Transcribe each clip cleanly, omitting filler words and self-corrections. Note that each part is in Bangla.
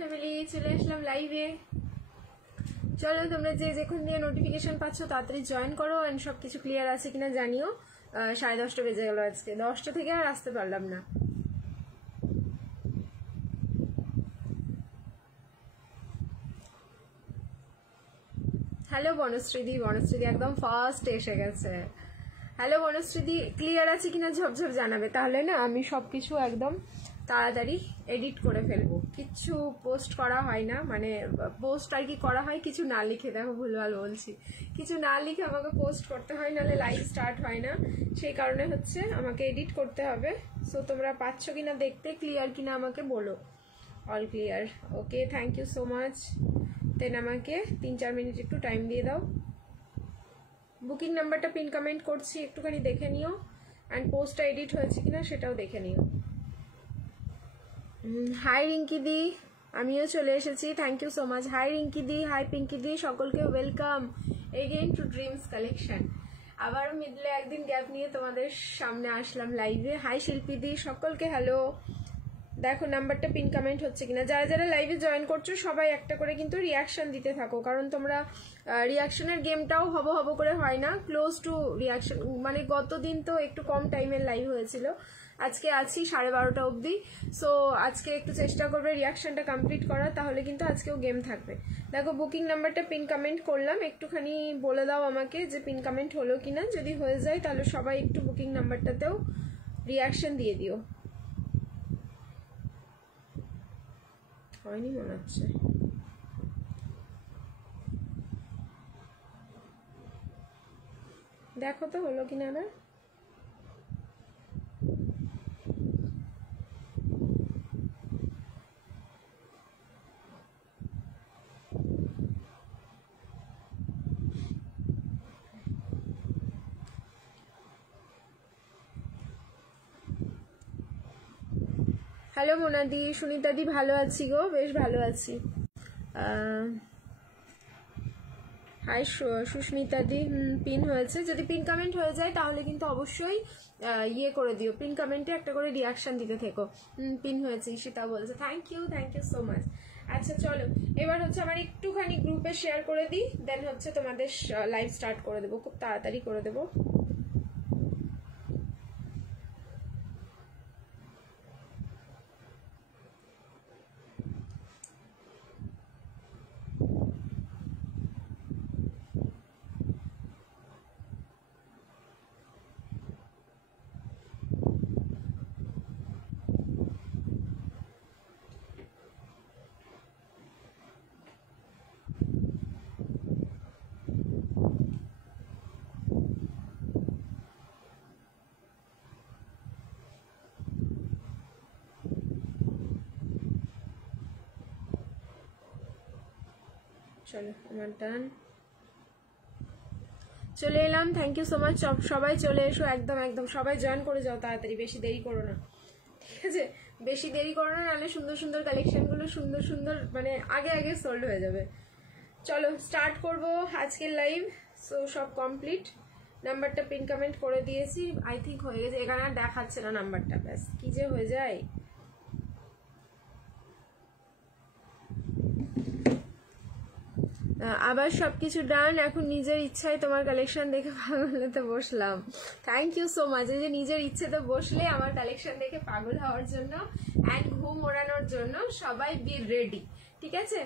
ফ্যামিলি, চলে আসলাম লাইভে। চলো তোমরা যে যেখান দিয়ে নোটিফিকেশন পাচ্ছ তাড়াতাড়ি জয়েন করো, এন্ড সব কিছু ক্লিয়ার আছে কিনা জানিও। 10:30 বেজে গেল, আজকে 10টা থেকে আর আসতে পারলাম না। হ্যালো বনশ্রীদি, বনশ্রীদি একদম ফার্স্ট এসে গেছে। হ্যালো বনশ্রীদি, ক্লিয়ার আছে কিনা ঝপঝপ জানাবে, তাহলে না আমি সবকিছু একদম তাড়াতাড়ি এডিট করে ফেলবো। কিছু পোস্ট করা হয় না, মানে পোস্ট আর কি করা হয় কিছু না লিখে, দেখো ভুলভাল বলছি, কিছু না লিখে আমাকে পোস্ট করতে হয়, নাহলে লাইভ স্টার্ট হয় না। সেই কারণে হচ্ছে আমাকে এডিট করতে হবে। সো তোমরা পাচ্ছ কিনা দেখতে, ক্লিয়ার কিনা আমাকে বলো। All clear, okay, thank you so much. Then আমাকে 3-4 মিনিট একটু টাইম দিয়ে দাও। বুকিং নাম্বারটা পিন কমেন্ট করছি, একটুখানি দেখে নিও, অ্যান্ড পোস্টটা এডিট হয়েছে কিনা সেটাও দেখে নিও। হাই রিঙ্কি দি, আমিও চলে এসেছি, thank you so much. Hi Rinki দি, হাই পিঙ্কি দি, সকলকে welcome again to dreams collection. আবার মিডলে একদিন গ্যাপ নিয়ে তোমাদের সামনে আসলাম লাইভে। হাই শিল্পী দি, সকলকে হ্যালো। দেখো নাম্বারটা পিন কমেন্ট হচ্ছে কিনা। যারা যারা লাইভে জয়েন করছো সবাই একটা করে কিন্তু রিয়াকশন দিতে থাকো, কারণ তোমরা রিয়াকশনের গেমটাও হব হব করে হয় না, ক্লোজ টু রিয়াকশন। মানে গতদিন তো একটু কম টাইমের লাইভ হয়েছিল, আজকে আছি 12:30 অবধি। সো আজকে একটু চেষ্টা করবে রিয়াকশনটা কমপ্লিট করার, তাহলে কিন্তু আজকেও গেম থাকবে। দেখো বুকিং নাম্বারটা পিন কমেন্ট করলাম, একটুখানি বলে দাও আমাকে যে পিন কমেন্ট হলো কিনা। যদি হয়ে যায় তাহলে সবাই একটু বুকিং নাম্বারটাতেও রিয়াকশন দিয়ে দিও। হয়নি মনে হচ্ছে। দেখো তো হলো কিনা না। হ্যালো মোনাদি, সুনিতাদি, ভালো আছি গো, বেশ ভালো আছি। হাই সুস্মিতাদি, পিন হয়েছে। যদি পিন কমেন্ট হয়ে যায় তাহলে কিন্তু অবশ্যই ইয়ে করে দিও, পিন কমেন্টে একটা করে রিয়াকশন দিতে থেকো। পিন হয়েছে ঈশিতা বলছে, থ্যাংক ইউ সো মাচ। আচ্ছা চলো, এবার হচ্ছে আমার একটুখানি গ্রুপে শেয়ার করে দিই, দেন হচ্ছে তোমাদের লাইভ স্টার্ট করে দেবো, খুব তাড়াতাড়ি করে দেবো। চলো আমার ডান, চলে এলাম। থ্যাংক ইউ সো মাচ, সবাই চলে এসো, একদম একদম সবাই জয়েন করে যাও তাড়াতাড়ি, বেশি দেরি করো না, ঠিক আছে? বেশি দেরি করো না, নাহলে সুন্দর সুন্দর কালেকশনগুলো সুন্দর সুন্দর মানে আগে আগে সোল্ড হয়ে যাবে। চলো স্টার্ট করব আজকের লাইভ। সো সব কমপ্লিট, নাম্বারটা পিন কমেন্ট করে দিয়েছি, আই থিঙ্ক হয়ে গেছে। এখানে আর দেখাচ্ছে না নাম্বারটা, ব্যাস কি যে হয়ে যায়। আবার সবকিছু ডান। এখন নিজের ইচ্ছায় তোমার কালেকশন দেখে পাগল হতে বসলাম। Thank you so much. এই যে নিজের ইচ্ছেতে বসলে আমার কালেকশন দেখে পাগল হওয়ার জন্য অ্যান্ড ঘুম ওড়ানোর জন্য সবাই বি রেডি, ঠিক আছে?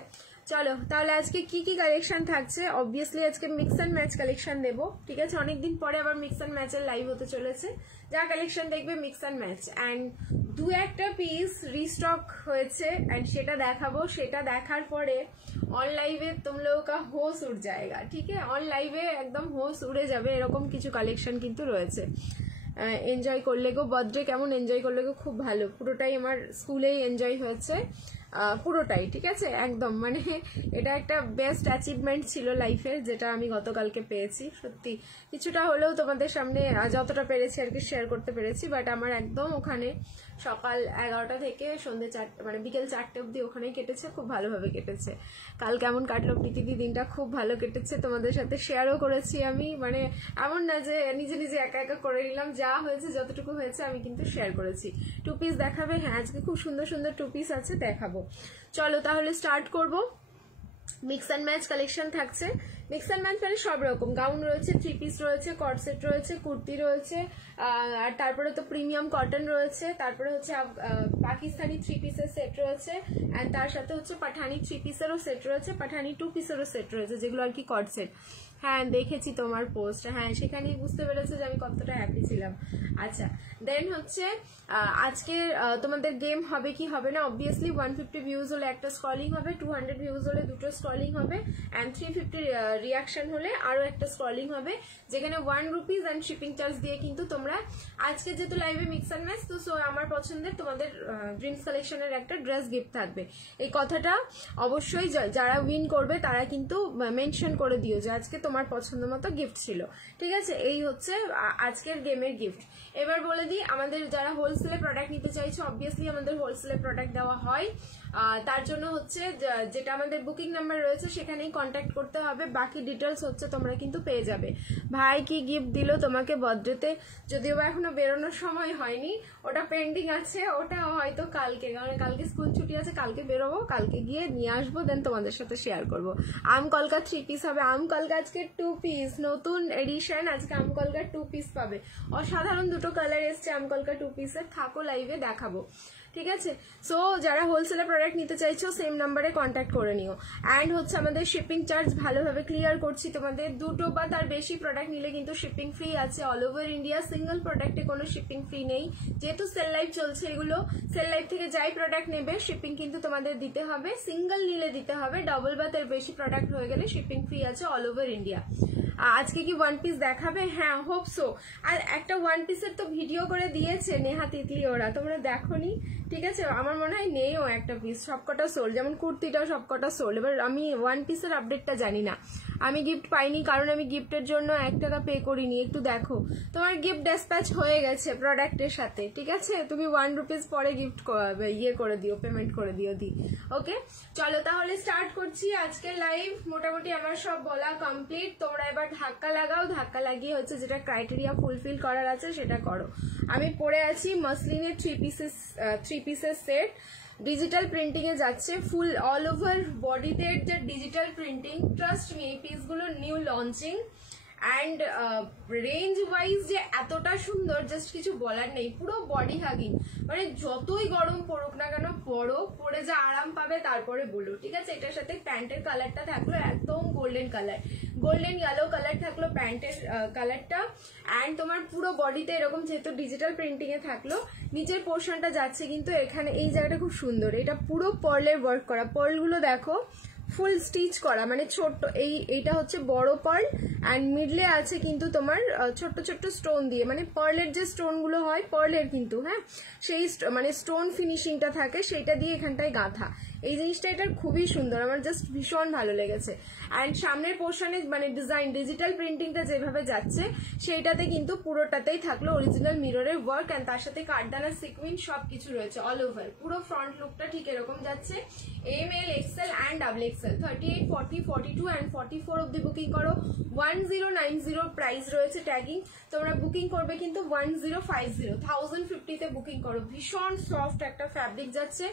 চলো তাহলে আজকে কি কি কালেকশন থাকছে। অবভিয়াসলি আজকে মিক্স অ্যান্ড ম্যাচ কালেকশন দেবো, ঠিক আছে? অনেকদিন পরে আবার মিক্স অ্যান্ড ম্যাচের লাইভ হতে চলেছে, যা কালেকশন দেখবে মিক্স অ্যান্ড ম্যাচ। অ্যান্ড 2-1টা পিস রিস্টক হয়েছে অ্যান্ড সেটা দেখাবো। সেটা দেখার পরে অন লাইভে তুম লোগों का होश उड़ जाएगा, ठीक है? অন লাইভে একদম হোশ উড়ে যাবে, এরকম কিছু কালেকশন কিন্তু রয়েছে। এনজয় করলে গো, বার্থডে কেমন এনজয় করলে গো? খুব ভালো, পুরোটাই আমার স্কুলেই এনজয় হয়েছে, পুরোটাই, ঠিক আছে? একদম মানে এটা একটা বেস্ট অ্যাচিভমেন্ট ছিল লাইফের, যেটা আমি গতকালকে পেয়েছি। সত্যি কিছুটা হলেও তোমাদের সামনে যতটা পেরেছি আর কি শেয়ার করতে পেরেছি, বাট আমার একদম ওখানে সকাল 11টা থেকে সন্ধ্যে 4 মানে বিকেল 4টে অবধি ওখানেই কেটেছে, খুব ভালোভাবে কেটেছে। কাল কেমন কাটলো প্রীতিদি? দিনটা খুব ভালো কেটেছে, তোমাদের সাথে শেয়ারও করেছি আমি, মানে এমন না যে নিজে নিজে একা একা করে নিলাম, যা হয়েছে যতটুকু হয়েছে আমি কিন্তু শেয়ার করেছি। 2 পিস দেখাবে? হ্যাঁ, আজকে খুব সুন্দর সুন্দর 2 পিস আছে, দেখাবো। চলো তাহলে স্টার্ট করব। মিক্স অ্যান্ড ম্যাচ কালেকশন থাকছে। মিক্স অ্যান্ড ম্যাচ মানে সব রকম গাউন রয়েছে, 3 পিস রয়েছে, কট সেট রয়েছে, কুর্তি রয়েছে, আর তারপরে তো প্রিমিয়াম কটন রয়েছে, তারপরে হচ্ছে পাকিস্তানি 3 পিসের সেট রয়েছে, অ্যান্ড তার সাথে হচ্ছে পাঠানি 3 পিসেরও সেট রয়েছে, পাঠানি 2 পিসেরও সেট রয়েছে, যেগুলো আর কি কট সেট। হ্যাঁ দেখেছি তোমার পোস্ট, হ্যাঁ সেখানেই বুঝতে পেরেছো যে আমি কতটা হ্যাপি ছিলাম। আচ্ছা, দেন হচ্ছে আজকে তোমাদের গেম হবে কি হবে না, অবভিয়াসলি 150 ভিউজ হলে একটা স্ক্রলিং হবে, 200 ভিউজ হলে 2টো স্ক্রলিং হবে, অ্যান্ড 350 রিয়াকশন হলে আরও একটা স্ক্রলিং হবে, যেখানে 1 রুপিস অ্যান্ড শিপিং চার্জ দিয়ে কিন্তু তোমরা আজকে যেহেতু লাইভে মিক্স অ্যান্ড ম্যাচ, তো সো আমার পছন্দের তোমাদের ড্রিমস কালেকশনের একটা ড্রেস গিফট থাকবে। এই কথাটা অবশ্যই যারা উইন করবে তারা কিন্তু মেনশন করে দিও যে আজকে তোমার পছন্দ মতো গিফট ছিল, ঠিক আছে? এই হচ্ছে আজকের গেমের গিফট। এবার বলে দিই, আমাদের যারা হোলসেলে প্রোডাক্ট নিতে চাইছো, অবভিয়াসলি আমাদের হোলসেলে প্রোডাক্ট দেওয়া হয়, তার জন্য হচ্ছে যেটা আমাদের বুকিং নাম্বার রয়েছে সেখানেই কন্ট্যাক্ট করতে হবে, বাকি ডিটেলস হচ্ছে তোমরা কিন্তু পেয়ে যাবে। ভাই কি গিফট দিল তোমাকে বার্থডেতে? যদিও বা এখনো বেরোনোর সময় হয়নি, ওটা পেন্ডিং আছে, ওটা হয়তো কালকে, কারণ কালকে স্কুল ছুটি আছে, কালকে বেরোবো, কালকে গিয়ে নিয়ে আসবো, দেন তোমাদের সাথে শেয়ার করবো। আম কলকা 3 পিস হবে, আম কলকা আজকে 2 পিস, নতুন এডিশন, আজকে আম কলকা 2 পিস পাবে, অসাধারণ দুটো কালার এসছে আম কলকা 2 পিসের, থাকো লাইভে দেখাবো, ঠিক আছে? সো যারা হোলসেলের প্রোডাক্ট নিতে চাইছো সেম নাম্বারে কন্ট্যাক্ট করে নিও। অ্যান্ড হচ্ছে আমাদের শিপিং চার্জ ভালোভাবে ক্লিয়ার করছি, তোমাদের 2টো বা তার বেশি প্রোডাক্ট নিলে কিন্তু শিপিং ফ্রি আছে অল ওভার ইন্ডিয়া, সিঙ্গেল প্রোডাক্টে কোনো শিপিং ফ্রি নেই, যেহেতু সেল লাইভ চলছে, এগুলো সেল লাইভ থেকে যাই প্রোডাক্ট নেবে শিপিং কিন্তু তোমাদের দিতে হবে, সিঙ্গেল নিলে দিতে হবে, ডাবল বা তার বেশি প্রোডাক্ট হয়ে গেলে শিপিং ফ্রি আছে অল ওভার ইন্ডিয়া। আজকে কি 1 পিস দেখাবে? হ্যাঁ হোপ সো। আর একটা 1 পিসের তো ভিডিও করে দিয়েছে নেহা তিতলি, ওরা তোমরা দেখোনি, ঠিক আছে? আমার মনে হয় নেইও একটা পিস, সবকটা সোল্ড, যেমন কুর্তিটাও সবকটা সোল্ড। এবার আমি 1 পিসের আপডেটটা জানি না, আমি গিফট পাইনি কারণ আমি গিফটের জন্য 1 টাকা পে করিনি। একটু দেখো, তোমার গিফট ডেসপ্যাচ হয়ে গেছে প্রোডাক্টের সাথে, ঠিক আছে? তুমি 1 রুপিস পরে গিফট ইয়ে করে দিও, পেমেন্ট করে দিও দি। ওকে, চলো তাহলে স্টার্ট করছি আজকে লাইভ। মোটামুটি আমার সব বলা কমপ্লিট, তোমরা এবার ধাক্কা লাগাও, ধাক্কা লাগিয়ে হচ্ছে যেটা ক্রাইটেরিয়া ফুলফিল করার আছে সেটা করো। আমি পরে আছি মাসলিনের 3 পিসের সেট, ডিজিটাল প্রিন্টিং এ যাচ্ছে, ফুল অল ওভার বডিতে যে ডিজিটাল প্রিন্টিং, ট্রাস্ট মি এই পিসগুলো new launching, and range wise যে এতটা সুন্দর জাস্ট কিছু বলার নেই, পুরো বডি হাগিং, মানে যতই গরম পড়ুক না কেন পরো, পরে যা আরাম পাবে তারপরে বলো, ঠিক আছে? এটার সাথে প্যান্টের কালারটা থাকলো একদম golden colour, golden yellow colour থাকলো প্যান্টের কালারটা, অ্যান্ড তোমার পুরো বডিতে এরকম যেহেতু ডিজিটাল প্রিন্টিং এ থাকলো, নিচের পোর্শনটা যাচ্ছে কিন্তু এখানে এই জায়গাটা খুব সুন্দর, এটা পুরো পার্লের ওয়ার্ক করা, পার্লগুলো দেখো ফুল স্টিচ করা, মানে ছোট্ট এইটা হচ্ছে বড় পার্ল, অ্যান্ড মিডলে আছে কিন্তু তোমার ছোট্ট ছোট্ট স্টোন দিয়ে, মানে পার্লের যে স্টোনগুলো হয় পার্লের কিন্তু, হ্যাঁ সেই মানে স্টোন ফিনিশিংটা থাকে সেইটা দিয়ে এখানটায় গাঁথা, এই জিনিসটা এটার খুবই সুন্দর, আমার জাস্ট ভীষণ ভালো লেগেছে। অ্যান্ড সামনের পোর্শনে মানে ডিজাইন ডিজিটাল প্রিন্টিংটা যেভাবে যাচ্ছে সেইটাতে কিন্তু পুরোটাতেই থাকলো অরিজিনাল মিররের ওয়ার্ক, অ্যান্ড তার সাথে কাঠদানা সিকুইন সব কিছু রয়েছে অল ওভার, পুরো ফ্রন্ট লুকটা ঠিক এরকম যাচ্ছে। ML, XL and XXL 38, 40, 42 and 44 অব্দি বুকিং করো। 1090 প্রাইস রয়েছে ট্যাগিং, তোমরা বুকিং করবে কিন্তু 1050, 1050 তে বুকিং করো, ভীষণ সফট একটা ফ্যাব্রিক যাচ্ছে,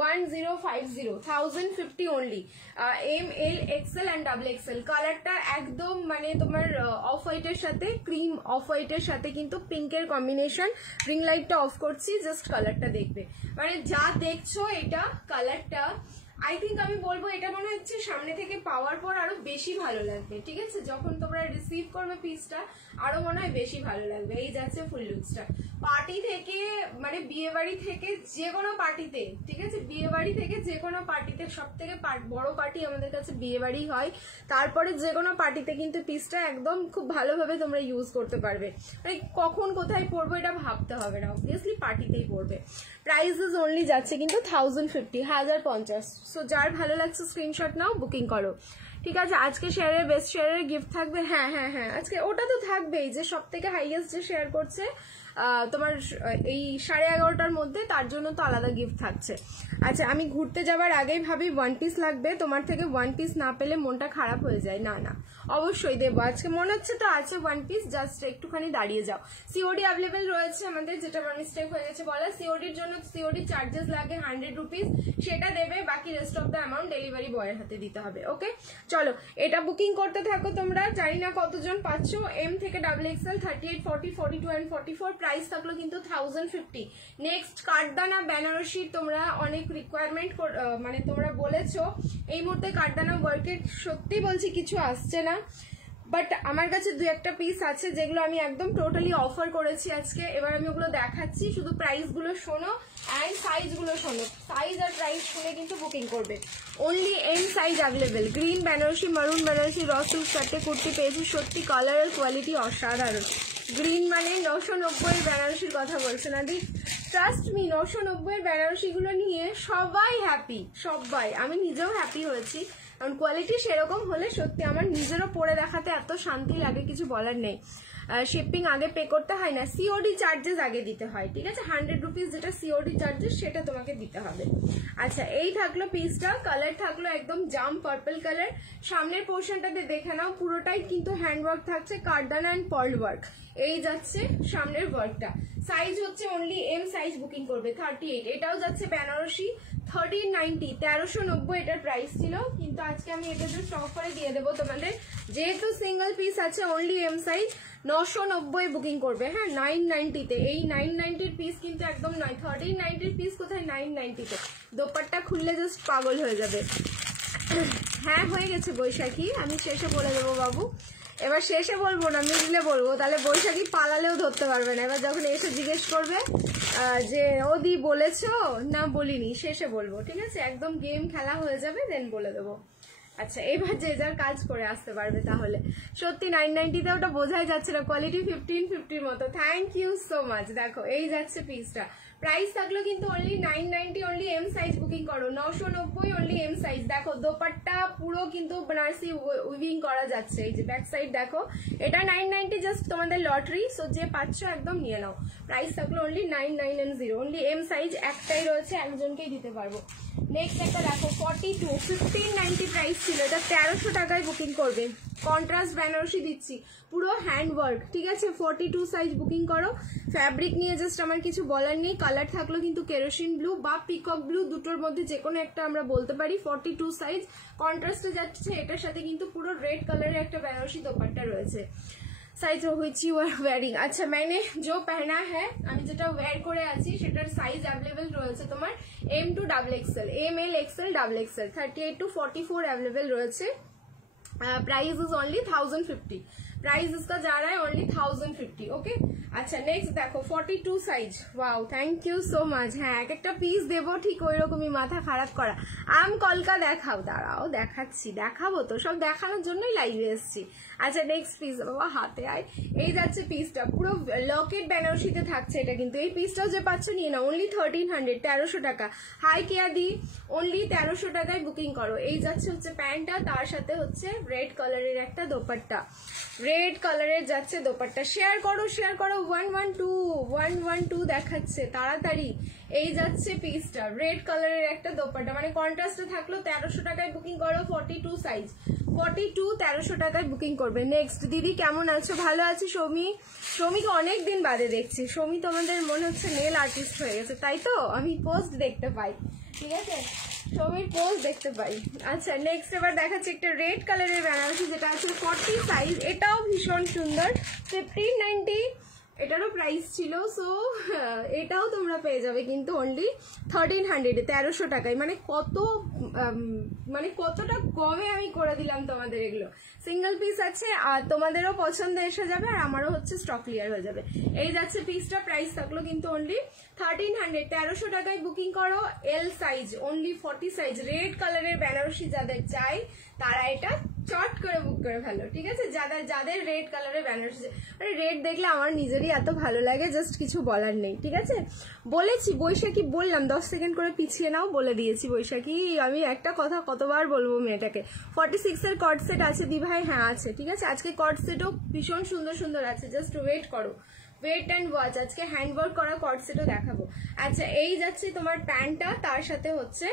1050, 1050 only. ML, XL and XXL কালারটা একদম মানে তোমার অফ হোয়াইটের সাথে ক্রিম অফ হোয়াইটের সাথে কিন্তু পিঙ্কের কম্বিনেশন, রিং লাইটটা অফ করছি, জাস্ট কালারটা দেখবে, মানে যা দেখছো এটা কালারটা আই থিঙ্ক আমি বলবো এটা মনে হচ্ছে সামনে থেকে পাওয়ার পর আরো বেশি ভালো লাগবে, ঠিক আছে? যখন তোমরা রিসিভ করবে পিসটা আরো মনে হয় বেশি ভালো লাগবে। এই যাচ্ছে ফুল লুকসটা, পার্টি থেকে মানে বিয়ে বাড়ি থেকে যে কোনো পার্টিতে, ঠিক আছে? বিয়ে বাড়ি থেকে যে কোনো পার্টিতে, সব থেকে বড় পার্টি আমাদের কাছে বিয়ে বাড়ি হয়, তারপরে যে কোনো পার্টিতে কিন্তু পিসটা একদম খুব ভালোভাবে তোমরা ইউজ করতে পারবে, মানে কখন কোথায় পরবো এটা ভাবতে হবে না, অবভিয়াসলি পার্টিতেই পরবে। প্রাইসেস অনলি যাচ্ছে কিন্তু 1050, 1050। সো যার ভালো লাগছে স্ক্রিনশট নাও, বুকিং করো, ঠিক আছে? আজকে শেয়ারের বেস্ট শেয়ারের গিফট থাকবে, হ্যাঁ হ্যাঁ হ্যাঁ আজকে ওটা তো থাকবেই, যে সব থেকে হাইয়েস্ট যে শেয়ার করছে তোমার এই 11:30টার মধ্যে, তার জন্য তো আলাদা গিফট থাকছে। আচ্ছা, আমি ঘুরতে যাওয়ার আগেই ভাবি 1 পিস লাগবে, তোমার থেকে 1 পিস না পেলে মনটা খারাপ হয়ে যায়। না না, অবশ্যই দেবো। আজকে মনে হচ্ছে তো আছে 1 পিস, জাস্ট একটুখানি দাঁড়িয়ে যাও। সিওডি অ্যাভেলেবেল রয়েছে আমাদের, যেটা আমার মিস্টেক হয়ে গেছে বলা। সিওডির জন্য সিওডি চার্জেস লাগে 100 রুপিস, সেটা দেবে, বাকি rest of the amount delivery বয়ের হাতে দিতে হবে। ওকে, চলো এটা বুকিং করতে থাকো তোমরা। জানি না কতজন পাচ্ছ। এম থেকে XXL 38, 40, 42 and 44, প্রাইস থাকলো কিন্তু 1050। নেক্সট কাঠদানা বেনারসি, তোমরা অনেক রিকোয়ারমেন্ট মানে তোমরা বলেছো এই মুহূর্তে কাঠদানা ওয়ার্কের, সত্যি বলছি কিছু আসছে না, বাট আমার কাছে 2-1টা পিস আছে যেগুলো আমি একদম টোটালি অফার করেছি আজকে। এবার আমি ওগুলো দেখাচ্ছি, শুধু প্রাইস গুলো শোনো অ্যান্ড সাইজ গুলো শোনো। সাইজ আর প্রাইস শুনে কিন্তু বুকিং করবে। Only M size available. Green Banarasi, maroon Banarasi, raw silk চারটে কুর্তি পেয়েছি, সত্যি কালার আর কোয়ালিটি অসাধারণ। গ্রিন মানে 990 বেনারসির কথা বলছে না দি, ট্রাস্ট মি 990 বেনারসি গুলো নিয়ে সবাই হ্যাপি, সবাই, আমি নিজেও হ্যাপি হয়েছি। কারণ কোয়ালিটি সেরকম হলে সত্যি আমার নিজেরও পরে দেখাতে এত শান্তি লাগে, কিছু বলার নেই। শিপিং আগে পে করতে হয় না, সিওডি চার্জেস আগে দিতে হয়, ঠিক আছে? 100 রুপিস যেটা সিওডি চার্জেস সেটা তোমাকে দিতে হবে। আচ্ছা, এই থাকলো পিসটা, কালার থাকলো একদম জাম পার্পল কালার। সামনের পোর্শনটাতে দেখে নাও, পুরোটাই কিন্তু হ্যান্ডওয়ার্ক থাকছে, কার্ডানা অ্যান্ড পার্ল ওয়ার্ক। এই যাচ্ছে সামনের ওয়ার্কটা। সাইজ হচ্ছে অনলি এম সাইজ বুকিং করবে 38। এটাও যাচ্ছে বেনারসি 1390, 1390 এটার প্রাইস ছিল, কিন্তু আজকে আমি এটা জাস্ট অফারে দিয়ে দেবো তোমাদের। যেহেতু সিঙ্গেল পিস আছে, অনলি এম সাইজ 990 বুকিং করবে। হ্যাঁ, 990-তে। এই 990-র পিস কিন্তু একদম নয়। 1390-র পিস কোথায়? 990-তে। দোপাট্টা খুললে জাস্ট পাগল হয়ে যাবে। হ্যাঁ, হয়ে গেছে বৈশাখী, আমি শেষে বলে দেবো বাবু। এবার শেষে বলবো না, মিডলে বলবো, তাহলে বৈশাখী পালালেও ধরতে পারবে না। এবার যখন এসে জিজ্ঞেস করবে যে ওদি বলেছো, না বলিনি, শেষে বলবো, ঠিক আছে? একদম গেম খেলা হয়ে যাবে, দেন বলে দেবো। আচ্ছা, এবার যে যার কাজ করে আসতে পারবে। তাহলে সত্যি 990-তে ওটা বোঝাই যাচ্ছে না, কোয়ালিটি 1550-র মতো। Thank you so much. দেখো এই যাচ্ছে পিসটা, প্রাইস থাকলো কিন্তু only 990, only M size booking করো। 990 অনলি এম সাইজ। দেখো দোপাট্টা পুরো কিন্তু বেনারসি উইভিং করা যাচ্ছে। এই যে ব্যাক সাইড দেখো, এটা 990 জাস্ট তোমাদের লটারি, সো যে পাচ্ছ একদম নিয়ে নাও। প্রাইস থাকলো অনলি 990, অনলি এম সাইজ একটাই রয়েছে, একজনকেই দিতে পারবো। নেক্সট একটা দেখো 42, 1590 প্রাইস ছিল, এটা 1300 টাকায় বুকিং করবে। কন্ট্রাস্ট বেনারসি দিচ্ছি, পুরো হ্যান্ডওয়ার্ক, ঠিক আছে? 42 সাইজ বুকিং করো। ফ্যাব্রিক নিয়ে জাস্ট আমার কিছু বলার নেই। কালার থাকলো কিন্তু কেরোসিন ব্লু বা পিকক ব্লু, দুটোর মধ্যে যে কোনো একটা আমরা বলতে পারি। 42 সাইজ কন্ট্রাস্টে যাচ্ছে, এটার সাথে কিন্তু পুরো রেড কালারের একটা বেনারসি দোপাট্টা রয়েছে। Size which you are wearing. আচ্ছা, मैंने जो पहना है, আমি যেটা ওয়্যার করে আছি সেটার সাইজ অ্যাভেলেবেল রয়েছে তোমার M to XXL, ML, XL, XXL, 38 to 44 available রয়েছে। प्राइस इज ओनली 1050, प्राइस इसका जा रहा है ओनली 1050। ओके, अच्छा नेक्स्ट देखो 42 size. Wow, thank you so much. হ্যাঁ, এক একটা পিস দেবো ঠিক ওই রকমই, মাথা খারাপ করা। আম কলকা দেখাও, দাঁড়াও দেখাচ্ছি, দেখাবো তো, সব দেখানোর জন্যই লাইভে এসছি। আচ্ছা নেক্সট পিস, বাবা হাতে আয়। এই যাচ্ছে পিসটা, পুরো লকেট বেনারসিতে থাকছে এটা, কিন্তু এই পিসটাও যে পাচ্ছ নিয়ে না, অনলি 1300, 1300 টাকা। হাই কেয়া দি, অনলি 1300 টাকায় বুকিং করো। এই যাচ্ছে হচ্ছে প্যান্টটা, তার সাথে হচ্ছে রেড কালারের একটা দোপাট্টা, রেড কালারের যাচ্ছে দোপাট্টা। শেয়ার করো, শেয়ার করো। 112 দেখাচ্ছে, তাড়াতাড়ি। এই যাচ্ছে পিসটা, রেড কালারের একটা দোপাট্টা, মানে কন্ট্রাস্টে থাকলো। 1300 টাকায় বুকিং করো, 42 সাইজ, 42, 1300 টাকায় বুকিং করবে। নেক্সট দিদি কেমন আছো? ভালো আছি সৌমি। সৌমিকে অনেকদিন বাদে দেখছি। সৌমি তোমাদের মনে হচ্ছে নেল আর্টিস্ট হয়ে গেছে, তাই তো? আমি পোস্ট দেখতে পাই, ঠিক আছে? সৌমির পোস্ট দেখতে পাই। আচ্ছা নেক্সট এবার দেখাচ্ছি একটা রেড কালারের বেনারসি, যেটা আছে 40 সাইজ। এটাও ভীষণ সুন্দর, 1590 এটারও প্রাইস ছিল। সো এটাও তোমরা পেয়ে যাবে কিন্তু অনলি 1300, 1300 টাকায়। মানে কতটা কমে আমি করে দিলাম তোমাদের এগুলো। সিঙ্গেল পিস আছে, আর তোমাদেরও পছন্দ এসে যাবে, আর আমারও হচ্ছে স্টক ক্লিয়ার হয়ে যাবে। এই যাচ্ছে পিসটা, প্রাইস থাকলো কিন্তু অনলি 1300, 1300 টাকায় বুকিং করো। L size, only 40 size. Red কালারের বেনারসি যাদের চাই তারা এটা চট করে বুক করে ফেলো, ঠিক আছে? যাদের রেড কালারের বেনারসি, মানে রেড দেখলে আমার নিজেরই এত ভালো লাগে, জাস্ট কিছু বলার নেই, ঠিক আছে? বলেছি বৈশাখী, বললাম 10 সেকেন্ড করে পিছিয়ে নাও, বলে দিয়েছি বৈশাখী। আমি একটা কথা কতবার বলবো মেয়েটাকে। 46 এর কর্ড সেট আছে দি ভাই? হ্যাঁ আছে, ঠিক আছে? আজকে কর্ড সেটও ভীষণ সুন্দর সুন্দর আছে, জাস্ট ওয়েট করো। ওয়েট অ্যান্ড ওয়াচ, আজকে হ্যান্ডওয়ার্ক করা কর্ড সেটও দেখাবো। আচ্ছা এই যাচ্ছে তোমার প্যান্টটা, তার সাথে হচ্ছে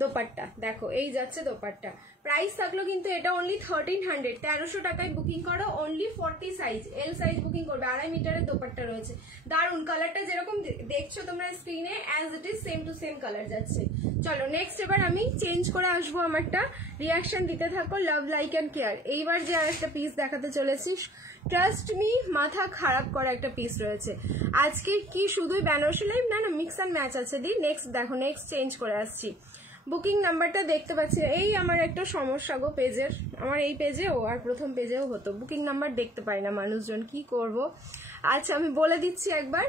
দোপাট্টা, দেখো এই যাচ্ছে দোপাট্টা। প্রাইস থাকলো কিন্তু এটা অনলি 1300, 1300 টাকায় বুকিং করো, only 40 size, L size booking করবে, 2.5 মিটারের দোপাট্টা রয়েছে, দারুন। কালারটা যেরকম দেখছো তোমরা স্ক্রিনে as it is same to same colour যাচ্ছে। চলো নেক্সট এবার আমি চেঞ্জ করে আসবো, আমারটা রিয়াকশন দিতে থাকো, লাভ লাইক অ্যান্ড কেয়ার। এইবার যে আর একটা পিস দেখাতে চলেছি, ট্রাস্ট মি মাথা খারাপ করা একটা পিস রয়েছে আজকে। কি শুধুই বেনারসি লাইভ না, না মিক্স অ্যান্ড ম্যাচ আছে। দি নেক্সট দেখো, নেক্সট চেঞ্জ করে আসছি। বুকিং নাম্বারটা দেখতে পাচ্ছি, এই আমার একটা সমস্যা গো পেজের, আমার এই পেজেও আর প্রথম পেজেও হতো, বুকিং নাম্বার দেখতে পাই না মানুষজন, কি করব। আচ্ছা আমি বলে দিচ্ছি একবার,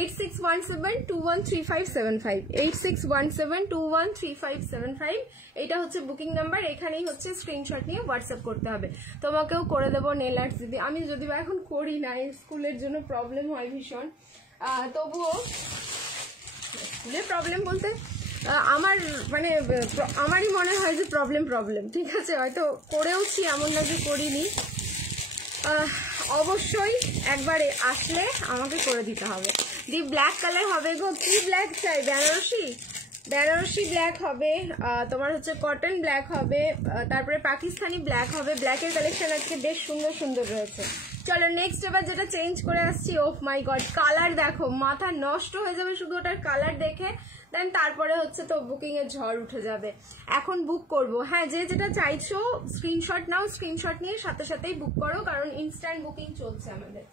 8617213575, 8617213575, এটা হচ্ছে বুকিং নাম্বার। এখানেই হচ্ছে স্ক্রিনশট নিয়ে হোয়াটসঅ্যাপ করতে হবে। তোমাকেও করে দেবো নেল আর্টস দিদি, আমি যদিও এখন করি না, স্কুলের জন্য প্রবলেম হয় ভীষণ, তবুও স্কুলের প্রবলেম বলতে আমার মানে আমারই মনে হয় যে প্রবলেম, ঠিক আছে, হয়তো করেওছি, এমন না যে করিনি। অবশ্যই একবারে আসলে আমাকে করে দিতে হবে। দি ব্ল্যাক কালার হবে গো, কি ব্ল্যাক চাই, বেনারসি ব্ল্যাক হবে, তোমার হচ্ছে কটন ব্ল্যাক হবে, তারপরে পাকিস্তানি ব্ল্যাক হবে। ব্ল্যাকের কালেকশন আজকে বেশ সুন্দর সুন্দর রয়েছে। চলো নেক্সট এবার যেটা চেঞ্জ করে আসছি, ওফ মাই গড কালার দেখো, মাথা নষ্ট হয়ে যাবে শুধু ওটার কালার দেখে, দেন তারপরে হচ্ছে তো বুকিং এর ঝড় উঠে যাবে। এখন বুক করব, হ্যাঁ যে যেটা চাইছো স্ক্রিনশট নাও, স্ক্রিনশট নিয়ে সাথে সাথেই বুক করো, কারণ ইনস্ট্যান্ট বুকিং চলছে আমাদের।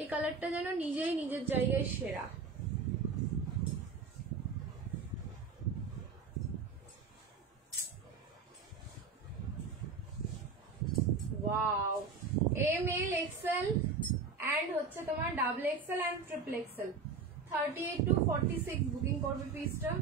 এই কালারটা যেন নিজেই নিজের জায়গায় সেরা। Wow, M L XL and হচ্ছে তোমার double XL and triple XL, 38 to 46 booking করবে পিসটা।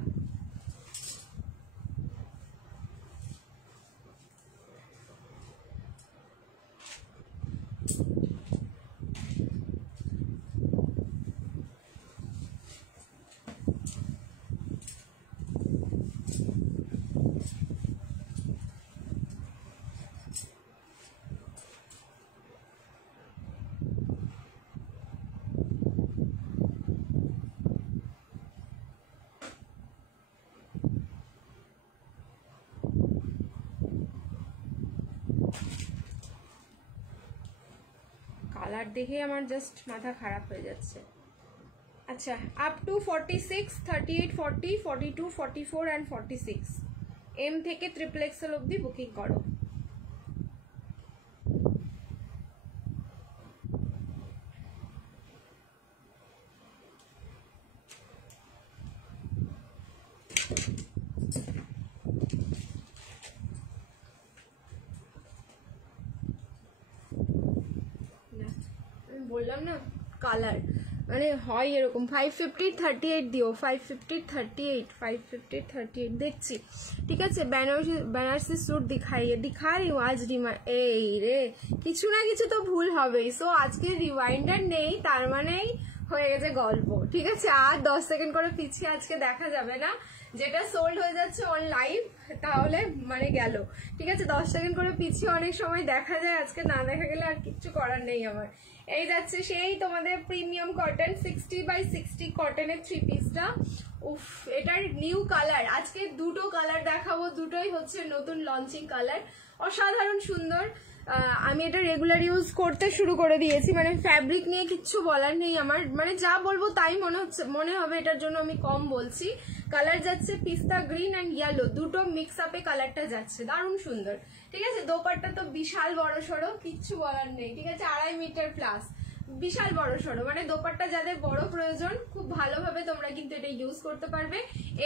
কালার দেখে আমার জাস্ট মাথা খারাপ হয়ে যাচ্ছে। আচ্ছা আপ টু 46, 38, 40, 42, 44 and 46 এম থেকে ট্রিপল এক্সেল অবধি বুকিং করো। বললাম না কালার মানে হয় এরকম। 550 38 দিও, 550 38, 550 38 দেখছি, ঠিক আছে। বেনারসি স্যুট দিখা रही हूँ आज এই রে কিছু না কিছু তো ভুল হবেই। সো আজকে রিমাইন্ডার নেই, তার মানেই হয়ে গেছে গল্প, ঠিক আছে। আর 10 সেকেন্ড করে পিছিয়ে আজকে দেখা যাবে না, যেটা সোল্ড হয়ে যাচ্ছে অন লাইভ তাহলে মানে গেল, ঠিক আছে। 10 সেকেন্ড করে পিছিয়ে অনেক সময় দেখা যায়, আজকে না দেখা গেলে আর কিচ্ছু করার নেই আমার। এই যাচ্ছে সেই তোমাদের প্রিমিয়াম কটন 60x60 কটনের 3 পিসটা। উফ, এটার নিউ কালার, আজকে দুটো কালার দেখাবো, দুটোই হচ্ছে নতুন লঞ্চিং কালার, অসাধারণ সুন্দর। আমি এটা রেগুলার ইউজ করতে শুরু করে দিয়েছি, মানে ফ্যাব্রিক নিয়ে কিচ্ছু বলার নেই আমার, মানে যা বলবো তাই মনে হবে, এটার জন্য আমি কম বলছি। কালার যাচ্ছে পিস্তা গ্রিন অ্যান্ড ইয়েলো, দুটো মিক্স আপে কালারটা যাচ্ছে, দারুণ সুন্দর, ঠিক আছে। দোপাট্টা তো বিশাল বড় সড়ো, কিচ্ছু বলার নেই, ঠিক আছে। 2.5 মিটার প্লাস, বিশাল বড় সড়ো, মানে দোপাট্টা যাদের বড় প্রয়োজন খুব ভালোভাবে তোমরা কিন্তু এটা ইউজ করতে পারবে।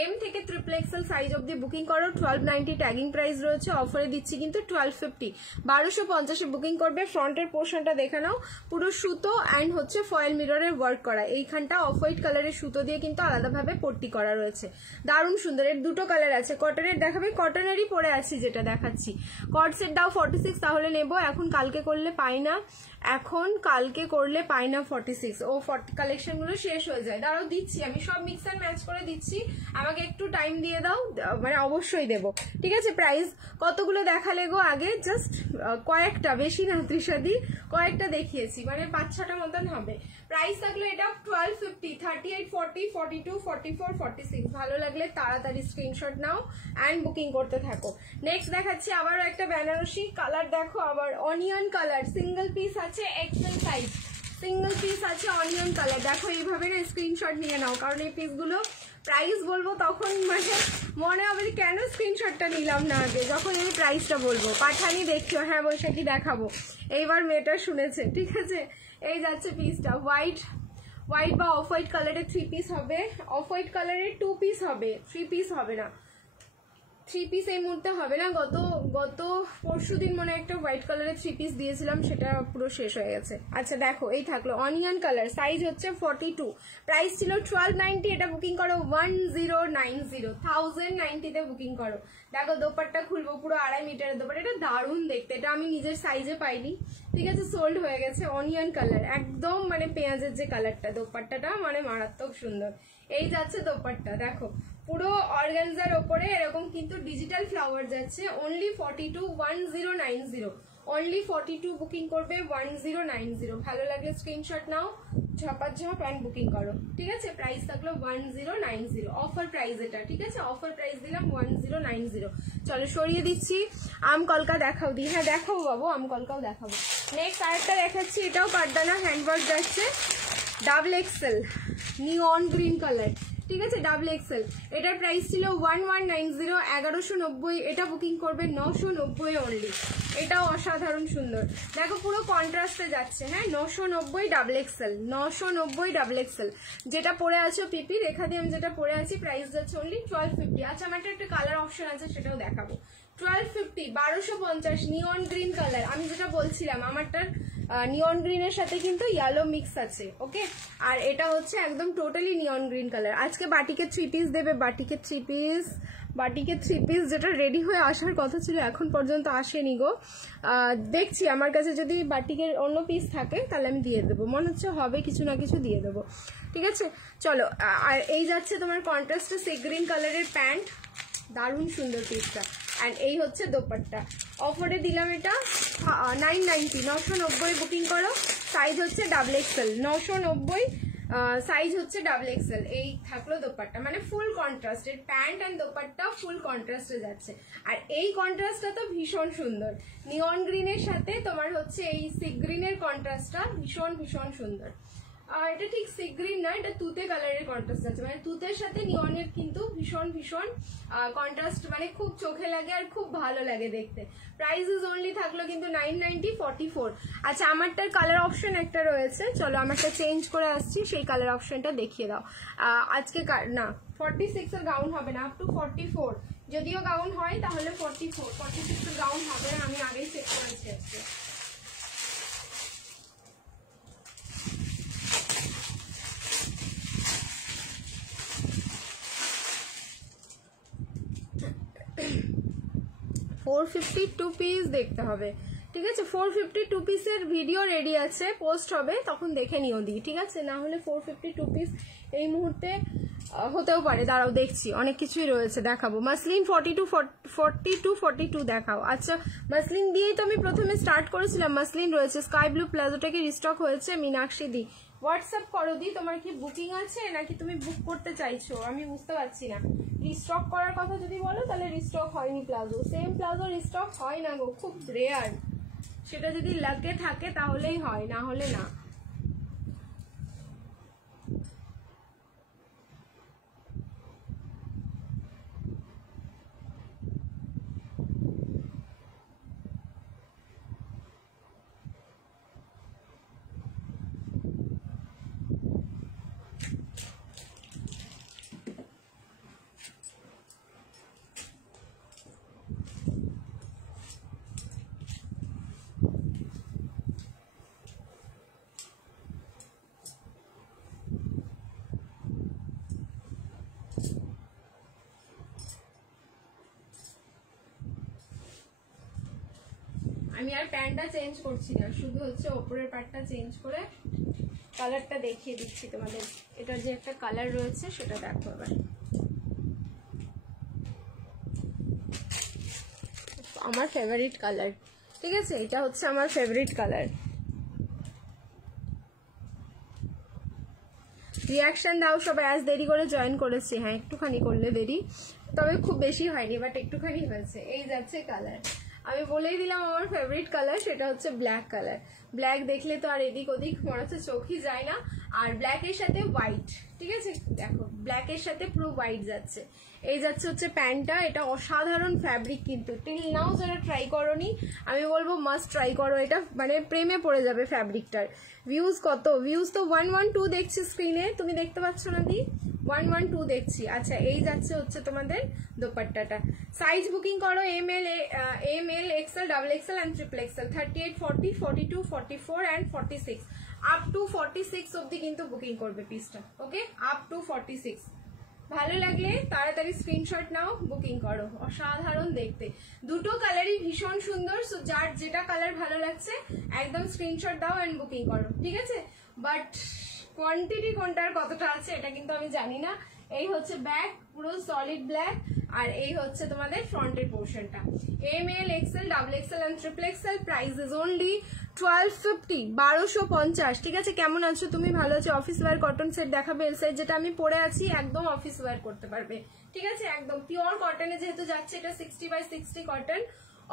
এম থেকে ট্রিপল এক্সেল সাইজ অব্দি বুকিং করো, 1290 ট্যাগিং প্রাইস রয়েছে, অফারে দিচ্ছি কিন্তু 1250, 1250 বুকিং করবে। ফ্রন্টের পোর্শনটা দেখে নাও, পুরো সুতো অ্যান্ড হচ্ছে ফয়েল মিররের ওয়ার্ক করা, এইখানটা অফ হোয়াইট কালারের সুতো দিয়ে কিন্তু আলাদাভাবে পট্টি করা রয়েছে, দারুণ সুন্দর। এর দুটো কালার আছে, কটনের দেখাবে, কটনেরই পরে আছি যেটা দেখাচ্ছি। কট সেট দাও 46, তাহলে নেবো, এখন কালকে করলে পাই না। এখন কালকে করলে পাই না 46। ও 40 কালেকশনগুলো শেষ হয়ে যায়। দাঁড়াও দিচ্ছি, আমি সব মিক্স অ্যান্ড ম্যাচ করে দিচ্ছি, আমাকে একটু টাইম দিয়ে দাও, মানে অবশ্যই দেবো, ঠিক আছে। প্রাইস কতগুলো দেখালে গো আগে? জাস্ট কয়েকটা, বেশি না ত্রিশাদি, কয়েকটা দেখিয়েছি, মানে 5-6টা মতন হবে। প্রাইস থাকলে এটা 1250, 38, 40, 42, 44, 46। ভালো লাগলে তাড়াতাড়ি স্ক্রিনশট নাও অ্যান্ড বুকিং করতে থাকো। নেক্সট দেখাচ্ছি আবারও একটা বেনারসি কালার, দেখো আবার অনিয়ন কালার, সিঙ্গেল পিস আছে, এক্সেল সাইজ, সিঙ্গেল পিস আছে অনিয়ন কালার। দেখো এইভাবে না স্ক্রিনশট নিয়ে নাও, কারণ এই পিসগুলো প্রাইস বলবো তখন মানে মনে হবে কেন স্ক্রিনশটটা নিলাম না আগে, যখন এই প্রাইসটা বলবো। পাঠানি দেখছো? হ্যাঁ বৈশাখী দেখাবো, এইবার মেয়েটা শুনেছে, ঠিক আছে। এই যাচ্ছে পিসটা, হোয়াইট বা অফ হোয়াইট কালারের 3 পিস হবে, অফ হোয়াইট কালারের 2 পিস হবে, 3 পিস হবে না, 3 পিস এই মুহূর্তে হবে না। গত পরশু দিন মনে একটা হোয়াইট কালারের 3 পিস দিয়েছিলাম, সেটা পুরো শেষ হয়ে গেছে। আচ্ছা দেখো এই থাকলো অনিয়ন কালার, সাইজ হচ্ছে 42, প্রাইস ছিল 1290, এটা বুকিং করো 1090, 1090 তে বুকিং করো। দেখো দোপাট্টা খুলবো, পুরো 2.5 মিটারের দোপাট্টা, এটা দারুণ দেখতে, এটা আমি নিজের সাইজে পাইনি, ঠিক আছে, সোল্ড হয়ে গেছে। অনিয়ন কালার একদম মানে পেঁয়াজের যে কালারটা, দোপাট্টাটা মানে মারাত্মক সুন্দর। এই যাচ্ছে দোপাট্টা, দেখো পুরো অর্গানজার ওপরে এরকম কিন্তু ডিজিটাল ফ্লাওয়ার যাচ্ছে, অনলি 42, 1090, অনলি 42 বুকিং করবে 1090। ভালো লাগলে স্ক্রিনশট নাও, ঝপাঝপ অ্যান্ড বুকিং করো, ঠিক আছে। প্রাইস থাকলো 1090, অফার প্রাইস এটা, ঠিক আছে, অফার প্রাইস দিলাম 1090। চলো সরিয়ে দিচ্ছি, আম কলকা দেখাও দি, হ্যাঁ দেখাবো বাবু, আম কলকাও দেখাবো। নেক্সট আরেকটা দেখাচ্ছি, এটাও পাটদানা হ্যান্ডওয়ার্ক যাচ্ছে, ডাবল এক্সেল নিয়ন গ্রিন কালার, ঠিক আছে, ডাবল এক্সেল। এটার প্রাইস ছিল 1190, 1190, এটা বুকিং করবে 990 অনলি। এটাও অসাধারণ সুন্দর, দেখো পুরো কন্ট্রাস্টে যাচ্ছে, হ্যাঁ 990 ডাবল এক্সেল, 990 ডাবল এক্সেল। যেটা পরে আছো পিপি রেখা দিয়ে আমি যেটা পরে আছি, প্রাইস যাচ্ছে অনলি 1250। আচ্ছা আমার একটা কালার অপশন আছে, সেটাও দেখাবো। 1250, 1250 নিয়ন গ্রিন কালার। আমি যেটা বলছিলাম আমারটার নিয়ন গ্রিনের সাথে কিন্তু ইয়েলো মিক্স আছে, ওকে। আর এটা হচ্ছে একদম টোটালি নিয়ন গ্রিন কালার। আজকে বাটিকে 3 পিস দেবে, বাটিকে 3 পিস যেটা রেডি হয়ে আসার কথা ছিল এখন পর্যন্ত আসেনি গো। দেখছি আমার কাছে যদি বাটিকের অন্য পিস থাকে তাহলে আমি দিয়ে দেবো, মনে হচ্ছে হবে কিছু না কিছু দিয়ে দেবো, ঠিক আছে। চলো আর এই যাচ্ছে তোমার কন্ট্রাস্টে সি গ্রিন কালারের প্যান্ট, দারুণ সুন্দর পিসটা। অ্যান্ড এই হচ্ছে দোপাট্টা, অফারে দিলাম এটা 990, 990 বুকিং করো। সাইজ হচ্ছে ডাবল এক্সেল, 990 সাইজ হচ্ছে ডাবল এক্সেল। এই থাকলো দোপাট্টা, মানে ফুল কন্ট্রাস্টের প্যান্ট অ্যান্ড দোপাট্টা ফুল কন্ট্রাস্টে যাচ্ছে। আর এই কন্ট্রাস্টটা তো ভীষণ সুন্দর, নিয়ন গ্রিনের সাথে তোমার হচ্ছে এই সি গ্রিনের কন্ট্রাস্টটা ভীষণ ভীষণ সুন্দর। এটা ঠিক সি গ্রিন না, এটা তুতে কালারের কন্ট্রাস্ট আছে, মানে তুতের সাথে নিয়নের কিন্তু ভীষণ ভীষণ কন্ট্রাস্ট, মানে খুব চোখে লাগে আর খুব ভালো লাগে দেখতে। প্রাইস ইজ অনলি থাকলো কিন্তু 990, 44। আচ্ছা আমারটার কালার অপশন একটা রয়েছে, চলো আমারটা চেঞ্জ করে আসছি, সেই কালার অপশনটা দেখিয়ে দাও। আজকে না 46 এর গাউন হবে না, আপ টু 44, যদিও গাউন হয় তাহলে 44, 46 এর গাউন হবে না, আমি আগেই চেক করেছি আজকে। $450 পিস দেখতে হবে, ঠিক আছে। 452 পিসের ভিডিও রেডি আছে, পোস্ট হবে তখন দেখে নিও দি, ঠিক আছে। না হলে 452 পিস এই মুহূর্তে হতেও পারে, দাঁড়াও দেখছি, অনেক কিছুই রয়েছে দেখাবো। মাসলিন 42 দেখাও। আচ্ছা মাসলিন দিয়েই তো আমি প্রথমে স্টার্ট করেছিলাম, মাসলিন রয়েছে, স্কাই ব্লু প্লাজোটা কি রিস্টক হয়েছে? মীনাক্ষী দি হোয়াটসঅ্যাপ করো দি, তোমার কি বুকিং আছে নাকি তুমি বুক করতে চাইছো, আমি বুঝতে পারছি না। রিস্টক করার কথা যদি বলো তাহলে রিস্টক হয়নি প্লাজো, সেম প্লাজো রিস্টক হয় না গো, খুব রেয়ার, সেটা যদি লাগে থাকে তাহলেই হয়, না হলে না। আমি আর প্যান্টটা চেঞ্জ করছি না, শুধু হচ্ছে ওপরের পার্টটা চেঞ্জ করে কালারটা দেখিয়ে দিচ্ছি তোমাদের। এটা যে একটা কালার রয়েছে সেটা দেখো এবার। আমার ফেভারিট কালার, ঠিক আছে, এটা হচ্ছে আমার ফেভারিট কালার। রিয়াকশন দাও সবাই, আজ দেরি করে জয়েন করেছি। হ্যাঁ একটুখানি করলে দেরি, তবে খুব বেশি হয়নি, বাট একটুখানি হয়েছে। এই যাচ্ছে কালার, আমি বলেই দিলাম আমার ফেভারিট কালার, সেটা হচ্ছে ব্ল্যাক কালার। ব্ল্যাক দেখলে তো আর এদিক ওদিক মনে হচ্ছে চোখই যায় না। আর ব্ল্যাকের সাথে হোয়াইট, ঠিক আছে, দেখো ব্ল্যাকের সাথে পুরো হোয়াইট যাচ্ছে। এই যাচ্ছে হচ্ছে প্যান্টটা, এটা অসাধারণ ফ্যাব্রিক কিন্তু। টিল নাও যারা ট্রাই করোনি আমি বলবো মাস্ট ট্রাই করো, এটা মানে প্রেমে পড়ে যাবে ফ্যাব্রিকটার। ভিউজ কত, ভিউজ তো 112 দেখছি স্ক্রিনে, তুমি দেখতে পাচ্ছ না দি? 112 দেখছি। আচ্ছা এই যাচ্ছে হচ্ছে তোমাদের দোপাট্টাটা। সাইজ বুকিং করো M L XL, double XL and triple XL, 38, 40, 42, 44 and 46, up to 46 অব্দি কিন্তু বুকিং করবে পিসটা। Okay, up to 46। ভালো লাগলে তাড়াতাড়ি স্ক্রিনশট নাও, বুকিং করো। অসাধারণ দেখতে, দুটো কালারই ভীষণ সুন্দর। সো যার যেটা কালার ভালো লাগছে একদম স্ক্রিনশট দাও এন্ড বুকিং করো, ঠিক আছে। বাট কোয়ান্টিটি কোনটার কতটা আছে এটা কিন্তু আমি জানি না। এই হচ্ছে ব্যাক, পুরো সলিড ব্ল্যাক, আর এই হচ্ছে তোমাদের ফ্রন্টের পোর্শনটা। M L XL, double XL and triple XL, price is only 1250, 1250, ঠিক আছে। কেমন আছো তুমি? ভালো আছো? অফিস ওয়্যার কটন সেট দেখাবে, এল সাইজ যেটা আমি পরে আছি একদম অফিস ওয়্যার করতে পারবে, ঠিক আছে, একদম পিওর কটনে যেহেতু যাচ্ছে, এটা 60/60 কটন,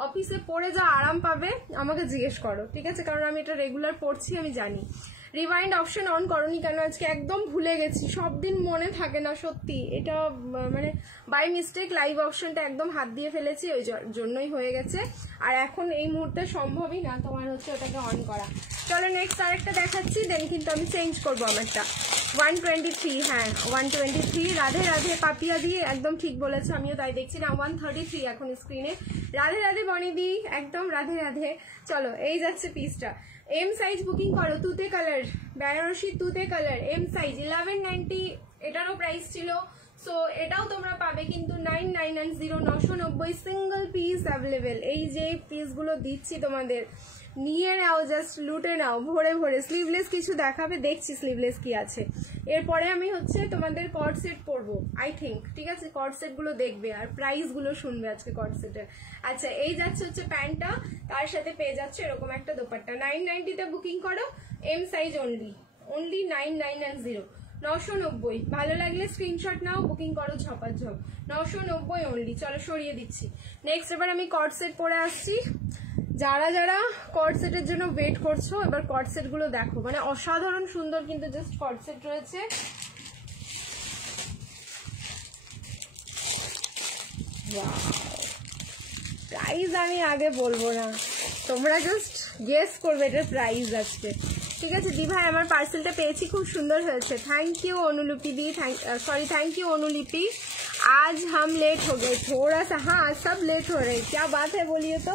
অফিসে পরে যা আরাম পাবে আমাকে জিজ্ঞেস করো, ঠিক আছে, কারণ আমি এটা রেগুলার পরছি, আমি জানি। রিওয়াইন্ড অপশন অন করনি কেন আজকে? একদম ভুলে গেছি, সব দিন মনে থাকে না সত্যি, এটা মানে বাই মিস্টেক লাইভ অপশনটা একদম হাত দিয়ে ফেলেছি, ওই জন্যই হয়ে গেছে। আর এখন এই মুহূর্তে সম্ভবই না তোমার হচ্ছে ওটাকে অন করা। চলো নেক্সট আরেকটা দেখাচ্ছি, দেন কিন্তু আমি চেঞ্জ করবো আমারটা। 123, হ্যাঁ 123, রাধে রাধে পাপিয়া দি, একদম ঠিক বলেছো, আমিও তাই দেখছি না। 133 এখন স্ক্রিনে। রাধে রাধে বনিদি, একদম রাধে রাধে। চলো এই যাচ্ছে পিসটা। এম সাইজ বুকিং করো, তুতে কালার, বেনারসি তুতে কালার, এম সাইজ 1190, এটারও প্রাইস ছিল। সো এটাও তোমরা পাবে কিন্তু 9990, 990, সিঙ্গল পিস অ্যাভেলেবেল। এই যে পিসগুলো দিচ্ছি তোমাদের, নিয়ে নাও, জাস্ট লুটে নাও ভরে ভরে। স্লিভলেস কিছু দেখাবে, দেখছি স্লিভলেস কি আছে। এরপরে আমি হচ্ছে তোমাদের কর্ড সেট পরবো আই থিঙ্ক, ঠিক আছে, কর্ড সেট গুলো দেখবে আর প্রাইস গুলো শুনবে আজকে কর্ড সেটের। আচ্ছা এই যাচ্ছে হচ্ছে প্যান্টটা, তার সাথে পেয়ে যাচ্ছে এরকম একটা দোপাট্টা। 990 তে বুকিং করো, এম সাইজ অনলি 9990, 990। ভালো লাগলে স্ক্রিনশট নাও, বুকিং করো ঝপাঝপ, 990 অনলি। চলো সরিয়ে দিচ্ছি। নেক্সট এবার আমি কর্ড সেট পরে আসছি। যারা যারা কর্ড সেটের জন্য ওয়েট করছো, এবার কর্ড সেট গুলো দেখো, মানে অসাধারণ সুন্দর কিন্তু জাস্ট কর্ড সেট রয়েছে। প্রাইস আমি আগে বলবো না, তোমরা জাস্ট গেস করবে এটার প্রাইস আজকে, ঠিক আছে। দি ভাই আমার পার্সেলটা পেয়েছি, খুব সুন্দর হয়েছে, থैंक यू অনুলিপি দি, थैंक यू অনুলিपि। आज हम लेट हो गए थोड़ा सा, हाँ सब लेट हो रहे, क्या बात है बोलिए तो।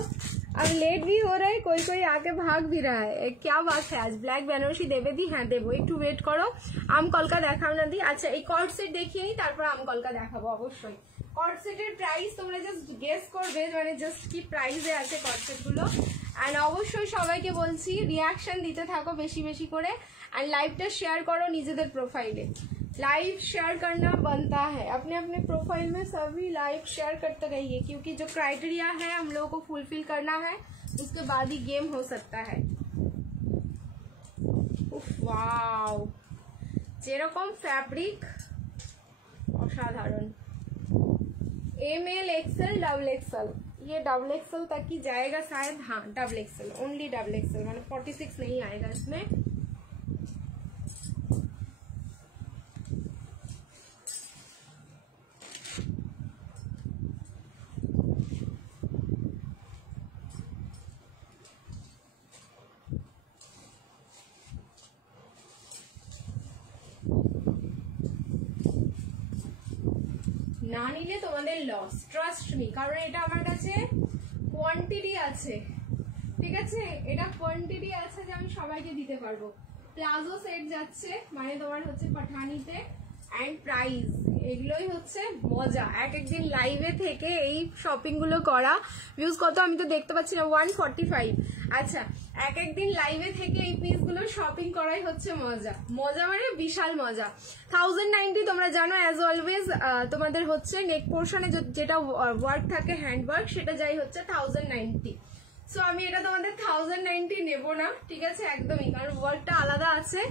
अब लेट भी हो रहा है, कोई कोई आके भाग भी रहा है, क्या बात है। आज ব্ল্যাক বেনারসি দেবে দি? হ্যাঁ দেবো, একটু ওয়েট করো। আম কলকা দেখাও না দি? আচ্ছা এই কর্ড সেট দেখিয়ে নিই, তারপর আম কলকা দেখাবো অবশ্যই। কর্ড সেটের প্রাইস তোমরা জাস্ট গেস করবে, মানে জাস্ট কি প্রাইসে আছে কর্ড সেট গুলো। অ্যান্ড অবশ্যই সবাইকে বলছি রিয়াকশন দিতে থাকো বেশি বেশি করে, অ্যান্ড লাইভটা শেয়ার করো নিজেদের প্রোফাইলে। लाइव शेयर करना बनता है, अपने अपने प्रोफाइल में सभी लाइव शेयर करते रहिए, क्योंकि जो क्राइटेरिया है हम लोगों को फुलफिल करना है, उसके बाद ही गेम हो सकता है। वाओ যেরকম ফ্যাব্রিক অসাধারণ। M L XL double XL, ये डबल एक्सएल तक ही जाएगा शायद, हाँ double XL, only double XL, मतलब 46 नहीं आएगा इसमें। না নিলে তোমাদের লস, ট্রাস্ট মি, কারণ এটা আমার কাছে কোয়ান্টিটি আছে, ঠিক আছে, এটা কোয়ান্টিটি আছে যে আমি সবাইকে দিতে পারবো। প্লাজো সেট যাচ্ছে, মানে তোমার হচ্ছে পাঠানিতে, অ্যান্ড প্রাইস এগুলোই হচ্ছে মজা, এক একদিন লাইভে থেকে এই শপিং গুলো করা। ভিউজ কত আমি তো দেখতে পাচ্ছি না, 145। আচ্ছা, এক একদিন লাইভে থেকে এই পিস গুলো শপিং করাই হচ্ছে মজা, মজা মানে বিশাল মজা। 1090 তোমরা জানো অ্যাজ অলওয়েজ তোমাদের হচ্ছে নেক পোর্শনে যেটা ওয়ার্ক থাকে, হ্যান্ড ওয়ার্ক, সেটা যাই হচ্ছে 1090। সো আমি এটা তোমাদের 1090 নেব না, ঠিক আছে, একদমই, কারণ ওয়ার্কটা আলাদা আছে।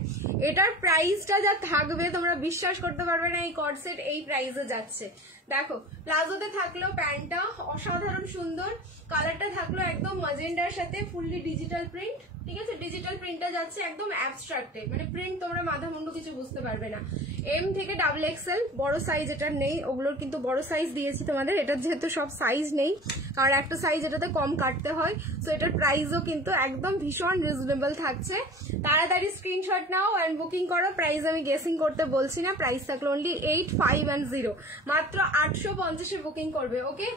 এটার প্রাইসটা যা থাকবে তোমরা বিশ্বাস করতে পারবে না, এই কর্ড সেট এই প্রাইসে যাচ্ছে। দেখো প্লাজোতে থাকলো প্যান্টটা অসাধারণ সুন্দর, কালারটা থাকলো একদম ম্যাজেন্ডার সাথে ফুললি ডিজিটাল প্রিন্ট, ঠিক আছে, ডিজিটাল প্রিন্টটা যাচ্ছে একদম অ্যাবস্ট্রাক্টে, মানে প্রিন্ট তোমরা মাথা মুন্ডু কিছু বুঝতে পারবে না। এম থেকে ডাবল এক্সেল, বড় সাইজ এটার নেই, ওগুলোর কিন্তু বড় সাইজ দিয়েছি তোমাদের, এটার যেহেতু সব সাইজ নেই, কারণ একটা সাইজ এটাতে কম কাটতে হয়। সো এটার প্রাইসও কিন্তু একদম ভীষণ রিজনেবল থাকছে। তাড়াতাড়ি স্ক্রিনশট নাও অ্যান্ড বুকিং করো। প্রাইস আমি গেসিং করতে বলছি না, প্রাইস থাকলো অনলি 8510, মাত্র 850-এ বুকিং করবে। ওকে,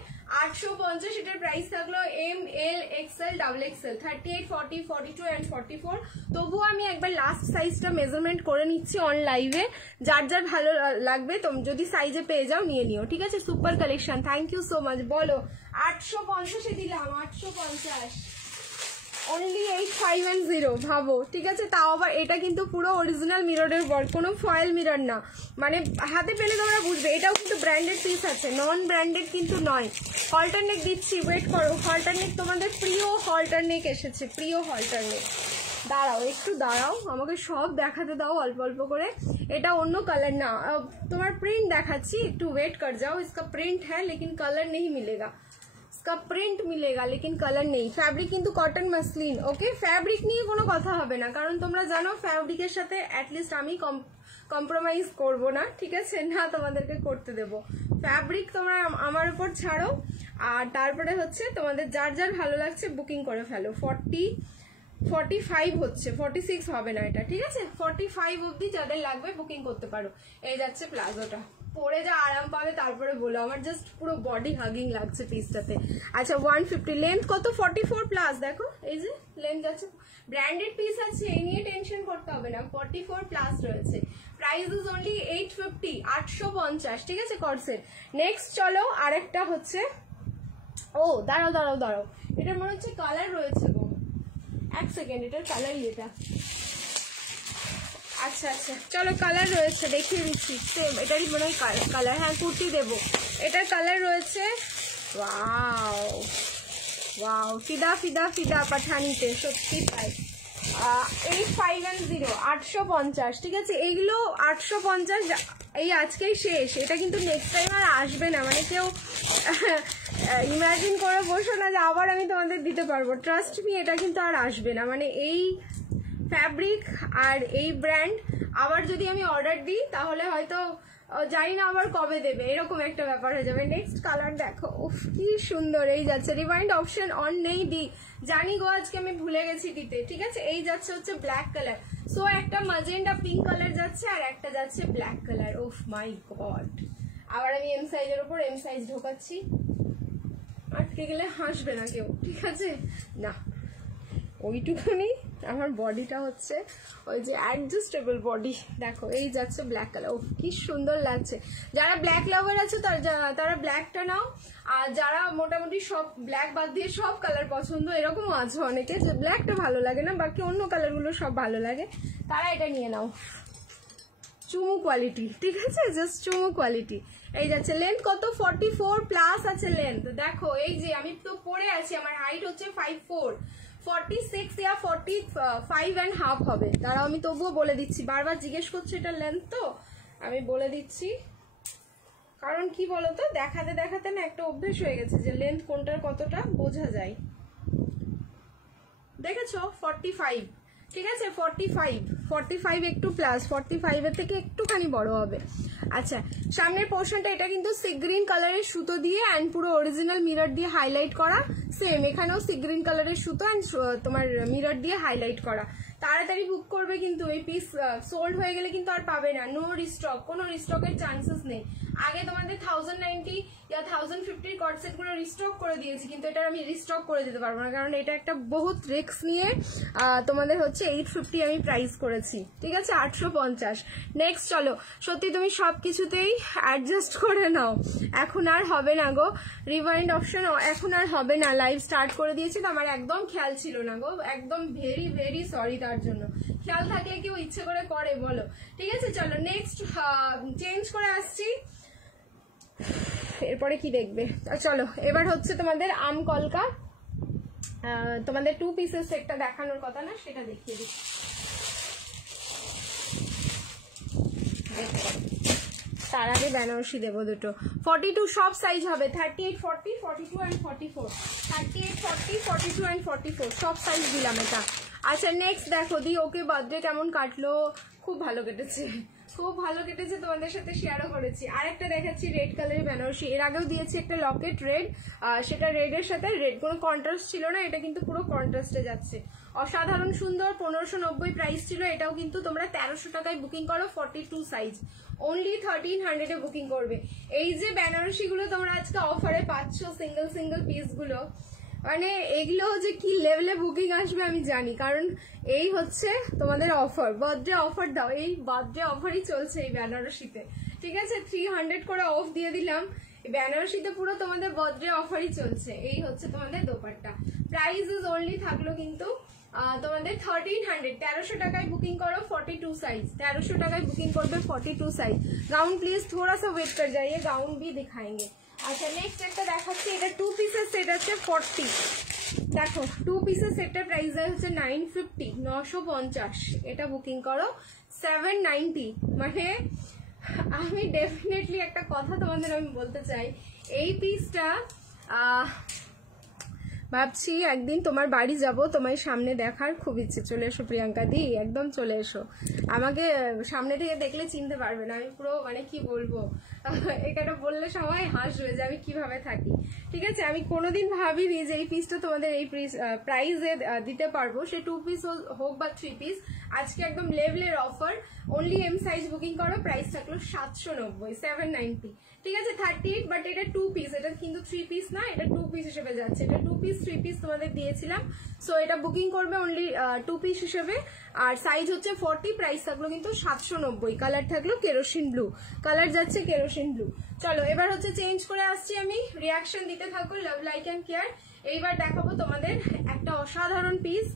850 এটার প্রাইস থাকলো। M, L, XL, double XL, 38, 40, 42 and 44। তবুও আমি একবার লাস্ট সাইজটা মেজারমেন্ট করে নিচ্ছি অন লাইভে, যার যার ভালো লাগবে তুমি যদি সাইজে পেয়ে যাও নিয়ে নিও, ঠিক আছে। Super collection, thank you so much. বলো 850-এ দিলাম, 850, অনলি 8510, ভাবো, ঠিক আছে। তাও আবার এটা কিন্তু পুরো অরিজিনাল মিররের ওয়ার্ক, কোনো ফয়েল মিরর না, মানে হাতে পেলে তোমরা বুঝবে। এটাও কিন্তু ব্র্যান্ডেড পিস আছে, নন ব্র্যান্ডেড কিন্তু নয়। হল্টার নেক দিচ্ছি, ওয়েট করো। হল্টার নেক তোমাদের প্রিয় হল্টার নেক এসেছে, প্রিয় হল্টার নেক। দাঁড়াও একটু দাঁড়াও, আমাকে সব দেখাতে দাও অল্প অল্প করে। এটা অন্য কালার না, তোমার প্রিন্ট দেখাচ্ছি, একটু ওয়েট কর যাও। इसका प्रिंट है लेकिन कलर नहीं मिलेगा, इसका प्रिंट मिलेगा लेकिन कलर नहीं। फैब्रिक কিন্তু কটন মাসলিন। ওকে, ফ্যাব্রিক নিয়ে কোনো কথা হবে না, কারণ তোমরা জানো ফ্যাব্রিকের সাথে অ্যাটলিস্ট আমি কম্প্রোমাইজ করব না, ঠিক আছে, না তোমাদেরকে করতে দেব। ফ্যাব্রিক তোমরা আমার উপর ছাড়ো, আর তারপরে হচ্ছে তোমাদের যার যার ভালো লাগছে বুকিং করে ফেলো। 45 হচ্ছে, 46 হবে না এটা, ঠিক আছে। 45 অবধি যাদের লাগবে বুকিং করতে পারো। এই যাচ্ছে প্লাজোটা, পরে যা আরাম পাবে তারপরে বলো, আমার জাস্ট পুরো বডি হাগিং লাগছে পিসটাতে। আচ্ছা 150, লেন্থ কত? 44 প্লাস, দেখো এই যে লেন্থ যাচ্ছে। ব্র্যান্ডেড পিস আছে, এই নিয়ে টেনশন করতে হবে না, 44 প্লাস রয়েছে। প্রাইস ইজ অনলি 850, 850, ঠিক আছে কর্সেট। নেক্সট চলো আরেকটা হচ্ছে, ও দাঁড়াও দাঁড়াও দাঁড়াও, এটার মনে হচ্ছে কালার রয়েছে গো, এক সেকেন্ড, এটার কালারই এটা। আচ্ছা আচ্ছা চলো, কালার রয়েছে দেখিয়ে দিচ্ছি, সেম এটারই মনে হয় কালার। হ্যাঁ কুর্তি দেবো, এটার কালার রয়েছে। ওয়াও ওয়াও, ফিদা ফিদা ফিদা পাঠানিতে, সত্যি তাই। 8510, 850, ঠিক আছে। এইগুলো 850, এই আজকেই শেষ, এটা কিন্তু নেক্সট টাইম আর আসবে না, মানে কেউ ইমাজিন করে বসো না যে আবার আমি তোমাদের দিতে পারবো, ট্রাস্ট মি, এটা কিন্তু আর আসবে না। মানে এই ফ্যাব্রিক আর এই ব্র্যান্ড আবার যদি আমি অর্ডার দিই তাহলে হয়তো জানি না আবার কবে দেবে, এরকম একটা ব্যাপার হয়ে যাবে। নেক্সট কালার দেখো, উফ কি সুন্দর, এই যাচ্ছে। রিমাইন্ড অপশন অন নেই, দি জানি গো, আজকে আমি ভুলে গেছি দিতে, ঠিক আছে। এই যাচ্ছে হচ্ছে ব্ল্যাক কালার, সো একটা ম্যাজেন্ডা পিঙ্ক কালার যাচ্ছে আর একটা যাচ্ছে ব্ল্যাক কালার। উফ মাই গড, আবার আমি এম সাইজের উপর এম সাইজ ঢোকাচ্ছি, আটকে গেলে হাসবে না কেউ, ঠিক আছে না, ওইটুকুনি। আমার বডিটা হচ্ছে ওই যে অ্যাডজাস্টেবল বডি, দেখো এই যাচ্ছে ব্ল্যাক কালার, ও কি সুন্দর লাগছে। যারা ব্ল্যাক লাভার আছে তারা ব্ল্যাকটা নাও, আর যারা মোটামুটি সব ব্ল্যাক বাদ দিয়ে সব কালার পছন্দ, এরকমও আছে অনেকে যে ব্ল্যাকটা ভালো লাগে না, বাকি অন্য কালারগুলো সব ভালো লাগে, তারা এটা নিয়ে নাও। চুমু কোয়ালিটি, ঠিক আছে, জাস্ট চুমু কোয়ালিটি। এই যাচ্ছে, লেন্থ কত? 44 প্লাস আছে লেন্থ। দেখো এই যে আমি তো পরে আছি, আমার হাইট হচ্ছে 5'4", 46 ইয়া 45.5 হবে। দাঁড়াও আমি তবুও বলে দিচ্ছি, বারবার জিজ্ঞেস করছে এটা লেন্থ, তো আমি বলে দিচ্ছি, কারণ কি বলতো দেখাতে দেখাতে না একটা অভ্যেস হয়ে গেছে যে লেন্থ কোনটার কতটা বোঝা যায়। দেখেছো 45, ঠিক আছে, 45 একটু প্লাস, 45 এর থেকে একটুখানি বড় হবে। আচ্ছা সামনের পোর্শনটা, এটা কিন্তু সি গ্রিন কালারের সুতো দিয়ে অ্যান্ড পুরো অরিজিনাল মিরর দিয়ে হাইলাইট করা, সেম এখানেও সি গ্রিন কালারের সুতো অ্যান্ড তোমার মিরর দিয়ে হাইলাইট করা। তাড়াতাড়ি বুক করবে কিন্তু, এই পিস সোল্ড হয়ে গেলে কিন্তু আর পাবে না, নো রিস্টক, কোনো রিস্টকের চান্সেস নেই। আগে তোমাদের 1090 या 1050 কট সেট গুলো রিস্টক করে দিয়েছি, কিন্তু এটা আমি রিস্টক করে দিতে পারবো না, কারণ এটা একটা বহুত রিস্ক নিয়ে তোমাদের হচ্ছে 850 আমি প্রাইস করেছি, ঠিক আছে, 850। নেক্সট চলো, সত্যি তুমি সবকিছুতেই অ্যাডজাস্ট করে নাও, এখন আর হবে না গো, রিভাইন্ড অপশন এখন আর হবে না, লাইভ স্টার্ট করে দিয়েছি তো আমার একদম খেয়াল ছিল না গো, একদম ভেরি ভেরি সরি তার জন্য। খেয়াল থাকলে কেউ ইচ্ছে করে করে বলো, ঠিক আছে। চলো নেক্সট চেঞ্জ করে আসছি, এরপরে কি দেখবে। চলো এবার হচ্ছে তোমাদের আম কলকা, তোমাদের 2 পিসের সেটটা দেখানোর কথা না, সেটা দেখিয়ে দিচ্ছি। তার আগে বেনারসি দেবো দুটো, 42 সব সাইজ হবে, 38, 40, 42 and 44, 38, 40, 42 and 44 সব সাইজ দিলাম এটা। আচ্ছা নেক্সট দেখো দি, ওকে বার্থডে কেমন কাটলো? খুব ভালো কেটেছে, খুব ভালো কেটেছে, তোমাদের সাথে শেয়ারও করেছি। আরেকটা দেখাচ্ছি রেড কালারের বেনারসি, এর আগেও দিয়েছি একটা লকেট রেড, সেটা রেডের সাথে রেড কোনো কন্ট্রাস্ট ছিল না, এটা কিন্তু পুরো কন্ট্রাস্টে যাচ্ছে, অসাধারণ সুন্দর, 1590 প্রাইস ছিল, এটাও কিন্তু তোমরা 1300 টাকায় বুকিং করো, 42 সাইজ, অনলি 1300 এ বুকিং করবে। এই যে বেনারসি গুলো তোমরা আজকে অফারে পাচ্ছ, সিঙ্গেল সিঙ্গেল পিস গুলো, মানে এগুলো যে কি লেভেলে বুকিং আসবে আমি জানি, কারণ এই হচ্ছে তোমাদের অফার, বার্থডে অফার দাও, এই বার্থডে অফারই চলছে এই বেনারসিতে, ঠিক আছে, 300 করে অফ দিয়ে দিলাম, বেনারসিতে পুরো তোমাদের বার্থডে অফারই চলছে। এই হচ্ছে তোমাদের দোপাট্টা, প্রাইস ইজ অনলি থাকলো কিন্তু তোমাদের 1300, 1300 টাকায় বুকিং করো, 42 সাইজ, 1300 টাকায় বুকিং করবে 42 সাইজ। गाउन प्लीज थोड़ा सा वेट कर जाइए, गाउन भी दिखाएंगे। আচ্ছা নেক্সট একটা দেখাচ্ছি, এটা 2 পিসের সেট আছে 40, দেখো 2 পিসের সেটটার প্রাইস হচ্ছে 950, 950, এটা বুকিং করো 790। মানে আমি ডেফিনেটলি একটা কথা তোমাদের আমি বলতে চাই, এই পিসটা ভাবছি একদিন তোমার বাড়ি যাব, তোমার সামনে দেখার খুব ইচ্ছে, চলে এসো প্রিয়াঙ্কা দি, একদম চলে এসো, আমাকে সামনে থেকে দেখলে চিনতে পারবে না, আমি পুরো মানে কি বলবো, এটা বললে সবাই হাসবে যে আমি কিভাবে থাকি, ঠিক আছে। আমি কোনোদিন ভাবিনি যে এই পিসটা তোমাদের এই প্রাইসে দিতে পারবো, সে 2 পিস হোক বা 3 পিস, আজকে একদম লেভেলের offer, only M size booking করো, প্রাইস থাকলো 790, 790, ঠিক আছে, 38, বাট এটা 2 পিস, এটা কিন্তু 3 পিস না, এটা 2 পিস হিসেবে যাচ্ছে, এটা 2 পিস 3 পিস তোমাদের দিয়েছিলাম, সো এটা বুকিং করবে অনলি 2 পিস হিসেবে, আর সাইজ হচ্ছে 40, প্রাইস থাকলো কিন্তু 790, কালার থাকলো কেরোসিন ব্লু, কালার যাচ্ছে কেরোসিন ব্লু। চলো এবার হচ্ছে চেঞ্জ করে আসছি আমি, রিয়াকশন দিতে থাকো, লাভ লাইক অ্যান্ড কেয়ার। এইবার দেখাবো তোমাদের একটা অসাধারণ পিস,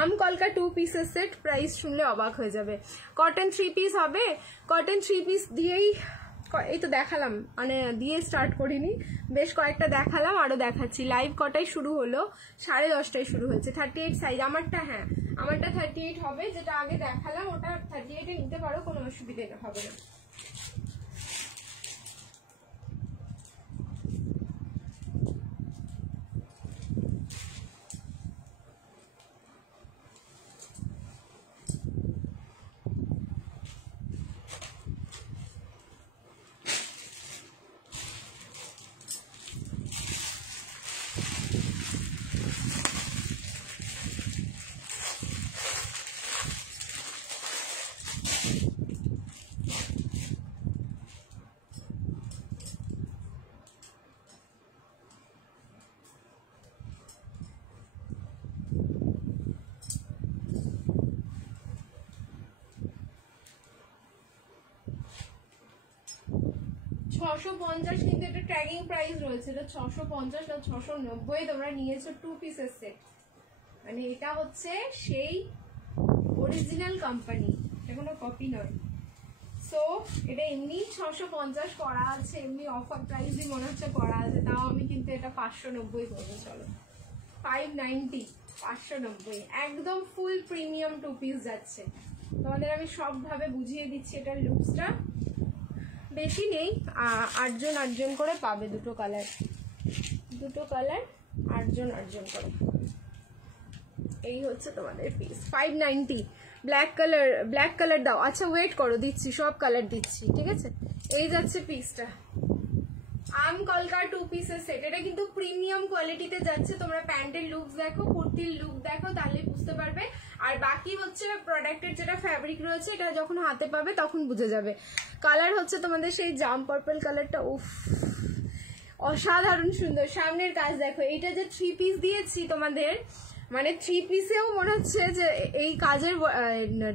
আম কলকা 2 পিসের সেট, প্রাইস শুনলে অবাক হয়ে যাবে, কটন 3 পিস হবে, কটন 3 পিস দিয়েই এই তো দেখালাম, মানে দিয়ে স্টার্ট করিনি, বেশ কয়েকটা দেখালাম, আরো দেখাচ্ছি, লাইভ কটায় শুরু হলো, 10:30টায় শুরু হয়েছে, 38 সাইজ আমারটা, হ্যাঁ আমারটা 38 হবে, যেটা আগে দেখালাম ওটা 38-এ নিতে পারো, কোনো অসুবিধা হবে না। $650 কিন্তু এটা ট্র্যাকিং প্রাইস রয়েছে, 650 না 690 তোমরা নিয়েছো 2 পিসের সেট, মানে এটা হচ্ছে সেই অরিজিনাল কোম্পানি, এটা কোনো কপি নয়। সো এটা এমনি 650 করা আছে, এমনি অফার প্রাইসই মনে হচ্ছে করা আছে, তাও আমি কিন্তু এটা 590 করবো, চলো 590, 590, একদম ফুল প্রিমিয়াম 2 পিস যাচ্ছে, তোমাদের আমি সবভাবে বুঝিয়ে দিচ্ছি। এটার লুকসটা বেশি নেই, 8 জন করে পাবে, দুটো কালার 8 জন করে, এই হচ্ছে তোমাদের পিস 590। ব্ল্যাক কালার দাও, আচ্ছা ওয়েট করো, দিচ্ছি সব কালার দিচ্ছি, ঠিক আছে। এই যাচ্ছে পিসটা, আম কলকা 2 পিসের সেট, এটা কিন্তু প্রিমিয়াম কোয়ালিটিতে যাচ্ছে, তোমরা প্যান্টের লুক দেখো, কুর্তির লুক দেখো, তাহলে বুঝতে পারবে, আর বাকি হচ্ছে প্রোডাক্টের যেটা ফ্যাব্রিক রয়েছে এটা যখন হাতে পাবে তখন বুঝে যাবে। কালার হচ্ছে তোমাদের সেই জাম পার্পল কালারটা, উফ অসাধারণ সুন্দর। সামনের কাজ দেখো, এইটা যে 3 পিস দিয়েছি তোমাদের, মানে 3 পিসেও মনে হচ্ছে যে এই কাজের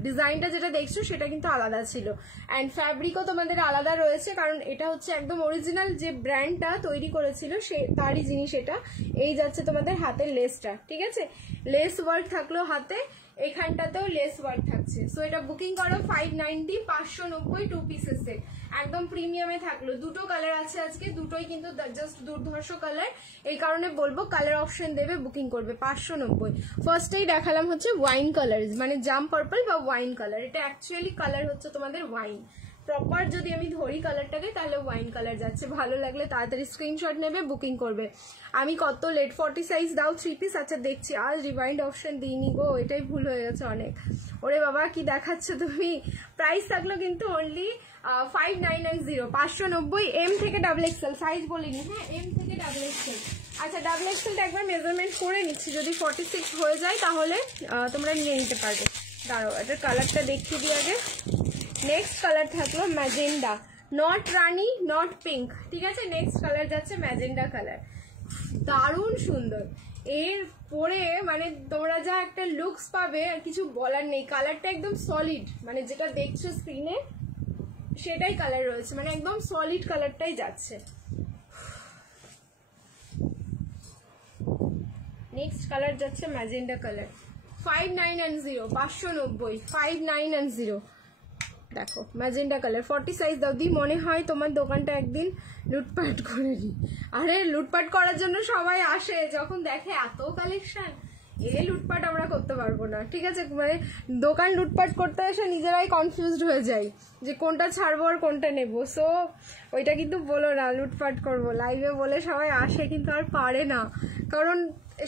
ডিজাইনটা যেটা দেখছো সেটা কিন্তু আলাদা ছিল। অ্যান্ড ফ্যাব্রিকও তোমাদের আলাদা রয়েছে, কারণ এটা হচ্ছে একদম অরিজিনাল যে ব্র্যান্ডটা তৈরি করেছিল সে তারই জিনিস এটা। এই যাচ্ছে তোমাদের হাতের লেসটা, ঠিক আছে, লেস ওয়ার্ক থাকলো হাতে, এখানটাতেও লেস ওয়ার্ক থাকছে। সো এটা বুকিং করো 590, 590 2 পিসের সেট, একদম প্রিমিয়ামে থাকলো। দুটো কালার আছে আজকে, দুটোই কিন্তু জাস্ট দুর্ধর্ষ কালার, এই কারণে বলবো কালার অপশন দেবে, বুকিং করবে 590। ফার্স্টেই দেখালাম হচ্ছে ওয়াইন কালার, মানে জাম পার্পল বা ওয়াইন কালার, এটা অ্যাকচুয়ালি কালার হচ্ছে তোমাদের ওয়াইন। প্রপার যদি আমি ধরি কালারটাকে তাহলে ওয়াইন কালার যাচ্ছে। ভালো লাগলে তাড়াতাড়ি স্ক্রিনশট নেবে, বুকিং করবে। আমি কত লেট 40 সাইজ দাও 3 পিস, আচ্ছা দেখছি, আজ রিভাইন্ড অপশন দিইনি গো, এটাই ভুল হয়ে গেছে অনেক। ওরে বাবা কি দেখাচ্ছ তুমি। প্রাইস থাকলো কিন্তু অনলি 5990, 590, এম থেকে ডাবল এক্সেল, সাইজ বলিনি, হ্যাঁ এম থেকে ডাবল এক্সেল। আচ্ছা ডাবল এক্সেলটা একবার মেজারমেন্ট করে নিচ্ছি, যদি 46 হয়ে যায় তাহলে তোমরা নিয়ে নিতে পারবে। দাঁড়াও এটার কালারটা দেখিয়ে দিই আগে। নেক্সট কালার থাকলো magenta, not Rani not pink, ঠিক আছে। নেক্সট কালার যাচ্ছে ম্যাজেন্ডা কালার, দারুণ সুন্দর। এর পরে মানে তোমরা যা একটা লুকস পাবে আর কিছু বলার নেই। কালারটা একদম সলিড, মানে যেটা দেখছো স্ক্রিনে সেটাই কালার রয়েছে, মানে একদম সলিড কালারটাই যাচ্ছে। নেক্সট কালার যাচ্ছে ম্যাজেন্ডা কালার, 5990, 590, 5990। দেখো ম্যাজেন্ডা কালার, 40 সাইজ দাও দি। মনে হয় তোমার দোকানটা একদিন লুটপাট করে নি। আরে লুটপাট করার জন্য সবাই আসে, যখন দেখে এত কালেকশন, লুটপাট আমরা করতে পারবো না, ঠিক আছে। মানে দোকান লুটপাট করতে এসে নিজেরাই কনফিউজড হয়ে যাই যে কোনটা ছাড়বো আর কোনটা নেবো। সো ওইটা কিন্তু বলো না লুটপাট করবো, লাইভে বলে সবাই আসে কিন্তু আর পারে না, কারণ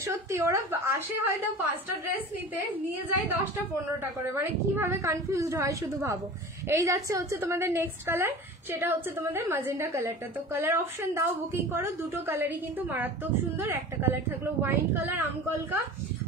সত্যি ওরা আসে হয়তো 5টা ড্রেস নিতে, নিয়ে যায় 10টা 15টা করে, মানে কিভাবে কনফিউজড হয় শুধু ভাবো। এই যাচ্ছে হচ্ছে তোমাদের নেক্সট কালার, সেটা হচ্ছে তোমাদের ম্যাজেন্ডা কালারটা। তো কালার অপশন দাও, বুকিং করো। দুটো কালারই কিন্তু মারাত্মক সুন্দর, একটা কালার থাকলো ওয়াইন কালার আমকলকা,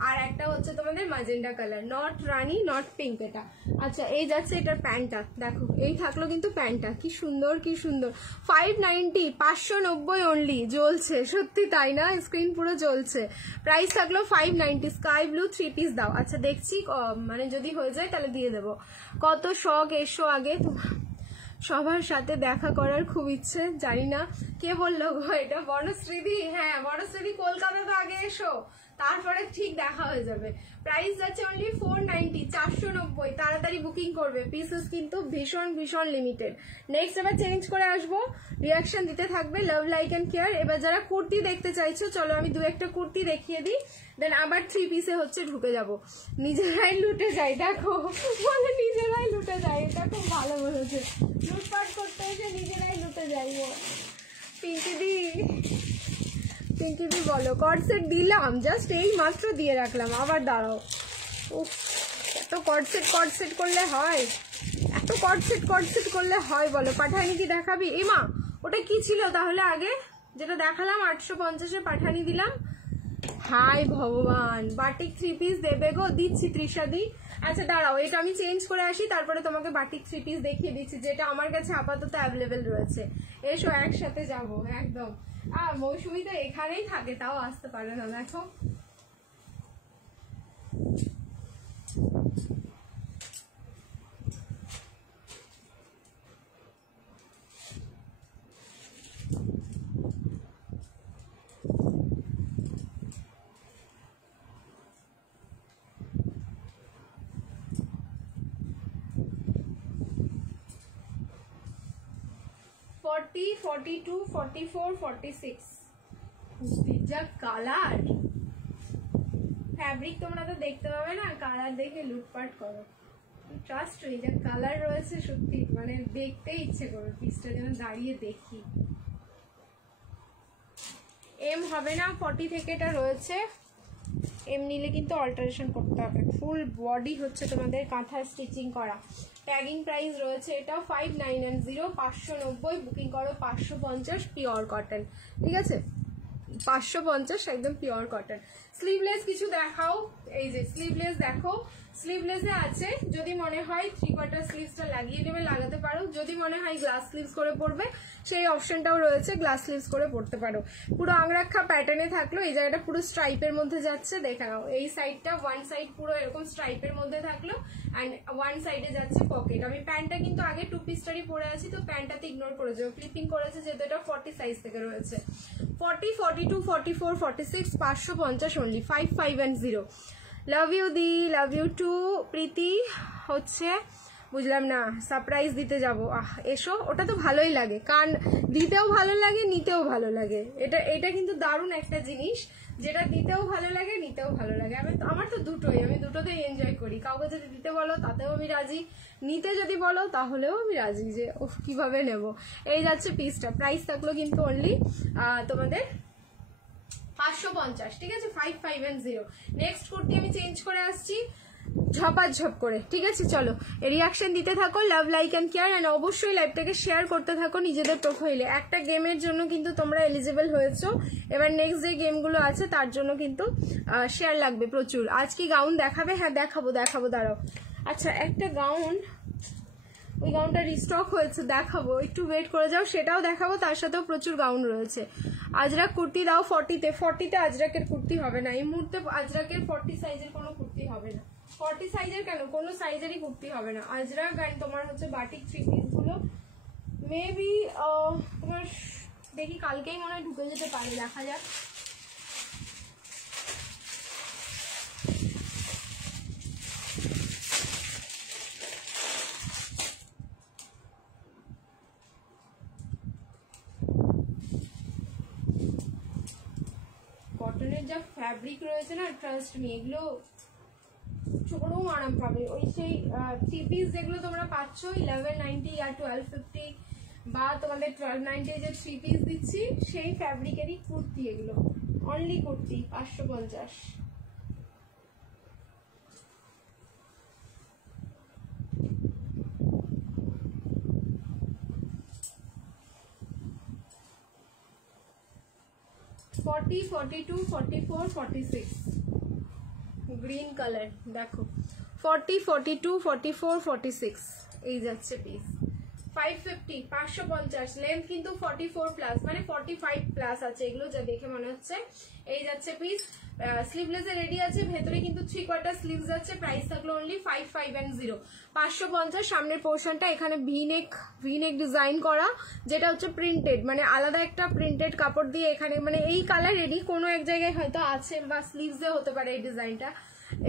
আর একটা হচ্ছে তোমাদের magenta colour, not Rani not pink এটা। আচ্ছা এই যাচ্ছে এটার প্যান্টটা, দেখো এই থাকলো কিন্তু প্যান্টটা, কি সুন্দর কি সুন্দর। 590, 590 অনলি, জ্বলছে সত্যি তাই না, স্ক্রিন পুরো জ্বলছে। প্রাইস থাকলো 590, স্কাই ব্লু 3 পিস দাও। আচ্ছা দেখছি মানে যদি হয়ে যায় তাহলে দিয়ে দেবো। কত শখ, এসো আগে, সবার সাথে দেখা করার খুব ইচ্ছে। জানি না কে বললো গো এটা, বনশ্রীদি, হ্যাঁ বনশ্রীদি কলকাতা তো আগে এসো, তারপরে ঠিক দেখা হয়ে যাবে। প্রাইস যাচ্ছে অনলি 490, 490, তাড়াতাড়ি বুকিং করবে, পিসেস কিন্তু ভীষণ ভীষণ লিমিটেড। নেক্সট এবার চেঞ্জ করে আসবো, রিয়াকশন দিতে থাকবে, লাভ লাইক অ্যান্ড কেয়ার। এবার যারা কুর্তি দেখতে চাইছো চলো আমি 2-1টা কুর্তি দেখিয়ে দিই, দেন আবার 3 পিসে হচ্ছে ঢুকে যাব। নিজেরাই লুটে যাই, দেখো বলে নিজেরাই লুটে যাই, এটা খুব ভালো বলেছে, লুটপাট করতে এসে নিজেরাই লুটে যাই। পিঙ্কিদি পিঙ্কিদি বলো, কর্ড সেট দিলাম, জাস্ট এই মাত্র দিয়ে রাখলাম, আবার দাঁড়াও। উফ এত কর্ড সেট করলে হয়, এত কর্ড সেট করলে হয় বলো। পাঠানি কি দেখাবি? এমা ওটা কি ছিল তাহলে আগে যেটা দেখালাম 850-এ পাঠানি দিলাম? হাই ভগবান, বাটিক 3 পিস দেবে গো, দিচ্ছি তৃষাদি। আচ্ছা দাঁড়াও এটা আমি চেঞ্জ করে আসি, তারপরে তোমাকে বাটিক 3 পিস দেখিয়ে দিচ্ছি যেটা আমার কাছে আপাতত অ্যাভেলেবেল রয়েছে। এসো একসাথে যাবো একদম। মৌসুমি তো এখানেই থাকে, তাও আসতে পারে না, দেখো। ফর্টি, 42, 44, 46, যা কালার। ফ্যাব্রিক তোমরা তো দেখতে পাবে না, কালার দেখে লুটপাট করো, ট্রাস্ট মি, যা কালার রয়েছে সত্যি মানে দেখতে ইচ্ছে করবে, পিসটা যেন দাঁড়িয়ে দেখি। এম হবে না, 40 থেকে এটা রয়েছে, এম নিলে কিন্তু অল্টারেশন করতে হবে। ফুল বডি হচ্ছে তোমাদের কাঁথা স্টিচিং করা, ট্যাগিং প্রাইস রয়েছে এটাও 5990, 590, বুকিং করো 550 পিওর কটন, ঠিক আছে 550 একদম পিওর কটন। স্লিভলেস কিছু দেখাও, এই যে স্লিভলেস দেখো, স্লিভলেসে আছে, যদি মনে হয় 3/4 স্লিভসটা লাগিয়ে নেবে, লাগাতে পারো। যদি মনে হয় গ্লাস স্লিভস করে পরবে, সেই অপশনটাও রয়েছে, গ্লাস স্লিভস করে পরতে পারো। পুরো আংরাক্ষা প্যাটার্নে থাকলো, এই জায়গাটা পুরো স্ট্রাইপের মধ্যে যাচ্ছে, দেখে নাও। এই সাইডটা ওয়ান সাইড পুরো এরকম স্ট্রাইপের মধ্যে থাকলো, অ্যান্ড ওয়ান সাইডে যাচ্ছে পকেট। আমি প্যান্টটা কিন্তু আগে 2 পিসটারই পরে আছি, তো প্যান্টটাতে ইগনোর করে যাবো, ফ্লিপিং করেছে যেহেতু এটা 40 সাইজ থেকে রয়েছে। 40, 42, 44, 46, 550 অনলি, 5, 5 and 0। লাভ ইউ দি, লাভ ইউ টু। প্রীতি হচ্ছে বুঝলাম না, সারপ্রাইজ দিতে যাব। এসো, ওটা তো ভালোই লাগে, কারণ দিতেও ভালো লাগে, নিতেও ভালো লাগে। এটা কিন্তু দারুণ একটা জিনিস, যেটা দিতেও ভালো লাগে, নিতেও ভালো লাগে। আমার তো দুটোই, আমি দুটোতেই এনজয় করি। কাউকে যদি দিতে বলো তাতেও আমি রাজি, নিতে যদি বলো তাহলেও আমি রাজি, যে ও কিভাবে নেব। এই যাচ্ছে পিসটা, প্রাইস থাকলো কিন্তু অনলি তোমাদের 550, ঠিক আছে, 5, 5 and 0। নেক্সট কুর্তি আমি চেঞ্জ করে আসছি ঝপাঝপ করে, ঠিক আছে। চলো রিয়াকশন দিতে থাকো, লাভ, লাইক অ্যান্ড কেয়ার, অ্যান্ড অবশ্যই লাইভটাকে শেয়ার করতে থাকো নিজেদের প্রোফাইলে। একটা গেমের জন্য কিন্তু তোমরা এলিজিবল হয়েছো, এবার নেক্সট যে গেমগুলো আছে তার জন্য কিন্তু শেয়ার লাগবে প্রচুর। আজ কি গাউন দেখাবে? হ্যাঁ দেখাবো, দাঁড়াও। আচ্ছা, একটা গাউন, ওই গাউনটা রিস্টক হয়েছে, দেখাবো, একটু ওয়েট করে যাও, সেটাও দেখাবো। তার সাথেও প্রচুর গাউন রয়েছে। আজরাক কুর্তি দাও 40তে আজরাকের কুর্তি হবে না এই মুহূর্তে, আজরাকের 40 সাইজের কোনো কুর্তি হবে না। 40 সাইজের কেন, কোনো সাইজেরই কুর্তি হবে না। আজরাক অ্যান্ড তোমার হচ্ছে বাটিক 3 পিস গুলো মেবি তোমার দেখি কালকেই মনে হয় ঢুকে যেতে পারে, দেখা যাক। কটনের যা ফ্যাব্রিক রয়েছে না, ট্রাস্ট মি, এগুলো চোখেও আরাম পাবে। ওই সেই 3 পিস যেগুলো তোমরা পাচ্ছ 1190 আর 1250, বা তোমাদের 1290 যে 3 পিস দিচ্ছি, সেই ফ্যাব্রিকেরই কুর্তি এগুলো, only kurti 550। Forty, 42, 44, 46 green colour, দেখো 40, 42, 44, 46 এই যাচ্ছে পিস। 550, 550, লেন্থ কিন্তু 44 প্লাস, মানে 45 প্লাস আছে এগুলো, যা দেখে মনে হচ্ছে। এই যাচ্ছে পিস, স্লিভলেসে রেডি আছে, ভেতরে কিন্তু 3/4 স্লিভস আছে। প্রাইস থাকলো অনলি 5, 5 and 0, 550। সামনের পোর্শনটা এখানে ভিনেক ডিজাইন করা, যেটা হচ্ছে প্রিন্টেড, মানে আলাদা একটা প্রিন্টেড কাপড় দিয়ে এখানে, মানে এই কালার রেডি কোনো এক জায়গায় হয়তো আছে, বা স্লিভসে হতে পারে এই ডিজাইনটা।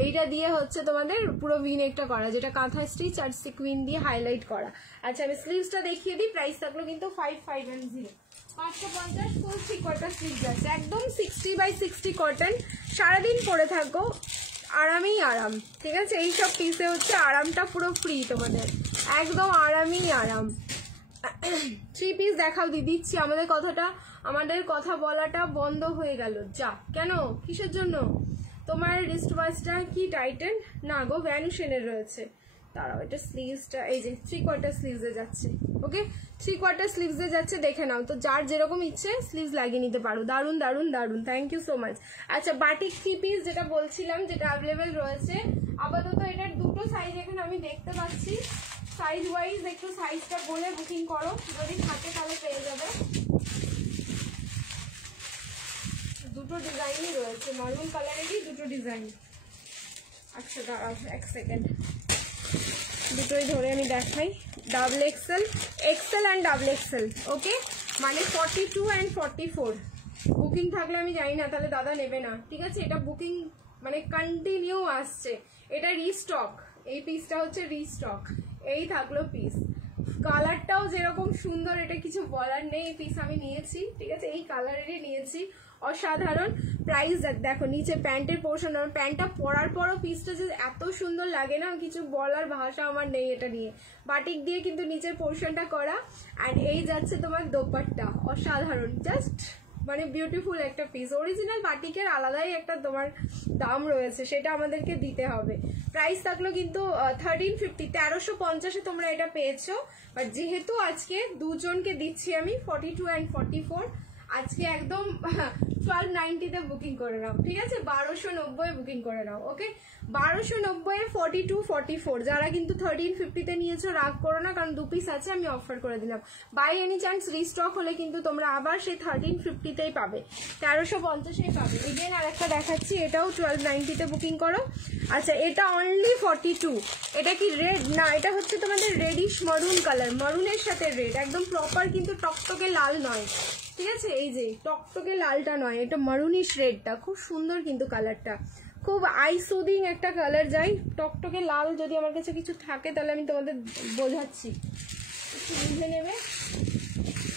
এইটা দিয়ে হচ্ছে তোমাদের পুরো ভিনেকটা করা, যেটা কাঁথা স্টিচ আর সিকুইন দিয়ে হাইলাইট করা। আচ্ছা, আমি স্লিভসটা দেখিয়ে দিই। প্রাইস থাকলো কিন্তু 5, 5 and 0, 550, ফুল 3/4 স্লিভ যাচ্ছে, একদম 60/60 কটন। সারাদিন পরে থাকো, আরামেই আরাম, ঠিক আছে। এইসব পিসে হচ্ছে আরামটা পুরো ফ্রি তোমাদের, একদম আরামই আরাম। 3 পিস দেখাও দিচ্ছি। আমাদের কথা বলাটা বন্ধ হয়ে গেল, যা কেন, কিসের জন্য? তোমার রিস্ট ওয়াচটা কি টাইটেন না গো, ভ্যানুশনের রয়েছে। তারাও এটা স্লিভসটা, এই যে 3/4 স্লিভসে যাচ্ছে, ওকে 3/4 স্লিভসে যাচ্ছে, দেখে নাও। তো যার যেরকম ইচ্ছে স্লিভস লাগিয়ে নিতে পারো। দারুন দারুন দারুন, থ্যাংক ইউ সো মাচ। আচ্ছা, বাটিক 3 পিস যেটা বলছিলাম, যেটা অ্যাভেলেবেল রয়েছে আপাতত, এটার দুটো সাইজ এখানে আমি দেখতে পাচ্ছি। সাইজ ওয়াইজ একটু সাইজটা বলে বুকিং করো, যদি থাকে তাহলে পেয়ে যাবে। দুটো ডিজাইনই রয়েছে, মারুন কালারেরই দুটো ডিজাইন। আচ্ছা দাঁড়াও এক সেকেন্ড, দুটোই ধরে আমি দেখাই। Double XL and double XL, okay, মানে 42 and 44। বুকিং থাকলে আমি জানি না, তাহলে দাদা নেবে না, ঠিক আছে। এটা বুকিং মানে কন্টিনিউ আসছে, এটা রিস্টক, এই পিসটা হচ্ছে রিস্টক। এই থাকলো পিস, কালারটাও যেরকম সুন্দর, এটা কিছু বলার নেই। এই পিস আমি নিয়েছি, ঠিক আছে, এই কালারেরই নিয়েছি, অসাধারণ। প্রাইস দেখো, নিচে প্যান্টের পোর্শন, প্যান্টটা পরার পরও পিসটা যে এত সুন্দর লাগে না, কিছু বলার ভাষা আমার নেই এটা নিয়ে। বাটিক দিয়ে কিন্তু নিচের পোর্শনটা করা, অ্যান্ড এই যাচ্ছে তোমার দোপাট্টা, অসাধারণ, জাস্ট মানে বিউটিফুল একটা পিস। অরিজিনাল বাটিকের আলাদাই একটা তোমার দাম রয়েছে, সেটা আমাদেরকে দিতে হবে। প্রাইস থাকলো কিন্তু 1350, 1350-এ তোমরা এটা পেয়েছো। বাট যেহেতু আজকে দুজনকে দিচ্ছি আমি 42 and 44, আজকে একদম 1290 তে বুকিং করে নাও, ঠিক আছে? 1290 বুকিং করে নাও, ওকে? 1290 42 44 যারা কিন্তু 1350 তে নিয়েছো রাগ করো না, কারণ 2 পিস আছে, আমি অফার করে দিলাম। বাই এনি চান্স রিস্টক হলে কিন্তু তোমরা আবার সেই 1350 তেই পাবে, 1350 পাবে। এগেন আরেকটা দেখাচ্ছি, এটাও 1290 তে বুকিং করো। আচ্ছা, এটা অনলি 42। এটা কি রেড না, এটা হচ্ছে তোমাদের রেডিশ মারুন কালার, মারুনের সাথে রেড, একদম প্রপার কিন্তু টকটকে লাল নয়, ঠিক আছে? এই যে টকটকে লালটা নয়, এটা মারুনিশ রেডটা, খুব সুন্দর কিন্তু কালারটা, খুব আই সুদিং একটা কালার। যাই টকটকে লাল যদি আমার কাছে কিছু থাকে তাহলে আমি তোমাদের বোঝাচ্ছি, একটু বুঝে নেবে।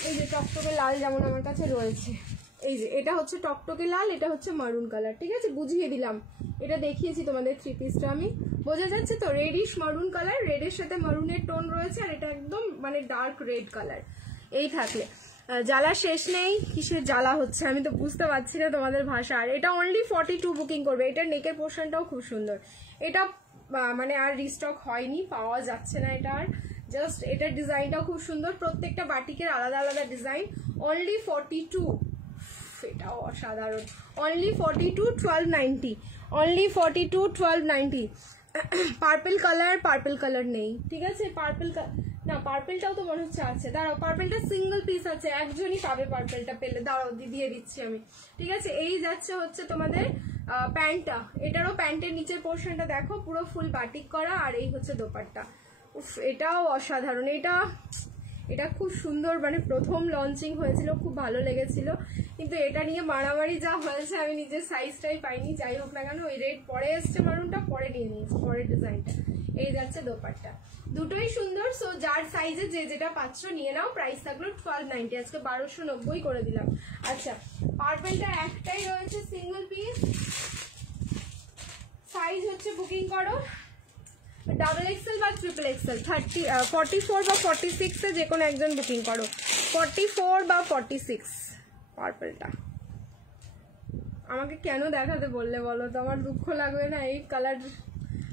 এই যে টকটকে লাল যেমন আমার কাছে রয়েছে, এই যে এটা হচ্ছে টকটকে লাল, এটা হচ্ছে মারুন কালার, ঠিক আছে? বুঝিয়ে দিলাম, এটা দেখিয়েছি তোমাদের 3 পিসটা আমি, বোঝা যাচ্ছে তো? রেডিশ মারুন কালার, রেডের সাথে মারুনের টোন রয়েছে, আর এটা একদম মানে ডার্ক রেড কালার। এই থাকলে জ্বালা শেষ নেই, কিসের জ্বালা হচ্ছে আমি তো বুঝতে পারছি না তোমাদের ভাষা। আর এটা অনলি 42 বুকিং করবে। এটার নেকের পোর্শনটাও খুব সুন্দর, এটা মানে আর রিস্টক হয়নি, পাওয়া যাচ্ছে না এটা আর। জাস্ট এটার ডিজাইনটাও খুব সুন্দর, প্রত্যেকটা বাটিকের আলাদা আলাদা ডিজাইন। অনলি 42, এটাও অসাধারণ। Only 42 1290, only 42 1290। পার্পল কালার নেই, ঠিক আছে? পার্পল না, পার্পলটাও তো মনে হচ্ছে আছে, দাঁড়াও, পার্পলটা সিঙ্গেল পিস আছে, একজনই পাবে পার্পলটা পেলে, দাঁড়াও দিয়ে দিচ্ছি আমি, ঠিক আছে? এই যাচ্ছে হচ্ছে তোমাদের প্যান্টটা, এটারও প্যান্টের নিচের পোর্শনটা দেখো পুরো ফুল বাটিক করা, আর এই হচ্ছে দোপাট্টা। উফ, এটাও অসাধারণ, এটা খুব সুন্দর, মানে প্রথম লঞ্চিং হয়েছিল, খুব ভালো লেগেছিল, কিন্তু এটা নিয়ে মারামারি যা হয়েছে, আমি নিজের সাইজটাই পাইনি। যাই হোক না কেন, ওই রেড পরে এসছে, মারুনটা পরে নিয়ে নিয়েছি, পরের ডিজাইনটা। এই যাচ্ছে দোপাট্টা, দুটোই সুন্দর। সো যার সাইজে যে যেটা পাচ্ছ নিয়ে নাও। প্রাইস থাকলো 1290, আজকে 1290 করে দিলাম। আচ্ছা, পার্পলটা একটাই রয়েছে সিঙ্গেল পিস, সাইজ হচ্ছে বুকিং করো ডাবল এক্সেল বা ট্রিপল এক্সেল, 44 বা 46 যে কোনো একজন বুকিং করো, 44 বা 46। পার্পলটা আমাকে কেন দেখাতে বললে বলো তো? আমার দুঃখ লাগবে না? এই কালার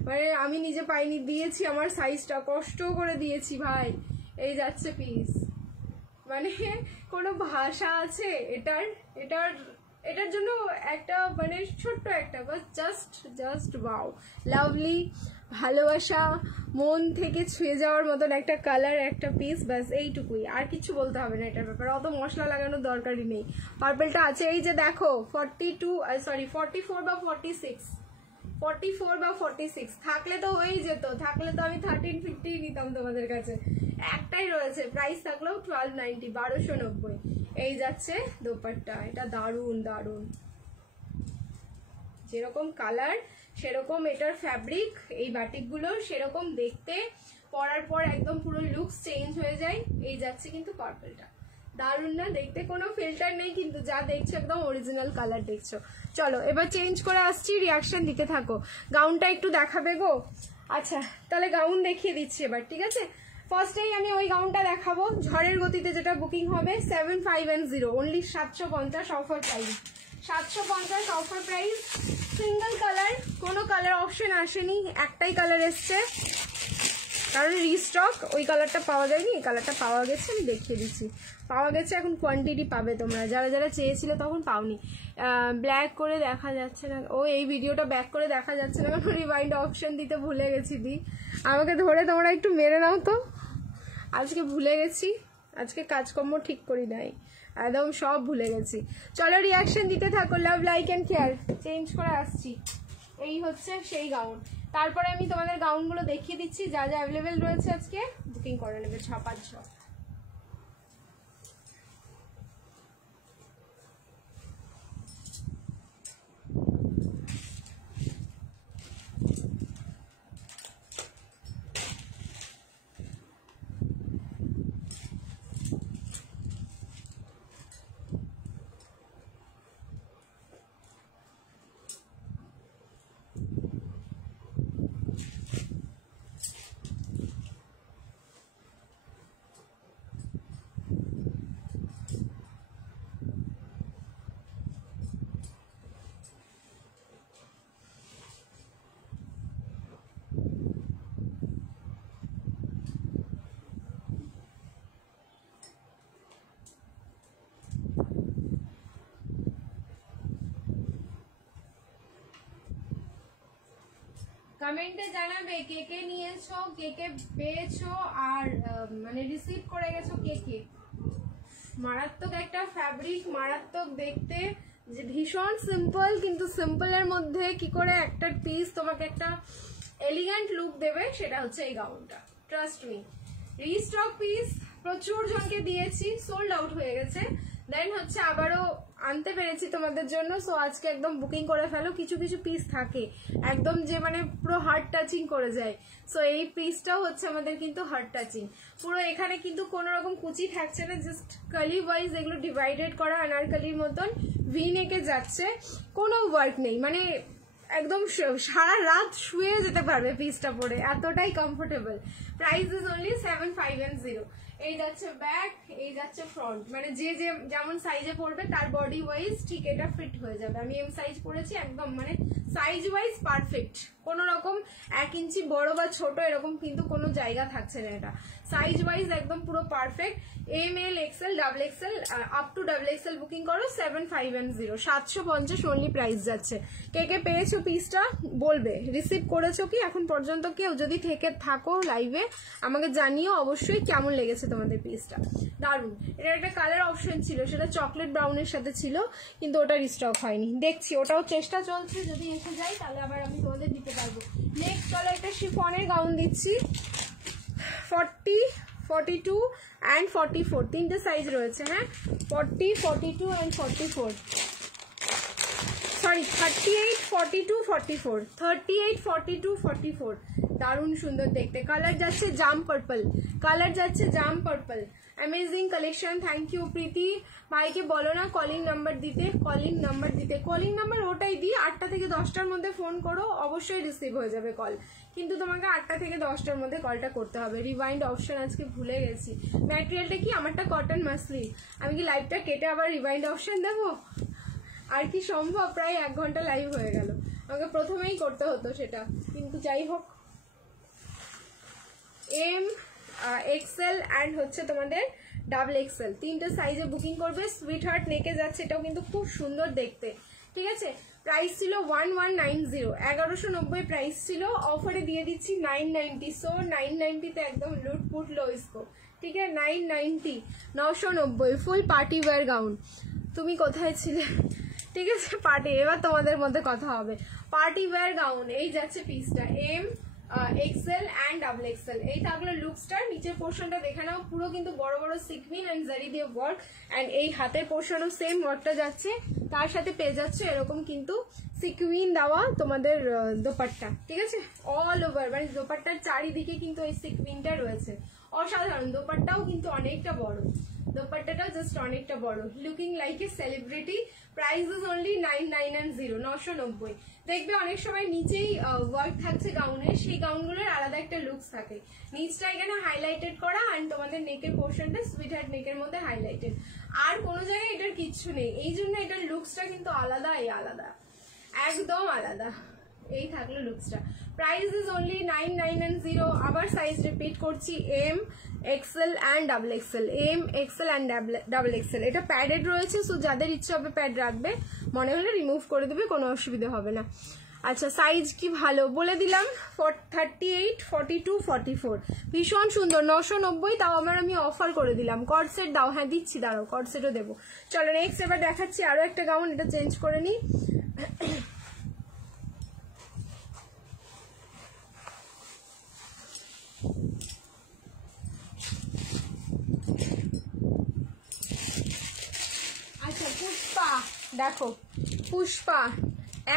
মানে আমি নিজে পাইনি, দিয়েছি আমার সাইজটা, কষ্ট করে দিয়েছি ভাই। এই যাচ্ছে পিস, মানে কোনো ভাষা আছে এটার জন্য? একটা মানে ছোট্ট একটা বাস, জাস্ট ওয়াও, লাভলি, ভালোবাসা, মন থেকে ছুঁয়ে যাওয়ার মতন একটা কালার, একটা পিস, বাস এইটুকুই, আর কিছু বলতে হবে না এটার ব্যাপারে, অত মশলা লাগানোর দরকারই নেই। পার্পলটা আছে, এই যে দেখো 44 বা 46, 44 বা 46 থাকলে তো হয়েই যেত, থাকলে তো আমি 1350 নিতাম তোমাদের কাছে। একটাই রয়েছে, প্রাইস থাকলো 1290, 1290। এই যাচ্ছে দোপাট্টা, এটা দারুন দারুন, যেরকম কালার সেরকম এটার ফ্যাব্রিক, এই বাটিকগুলো সেরকম দেখতে, পরার পর একদম পুরো লুকস চেঞ্জ হয়ে যায়। এই যাচ্ছে কিন্তু পার্পলটা, দারুন না দেখতে? কোনো ফিল্টার নেই কিন্তু, যা দেখছো একদম অরিজিনাল কালার দেখছো। চলো এবার চেঞ্জ করে আসছি, রিয়াকশন দিতে থাকো। গাউনটা একটু দেখাবে গো? আচ্ছা তাহলে গাউন দেখিয়ে দিচ্ছি এবার, ঠিক আছে? ফার্স্টেই আমি ওই গাউনটা দেখাবো, ঝড়ের গতিতে যেটা বুকিং হবে, 7510, only 750 offer price, 750 offer price. Single colour, কোনো কালার অপশন আসেনি, একটাই কালার এসছে, কারণ রিস্টক ওই কালারটা পাওয়া যায়নি, এই কালারটা পাওয়া গেছে, আমি দেখিয়ে দিচ্ছি, পাওয়া গেছে। এখন কোয়ান্টিটি পাবে তোমরা, যারা যারা চেয়েছিলে তখন পাওনি। ব্ল্যাক করে দেখা যাচ্ছে না, ও এই ভিডিওটা ব্যাক করে দেখা যাচ্ছে না, কারণ রিমাইন্ড অপশন দিতে ভুলে গেছি। আমাকে ধরে তোমরা একটু মেরে নাও তো, আজকে ভুলে গেছি, আজকে কাজকর্ম ঠিক করি নাই, একদম সব ভুলে গেছি। চলো রিয়াকশন দিতে থাকো, love like and care. Change করে আসছি, এই হচ্ছে সেই গাউন। তারপরে আমি তোমাদের গাউনগুলো দেখিয়ে দিচ্ছি, যা যা অ্যাভেলেবেল রয়েছে আজকে বুকিং করে নেবে 6-5। কমেন্টে জানাবে কে কে নিয়েছো, কে কে পেয়েছো, আর মানে রিসিভ করে গেছো কে কে। মারাত্মক একটা ফ্যাব্রিক, মারাত্মক দেখতে, যে ভীষণ সিম্পল, কিন্তু সিম্পলের মধ্যে কি করে একটা পিস তোমাকে একটা এলিগেন্ট লুক দেবে, সেটা হচ্ছে এই গাউনটা। ট্রাস্ট মি, রিস্টক পিস প্রচুর জনকে দিয়েছি, সোল্ড আউট হয়ে গেছে, দেন হচ্ছে আবারও আনতে পেরেছি তোমাদের জন্য। সো আজকে একদম বুকিং করে ফেলো, কিছু কিছু পিস থাকে একদম যে মানে পুরো হার্ট টাচিং করে যায়। সো এই পিসটাও হচ্ছে আমাদের কিন্তু হার্ট টাচিং পুরো। এখানে কিন্তু কোনো রকম কুচি থাকছে না, জাস্ট কালি ওয়াইজ এগুলো ডিভাইডেড করা আনারকালির মতন ভি নেকে যাচ্ছে, কোনো ওয়ার্ক নেই, মানে একদম সারা রাত শুয়ে যেতে পারবে পিসটা পরে, এতটাই কমফোর্টেবল। Price is only 7510। এই যাচ্ছে ব্যাক, এই যাচ্ছে ফ্রন্ট, মানে যে যে যেমন সাইজে পড়বে তার বডি ওয়াইজ ঠিক এটা ফিট হয়ে যাবে। আমি এম সাইজ পরেছি, একদম মানে সাইজ ওয়াইজ পারফেক্ট, কোনো রকম 1 ইঞ্চি বড় বা ছোট এরকম কিন্তু কোনো জায়গা থাকছে না, এটা সাইজ ওয়াইজ একদম পুরো perfect. M L XL double XL up to double XL booking করো 7510, 750 অনলি প্রাইস যাচ্ছে। কে কে পেয়েছো পিসটা বলবে, রিসিভ করেছো কি এখন পর্যন্ত কেউ? যদি থেকে থাকো লাইভে আমাকে জানিও অবশ্যই কেমন লেগেছে তোমাদের পিসটা। দারুন, এটা একটা কালার অপশন ছিল, সেটা চকলেট ব্রাউনের সাথে ছিল, কিন্তু ওটা রিস্টক হয়নি, দেখছি ওটাও চেষ্টা চলছে, যদি এসে যায় তাহলে আবার আমি তোমাদের দিতে পারবো। নেক্সট কালার একটা শিফনের গাউন দিচ্ছি, 40, 42 and 44 তিনটে সাইজ রয়েছে। হ্যাঁ, 40, 42 and 44, সরি 38, 42, 44, 38, 42, 44। দারুণ সুন্দর দেখতে, কালার যাচ্ছে জাম পার্পল, কালার যাচ্ছে জাম purple. Amazing collection, thank you Priti. ভাইকে বলো না কলিং নাম্বার দিতে, কলিং নাম্বার দিতে, কলিং নাম্বার ওটাই দিই, 8টা থেকে 10টার মধ্যে ফোন করো, অবশ্যই রিসিভ হয়ে যাবে কল, কিন্তু তোমাকে 8টা থেকে 10টার মধ্যে কলটা করতে হবে। রিভাইন্ড অপশন আজকে ভুলে গেছি। ম্যাটেরিয়ালটা কি? আমারটা কটন মাসলিন, আমি কি লাইভটা কেটে আবার রিভাইন্ড অপশন দেবো? আর কি সম্ভব? প্রায় 1 ঘন্টা লাইভ হয়ে গেল, আমাকে প্রথমেই করতে হতো সেটা, কিন্তু যাই হোক। এম এক্সেল অ্যান্ড হচ্ছে তোমাদের ডাবল এক্সেল, তিনটে সাইজে বুকিং করবে। সুইট হার্ট নেকে যাচ্ছে, এটাও কিন্তু খুব সুন্দর দেখতে, ঠিক আছে। প্রাইস ছিল 1190, 1190 প্রাইস ছিল, অফারে দিয়ে দিচ্ছি 990। সো 990 একদম লুটপুট লো ইসকো, ঠিক আছে। 990, 990 ফুল পার্টি ওয়্যার গাউন। তুমি কোথায় ছিলে? ঠিক আছে, পার্টি, এবার তোমাদের মধ্যে কথা হবে। পার্টি ওয়্যার গাউন, এই যাচ্ছে পিসটা, M XL and double XL. এই থাকলো লুকসটার। নিচের পোর্শনটা দেখে নাও, পুরো কিন্তু বড় বড় সিকুইন অ্যান্ড জারি দিয়ে ওয়ার্ক, অ্যান্ড এই হাতের পোর্শনও সেম ওয়ার্কটা যাচ্ছে, তার সাথে পেয়ে যাচ্ছে এরকম কিন্তু সিকুইন দেওয়া তোমাদের দোপাট্টা, ঠিক আছে। অল ওভার মানে দোপাট্টার চারিদিকে কিন্তু এই সিকুইনটা রয়েছে, অসাধারণ। দোপাট্টাও কিন্তু অনেকটা বড়, দোপাট্টাটাও জাস্ট অনেকটা বড়, looking like a celebrity. Price is only 990, 990। দেখবে অনেক সময় নিচেই ওয়ার্ক থাকছে গাউনের, সেই গাউনগুলোর আলাদা একটা লুকস থাকে। নিচটা এখানে হাইলাইটেড করা, অ্যান্ড তোমাদের নেকের পোর্শনটা সুইট হার্ট নেকের মধ্যে হাইলাইটেড, আর কোনো জায়গায় এটার কিচ্ছু নেই, এই জন্য এটার লুকসটা কিন্তু আলাদা, এই আলাদা, একদম আলাদা। এই থাকলো লুকসটা। Price is only 990। আবার সাইজ রিপিট করছি, M XL and double XL, M XL and double XL. এটা প্যাডেড রয়েছে, সো যাদের ইচ্ছে হবে প্যাড রাখবে, মনে হলে রিমুভ করে দেবে, কোনো অসুবিধা হবে না। আচ্ছা, সাইজ কি ভালো বলে দিলাম, 38, 42, 44, ভীষণ সুন্দর, 990, তাও আবার আমি অফার করে দিলাম। কর্ডসেট দাও, হ্যাঁ দিচ্ছি, দাঁড়াও কর্ডসেটও দেবো। চলো নেক্সট এবার দেখাচ্ছি আরো একটা গাউন, এটা চেঞ্জ করে নিই। আচ্ছা, পুষ্পা দেখো, পুষ্পা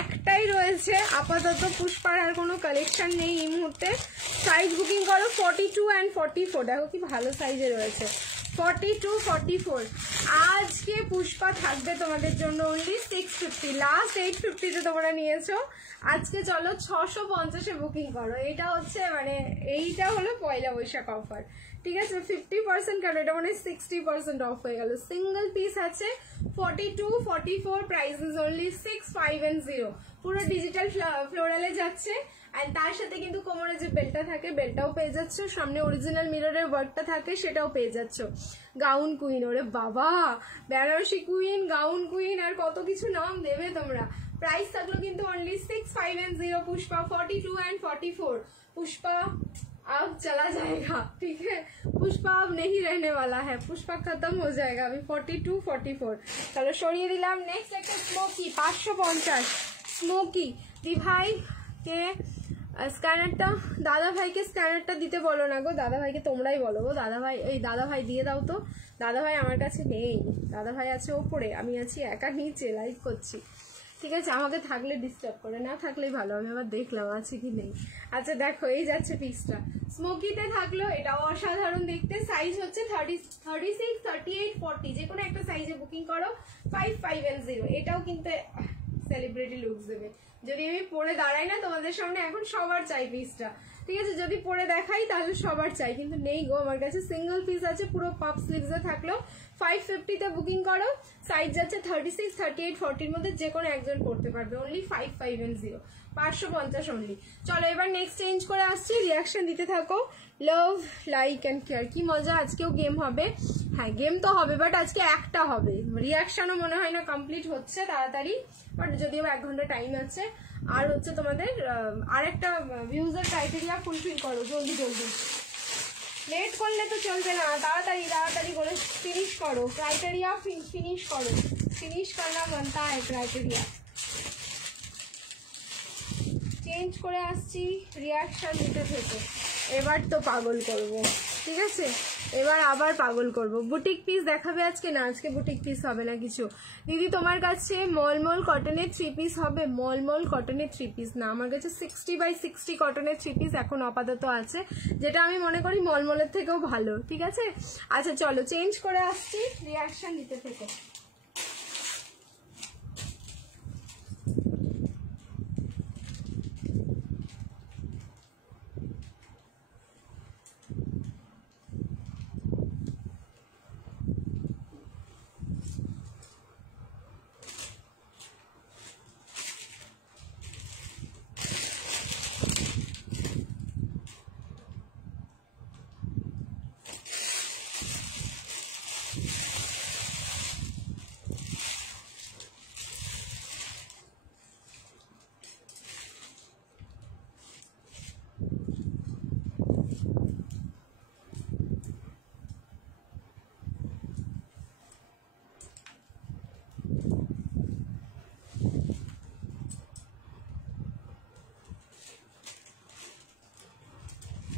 একটাই রয়েছে আপাতত, পুষ্পার আর কোনো কালেকশন নেই এই মুহূর্তে। সাইজ বুকিং করো 42 and 44, দেখো কি ভালো সাইজে রয়েছে, 42, 44। আজকে পুষ্পা থাকবে তোমাদের জন্য অনলি 650, লাস্ট 850 তোমরা নিয়েছো, আজকে চলো 650-এ বুকিং করো। এটা হচ্ছে মানে এইটা হলো পয়লা বৈশাখ অফার, ঠিক আছে। 50% কেন, এটা মানে 60% অফ হয়ে গেল। সিঙ্গেল পিস আছে 42, 44, প্রাইস ইজ অনলি 6510। পুরো ডিজিটাল ফ্লোরালে যাচ্ছে, আর তার সাথে কিন্তু কোমরে যে বেল্টটা থাকে বেল্টটাও পেয়ে যাচ্ছ, সামনে অরিজিনাল মিররের ওয়ার্কটা থাকে সেটাও পেয়ে যাচ্ছ। গাউন কুইন, ওরে বাবা, বেনারসি কুইন, গাউন কুইন, আর কত কিছু নাম দেবে তোমরা। प्राइस থাকলো কিন্তু only 6510 पुष्पा 42 and 44 पुष्पा अब चला जाएगा, ठीक है, पुष्पा अब नहीं रहने वाला है, पुष्पा खत्म हो जाएगा अभी 42 44। चलो সরিয়ে দিলাম। नेक्स्ट একটা স্মোকি 550 স্মোকি দি ভাই কে স্ক্যানারটা, দাদা ভাইকে স্ক্যানারটা দিতে বলো না গো, দাদা ভাইকে তোমরাই বলো গো, দাদা ভাই এই দাদা ভাই দিয়ে দাও তো, দাদা ভাই আমার কাছে নেই, দাদা ভাই আছে ওপরে, আমি আছি একা নিচে লাইভ করছি, ঠিক আছে, আমাকে থাকলে ডিস্টার্ব করে, না থাকলেই ভালো, আমি আবার দেখলাম আছে কি নেই। আচ্ছা দেখো এই যাচ্ছে পিসটা, স্মোকিতে থাকলো, এটাও অসাধারণ দেখতে, সাইজ হচ্ছে 36 38 40, যে কোনো একটা সাইজে বুকিং করো 5510। এটাও কিন্তু সেলিব্রিটি লুকস দেবে, যদি আমি পরে দাঁড়াই না তোমাদের সামনে, এখন সবার চাই পিসটা, ঠিক আছে, যদি পরে দেখাই তাহলে সবার চাই, কিন্তু নেই গো আমার কাছে, সিঙ্গেল পিস আছে, পুরো পাপ স্লিভসে থাকলো, 550 বুকিং করো, সাইজ যাচ্ছে 36 38 40 মধ্যে, যে কোনো একজন পড়তে পারবে, অনলি 5510 550 অনলি। চলো এবার নেক্সট চেঞ্জ করে আসছি, রিয়াকশন দিতে থাকো, লাভ লাইক অ্যান্ড কেয়ার। কি মজা, আজকেও গেম হবে, হ্যাঁ গেম তো হবে, বাট আজকে একটা হবে, রিয়াকশনও মনে হয় না কমপ্লিট হচ্ছে তাড়াতাড়ি, বাট যদিও 1 ঘন্টা টাইম আছে। আর হচ্ছে তোমাদের আরেকটা ভিউজের ক্রাইটেরিয়া ফুলফিল করো, জলদি জলদি, লেট করলে তো চলবে না, তাড়াতাড়ি তাড়াতাড়ি করে ফিনিশ করো, ক্রাইটেরিয়া ফিনিশ করো, ফিনিশ করনা बनता है ক্রাইটেরিয়া। চেঞ্জ করে আসছি, রিয়াকশন দিতে থেকে এবার তো পাগল করব, ঠিক আছে, এবার আবার পাগল করব। বুটিক পিস দেখাবে আজকে, না আজকে বুটিক পিস হবে না কিছু। দিদি তোমার কাছে মলমল কটনের 3 পিস হবে? মলমল কটনের 3 পিস না, আমার কাছে 60x60 কটনের 3 পিস এখন আপাতত আছে, যেটা আমি মনে করি মলমলের থেকেও ভালো, ঠিক আছে। আচ্ছা চলো চেঞ্জ করে আসছি, রিয়াকশন দিতে থেকে।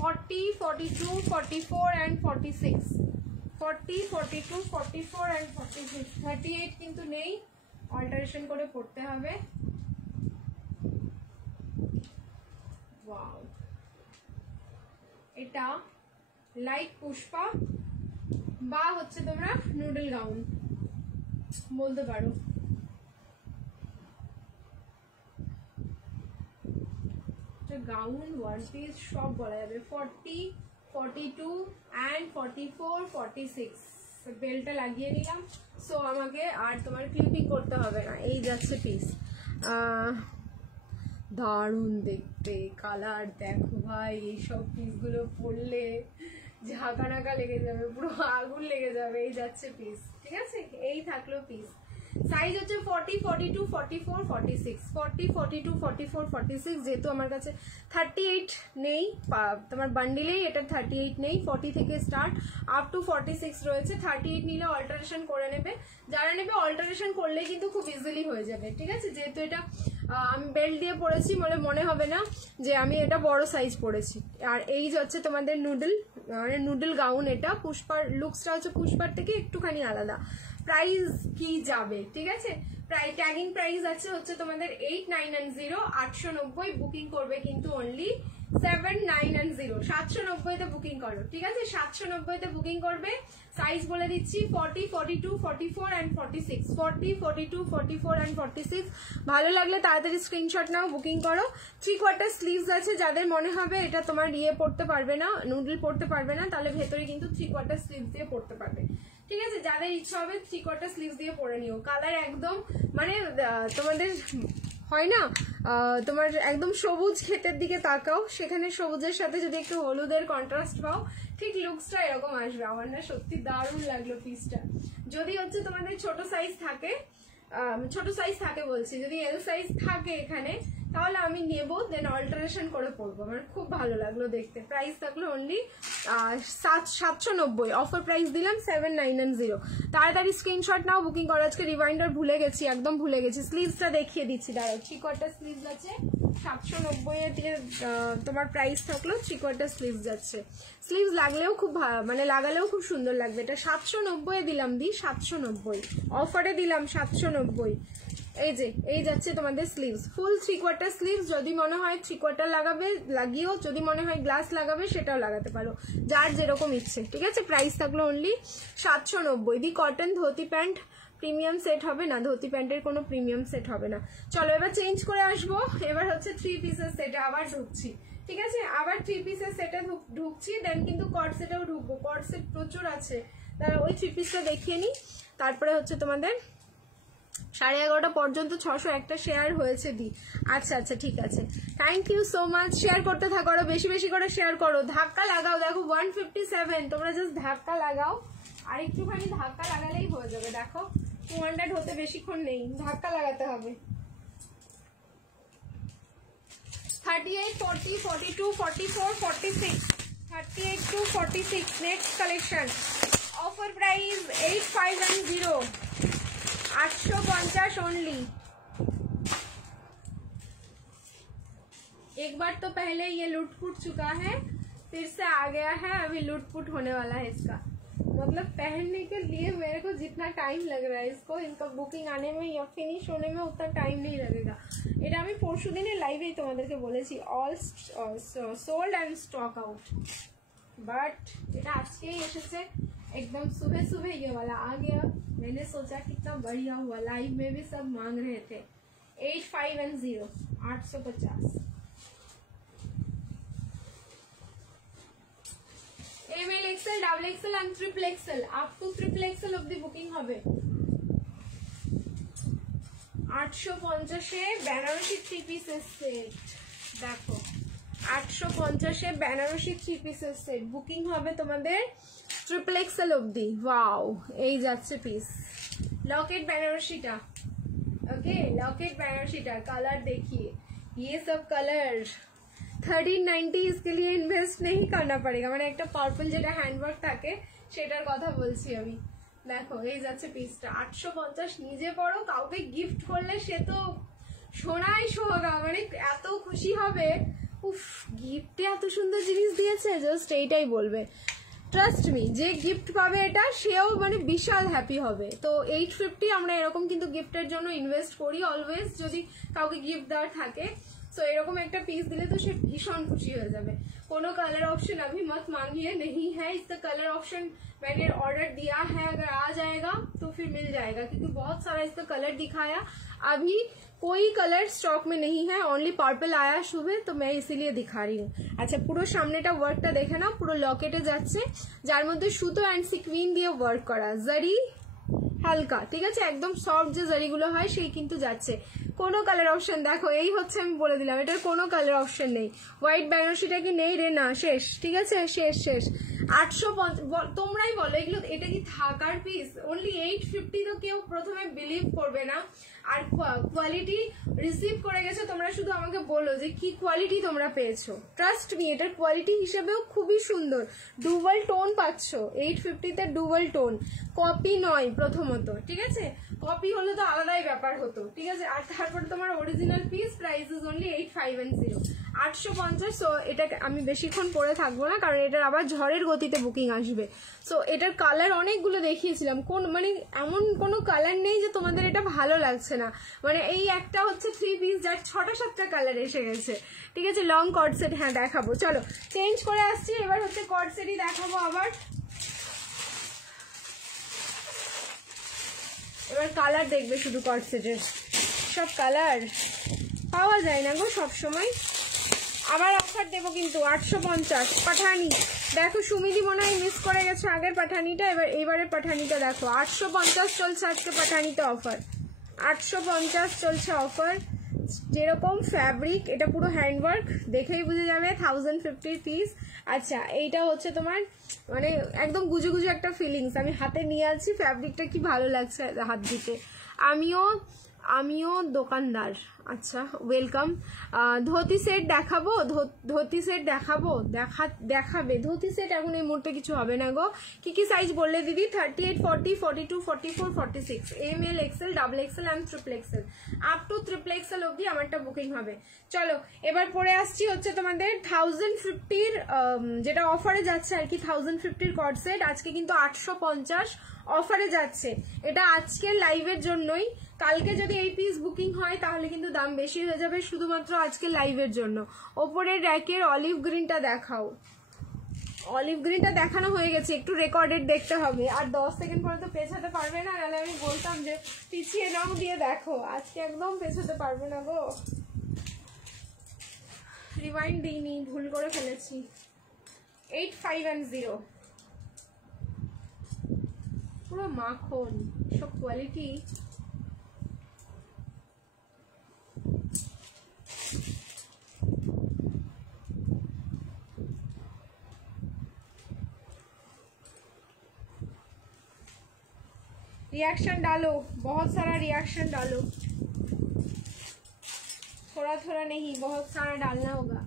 Forty, 42, 44 and 46, 40, 42, 44 and 46, 38 কিন্তু নেই, অল্টারেশন করে পড়তে হবে। ওয়াও, এটা লাইক পুষ্পা বা হচ্ছে তোমরা নুডল গাউন বলতে পারো, গাউন ওয়ান পিস সব বলা যাবে। 40, 42 and 44, 46 বেলটা লাগিয়ে নিলাম, সো আমাকে আর তোমার ক্লিপিং করতে হবে না। এই যাচ্ছে পিস, দারুণ দেখতে, কালার দেখো ভাই, এইসব পিসগুলো পরলে ঝাঁকা নাকা লেগে যাবে, পুরো আগুন লেগে যাবে। এই যাচ্ছে পিস, ঠিক আছে, এই থাকলো পিস। সাইজ হচ্ছে 40, 42, 44, 46, 40, 42, 44, 46, যেহেতু আমার কাছে 38 নেই, তোমার বান্ডিলেই এটা 38 নেই, 40 থেকে স্টার্ট আপ টু 46 রয়েছে। 38 নিলে অল্টারেশন করে নেবে, যারা নেবে অল্টারেশন করলেই কিন্তু খুব ইজিলি হয়ে যাবে, ঠিক আছে, যেহেতু এটা আমি বেল্ট দিয়ে পরেছি বলে মনে হবে না যে আমি এটা বড় সাইজ পরেছি। আর এই হচ্ছে তোমাদের নুডল, মানে নুডল গাউন, এটা পুষ্পার লুকসটা হচ্ছে পুষ্পার থেকে একটুখানি আলাদা। প্রাইস কি যাবে, ঠিক আছে, ট্যাগিং প্রাইস আছে হচ্ছে তোমাদের 8990, 890, বুকিং করবে কিন্তু অনলি 7990, 790 তে বুকিং করো, ঠিক আছে, 790 তে বুকিং করবে। সাইজ বলে দিচ্ছি 40, 42, 44 and 46, 40, 42, 44 and 46। ভালো লাগলে তাড়াতাড়ি স্ক্রিনশট নাও, বুকিং করো। 3/4 স্লিভস আছে, যাদের মনে হবে এটা তোমার ইয়ে পড়তে পারবে না, নুডল পড়তে পারবে না, তাহলে ভেতরে কিন্তু 3/4 স্লিভস দিয়ে পড়তে পারবে, ঠিক আছে, যাদের ইচ্ছা হবে 3/4 স্লিভস দিয়ে পরে নিও। কালার একদম মানে তোমাদের হয় না, তোমার একদম সবুজ ক্ষেতের দিকে তাকাও, সেখানে সবুজের সাথে যদি একটু হলুদের কন্ট্রাস্ট পাও, ঠিক লুকসটা এরকম আসবে। আমার না সত্যি দারুণ লাগলো পিসটা। যদি হচ্ছে তোমাদের ছোট সাইজ থাকে ছোট সাইজ থাকে বলছি, যদি এল সাইজ থাকে এখানে তাহলে আমি নেব, দেন অল্টারেশন করে পরবো। আমার খুব ভালো লাগলো দেখতে। প্রাইস থাকলো অনলি 790, অফার প্রাইস দিলাম 7990। তাড়াতাড়ি স্ক্রিনশট নাও, বুকিং করা। আজকে রিমাইন্ডার ভুলে গেছি, একদম ভুলে গেছি। স্লিভসটা দেখিয়ে দিচ্ছি, দাঁড়াও। 3 কোয়ার্টার স্লিভস আছে 790 এর দিয়ে তোমার প্রাইস থাকলো। 3 কোয়ার্টার স্লিভস যাচ্ছে। স্লিভস লাগলেও খুব মানে লাগালেও খুব সুন্দর লাগবে। এটা 790 এ দিলাম, 790 অফারে দিলাম 790। এই যে এই যাচ্ছে তোমাদের স্লিভস, ফুল 3 কোয়ার্টার স্লিভস। যদি মনে হয় 3 কোয়ার্টার লাগাবে লাগিও, যদি মনে হয় গ্লাস লাগাবে সেটাও লাগাতে পারো, যার যেরকম ইচ্ছে। ঠিক আছে, প্রাইস থাকলো only 790। The cotton dhoti pant premium set হবে না, ধুতি প্যান্টের কোনো প্রিমিয়াম সেট হবে না। চলো এবার চেঞ্জ করে আসবো। এবার হচ্ছে 3 পিসের সেটে আবার ঢুকছি। ঠিক আছে, আবার 3 পিসের সেটে ঢুকছি, দেন কিন্তু কট সেটেও ঢুকবো। কট সেট প্রচুর আছে, তারা ওই 3 পিসটা দেখিয়ে নিই। তারপরে হচ্ছে তোমাদের 11:30 পর্যন্ত 601টা শেয়ার হয়েছে দি। আচ্ছা আচ্ছা ঠিক আছে, thank you so much. Share করতে থাকো, আরো বেশি বেশি করে শেয়ার করো। ধাক্কা লাগাও, দেখো 157, তোমরা জাস্ট ধাক্কা লাগাও, আর একটুখানি ধাক্কা লাগালেই হয়ে যাবে। দেখো 200 হতে বেশিক্ষণ নেই, ধাক্কা লাগাতে হবে। 38, 40, 42, 44, 46, 38 to 46 next collection. Offer price 8510, 850 only. एक बार तो पहले ये लूट फूट चुका है, फिर से आ गया है, अभी लूट फूट होने वाला है इसका। मतलब पहनने के लिए मेरे को जितना टाइम लग रहा है इसको, इनका बुकिंग आने में या फिनिश होने में उतना टाइम नहीं लगेगा। এটা আমি পরশু দিনের লাইভেই তোমাদেরকে বলেছি, all sold and stock out, but এটা আজকেই এসেছে एकदम सुबह सुबह ये वाला आ गया। मैंने सोचा कितना बढ़िया हुआ, लाइव में भी सब मांग रहे थे। 8510, 850। M L XL, double XL and triple XL, up to triple XL অবধি বুকিং হবে। 850 এ বেনারসি 3 পিসের সেট, দেখো 850 এ বেনারসি 3 পিসের সেট বুকিং হবে তোমাদের ट्रिपल एक्सएल অবধি। ওয়াও, এই যাচ্ছে পিস। लॉकेट বেনারসিটা, ओके लॉकेट বেনারসিটা कलर देखिए, ये सब कलर 1390 इसके लिए इन्वेस्ट नहीं करना पड़ेगा। মানে একটা পার্পল যেটা হ্যান্ডওয়ার্ক থাকে সেটার কথা বলছি আমি। দেখো এই যাচ্ছে পিসটা 850। নিজে পড়ো, কাউকে গিফট করলে সে তো সোনাই সোহাগা, মানে এত খুশি হবে। উফ, গিফটে এত সুন্দর জিনিস দিয়েছে, জাস্ট এইটাই বলবে। ট্রাস্ট মি, যে গিফট পাবে এটা সেও মানে বিশাল হ্যাপি হবে। তো 850 আমরা এরকম কিন্তু গিফটের জন্য ইনভেস্ট করি অলওয়েজ, যদি কাউকে গিফট দেওয়ার থাকে। तो এরকম একটা পিস দিলে তো সে ভীষণ খুশি হয়ে যাবে। কোনো कलर ऑप्शन अभी मत मांगिए, नहीं है इसका कलर ऑप्शन। मैंने ऑर्डर दिया है, अगर आ जाएगा तो फिर मिल जाएगा, क्योंकि बहुत सारा इसका कलर दिखाया, अभी कोई कलर स्टॉक में नहीं है, ओनली पर्पल आया सुबह, तो मैं इसीलिए दिखा रही हूँ। अच्छा, পুরো সামনেটা ওয়ার্কটা দেখে নাও, পুরো লকেটে যাচ্ছে, যার মধ্যে সুতো অ্যান্ড সিকুইন দিয়ে ওয়ার্ক করা, জারি হালকা, ঠিক আছে, একদম সফট যে জারিগুলো হয় সেই কিন্তু যাচ্ছে। কোনো কালার অপশন দেখো, এই হচ্ছে আমি বলে দিলাম, এটার কোনো কালার অপশন নেই। হোয়াইট বেনারসিটা কি নেই রে? না, শেষ, ঠিক আছে, শেষ শেষ। 850, তোমরাই বলো এগুলো, এটা কি থাকার পিস? অনলি 850 তো কেউ প্রথমে বিলিভ করবে না। আর কোয়ালিটি রিসিভ করে গেছো তোমরা, শুধু আমাকে বলো যে কি কোয়ালিটি তোমরা পেয়েছো। ট্রাস্ট মি, এটার কোয়ালিটি হিসেবেও খুবই সুন্দর। ডুবল টোন পাচ্ছ 850-তে, ডুবল টোন, কপি নয় প্রথমত, ঠিক আছে, কপি হলে তো আলাদাই ব্যাপার হতো, ঠিক আছে। আর তারপর তোমার original piece, price is only 8510, 850। So এটা আমি বেশিক্ষণ পরে থাকবো না, কারণ এটার আবার ঝড়ের গতিতে বুকিং আসবে। সো এটার কালার অনেকগুলো দেখিয়েছিলাম, কোন মানে এমন কোনো কালার নেই যে তোমাদের এটা ভালো লাগছে না। মানে এই একটা হচ্ছে 3 পিস যার 6টা-7টা কালার এসে গেছে, ঠিক আছে। লং কট সেট, হ্যাঁ দেখাবো, চলো চেঞ্জ করে আসছি। এবার হচ্ছে কট সেটই দেখাবো আবার। এবার কালার দেখবে শুধু কট সেটের, সব কালার পাওয়া যায় না গো সব সময়। আবার অফার দেবো কিন্তু 850 পাঠানি। দেখো সুমিদি মনে হয় মিস করে গেছে আগের পাঠানিটা, এবারের পাঠানিটা দেখো 850 চলছে আজকে পাঠানিতে অফার। 850 চলছে অফার। যেরকম ফ্যাব্রিক, এটা পুরো হ্যান্ডওয়ার্ক, দেখেই বুঝে যাবে 1050 পিস। আচ্ছা, এইটা হচ্ছে তোমার মানে একদম গুজু গুজু একটা ফিলিংস। আমি হাতে নিয়ে আছি, ফ্যাব্রিকটা কি ভালো লাগছে হাত দিতে। আমিও দোকানদার। আচ্ছা, ওয়েলকাম। ধোতি সেট দেখাবো, ধোতি সেট দেখাবে ধোতি সেট এখন এই মুহূর্তে কিছু হবে না গো। কি সাইজ বললে দিদি? 38, 40, 42, 44, 46, ML, XL, XXL and XXL, up to XXL অবধি আমারটা বুকিং হবে। চলো এবার পরে আসছি হচ্ছে তোমাদের 1050-র যেটা অফারে যাচ্ছে আর কি, 1050-র কর্ড সেট আজকে কিন্তু 850 অফারে যাচ্ছে। এটা আজকের লাইভের জন্যই, কালকে যদি এই পিস বুকিং হয় তাহলে কিন্তু দাম বেশি হয়ে যাবে, শুধুমাত্র আজকে লাইভের জন্য। ওপরের র্যাকের অলিভ গ্রিনটা দেখাও। অলিভ গ্রিনটা দেখানো হয়ে গেছে, একটু রেকর্ডেড দেখতে হবে। আর 10 সেকেন্ড পরে তো পেছাতে পারবে না, নাহলে আমি বলতাম যে পিছিয়ে নাও দিয়ে দেখো। আজকে একদম পেছাতে পারবে না গো। রিমাইন্ড দিইনি, ভুল করে ফেলেছি। 8, 5 and 0 পুরো মাখন সব কোয়ালিটি। रिएक्शन डालो, बहुत सारा रिएक्शन डालो, थोड़ा थोड़ा नहीं बहुत सारा डालना होगा।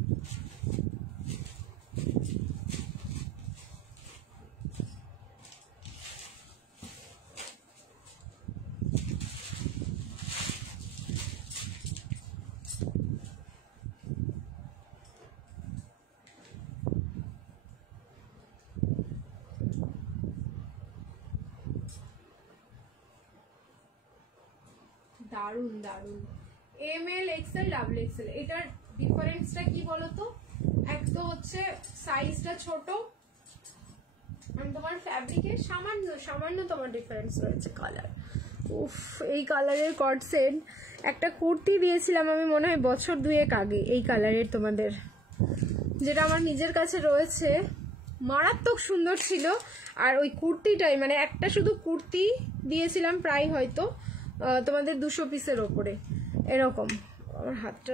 দারুন দারুন। ML, XL, XXL, এটার ডিফারেন্সটা কি বলতো? এক তো হচ্ছে সাইজটা ছোট, আর তোমার ফ্যাব্রিকের সামান্য তোমার ডিফারেন্স রয়েছে। কালার, উফ, এই কালারের কর্ড সেট একটা কুর্তি দিয়েছিলাম আমি মনে হয় বছর 2 আগে, এই কালারের তোমাদের, যেটা আমার নিজের কাছে রয়েছে, মারাত্মক সুন্দর ছিল। আর ওই কুর্তিটাই মানে একটা শুধু কুর্তি দিয়েছিলাম প্রায় হয়তো তোমাদের 200 পিসের ওপরে এরকম। আমার হাতটা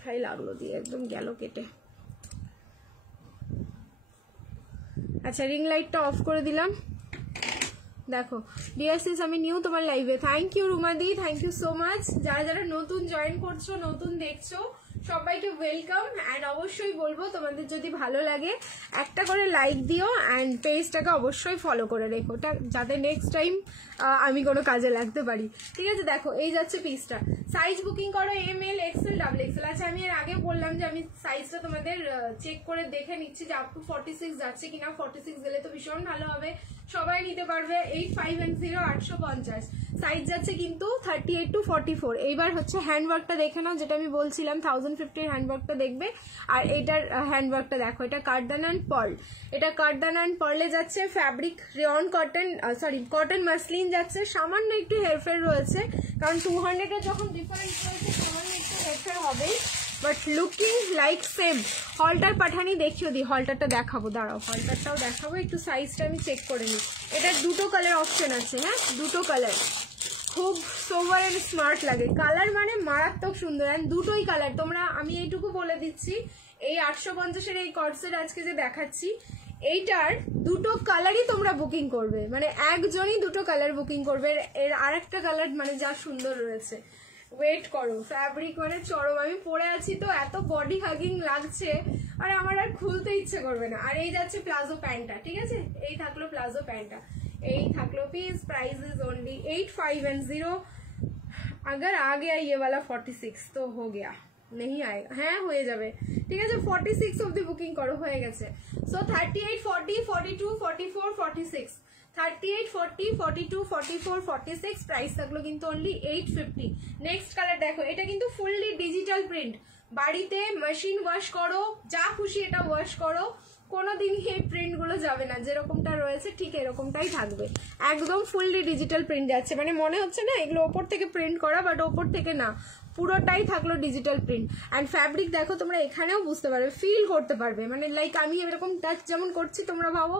থাই লাগলো দিয়ে, একদম গেল কেটে। আচ্ছা, রিং লাইটটা অফ করে দিলাম। দেখো ডিয়ার সিস, আমি নিউ তোমার লাইভে। থ্যাংক ইউ রুমাদি, থ্যাংক ইউ সো মাচ। যারা যারা নতুন জয়েন করছো, নতুন দেখছো, সবাইকে ওয়েলকাম। অ্যান্ড অবশ্যই বলবো তোমাদের যদি ভালো লাগে একটা করে লাইক দিও, অ্যান্ড পেজটাকে অবশ্যই ফলো করে রেখো, যাতে নেক্সট টাইম আমি কোনো কাজে লাগতে পারি। ঠিক আছে, দেখো এই যাচ্ছে পিসটা। সাইজ বুকিং করো ML, XL, XXL। আচ্ছা, আমি এর আগে বললাম যে আমি সাইজটা তোমাদের চেক করে দেখে নিচ্ছি যে আপ টু 46 যাচ্ছে কিনা। 46 গেলে তো ভীষণ ভালো হবে, সবাই নিতে পারবে। 8, 5 and 0 850 সাইজ যাচ্ছে কিন্তু 38 to 44। এইবার হচ্ছে হ্যান্ডওয়ার্কটা দেখে নাও, যেটা আমি বলছিলাম 1050-র হ্যান্ডওয়ার্কটা দেখবে। আর এটার হ্যান্ডওয়ার্কটা দেখো, এটা কার্দান অ্যান্ড পার্ল, এটা কার্দান অ্যান্ড পার্লে যাচ্ছে। Fabric rayon cotton, cotton muslin যাচ্ছে। সামান্য একটু হেরফের রয়েছে, কারণ 200-এর যখন ডিফারেন্স রয়েছে সামান্য একটু হেরফের হবেই, বাট লুকিং লাইক সেম। হলটার পাঠানি দেখিও দি, হলটারটা দেখাবো, দাঁড়াও হলটারটাও দেখাবো। একটু সাইজটা আমি চেক করে নিই। এটার দুটো কালার অপশন আছে, হ্যাঁ দুটো কালার, খুব সোভার এন্ড স্মার্ট লাগে। কালার মানে মারাত্মক সুন্দর, অ্যান্ড দুটোই কালার। তোমরা, আমি এইটুকু বলে দিচ্ছি, এই 850-এর এই কর্ডসেট আজকে যে দেখাচ্ছি, এইটার দুটো কালারই তোমরা বুকিং করবে, মানে একজনই দুটো কালার বুকিং করবে। এর আরেকটা কালার মানে যা সুন্দর রয়েছে, ওয়েট করো। ফ্যাব্রিক মানে চরম, আমি পরে আছি তো এত বডি হাগিং লাগছে, আর আমার আর খুলতে ইচ্ছে করবে না। আর এই যাচ্ছে প্লাজো প্যান্টটা, ঠিক আছে, এই থাকলো প্লাজো প্যান্টটা, এই থাকলো piece. Price is only 8, 5 and 0। अगर आ गया ये वाला 46 तो हो गया, नहीं आएगा, হ্যাঁ হয়ে যাবে, ঠিক আছে। 46 অবধি বুকিং করো, হয়ে গেছে। সো 38, 40, 42, 44, 46, 38, 40, 42, 44, 46 প্রাইস থাকলো কিন্তু অনলি 850। নেক্সট কালার দেখো, এটা কিন্তু ফুললি ডিজিটাল প্রিন্ট। বাড়িতে মেশিন ওয়াশ করো, যা খুশি এটা ওয়াশ করো, কোনোদিন এই প্রিন্টগুলো যাবে না, যেরকমটা রয়েছে ঠিক এরকমটাই থাকবে। একদম ফুললি ডিজিটাল প্রিন্ট যাচ্ছে, মানে মনে হচ্ছে না এগুলো ওপর থেকে প্রিন্ট করা, বাট ওপর থেকে না, পুরোটাই থাকলো ডিজিটাল প্রিন্ট। অ্যান্ড ফ্যাব্রিক দেখো, তোমরা এখানেও বুঝতে পারবে, ফিল করতে পারবে, মানে লাইক আমি এরকম টাচ যেমন করছি, তোমরা ভাবো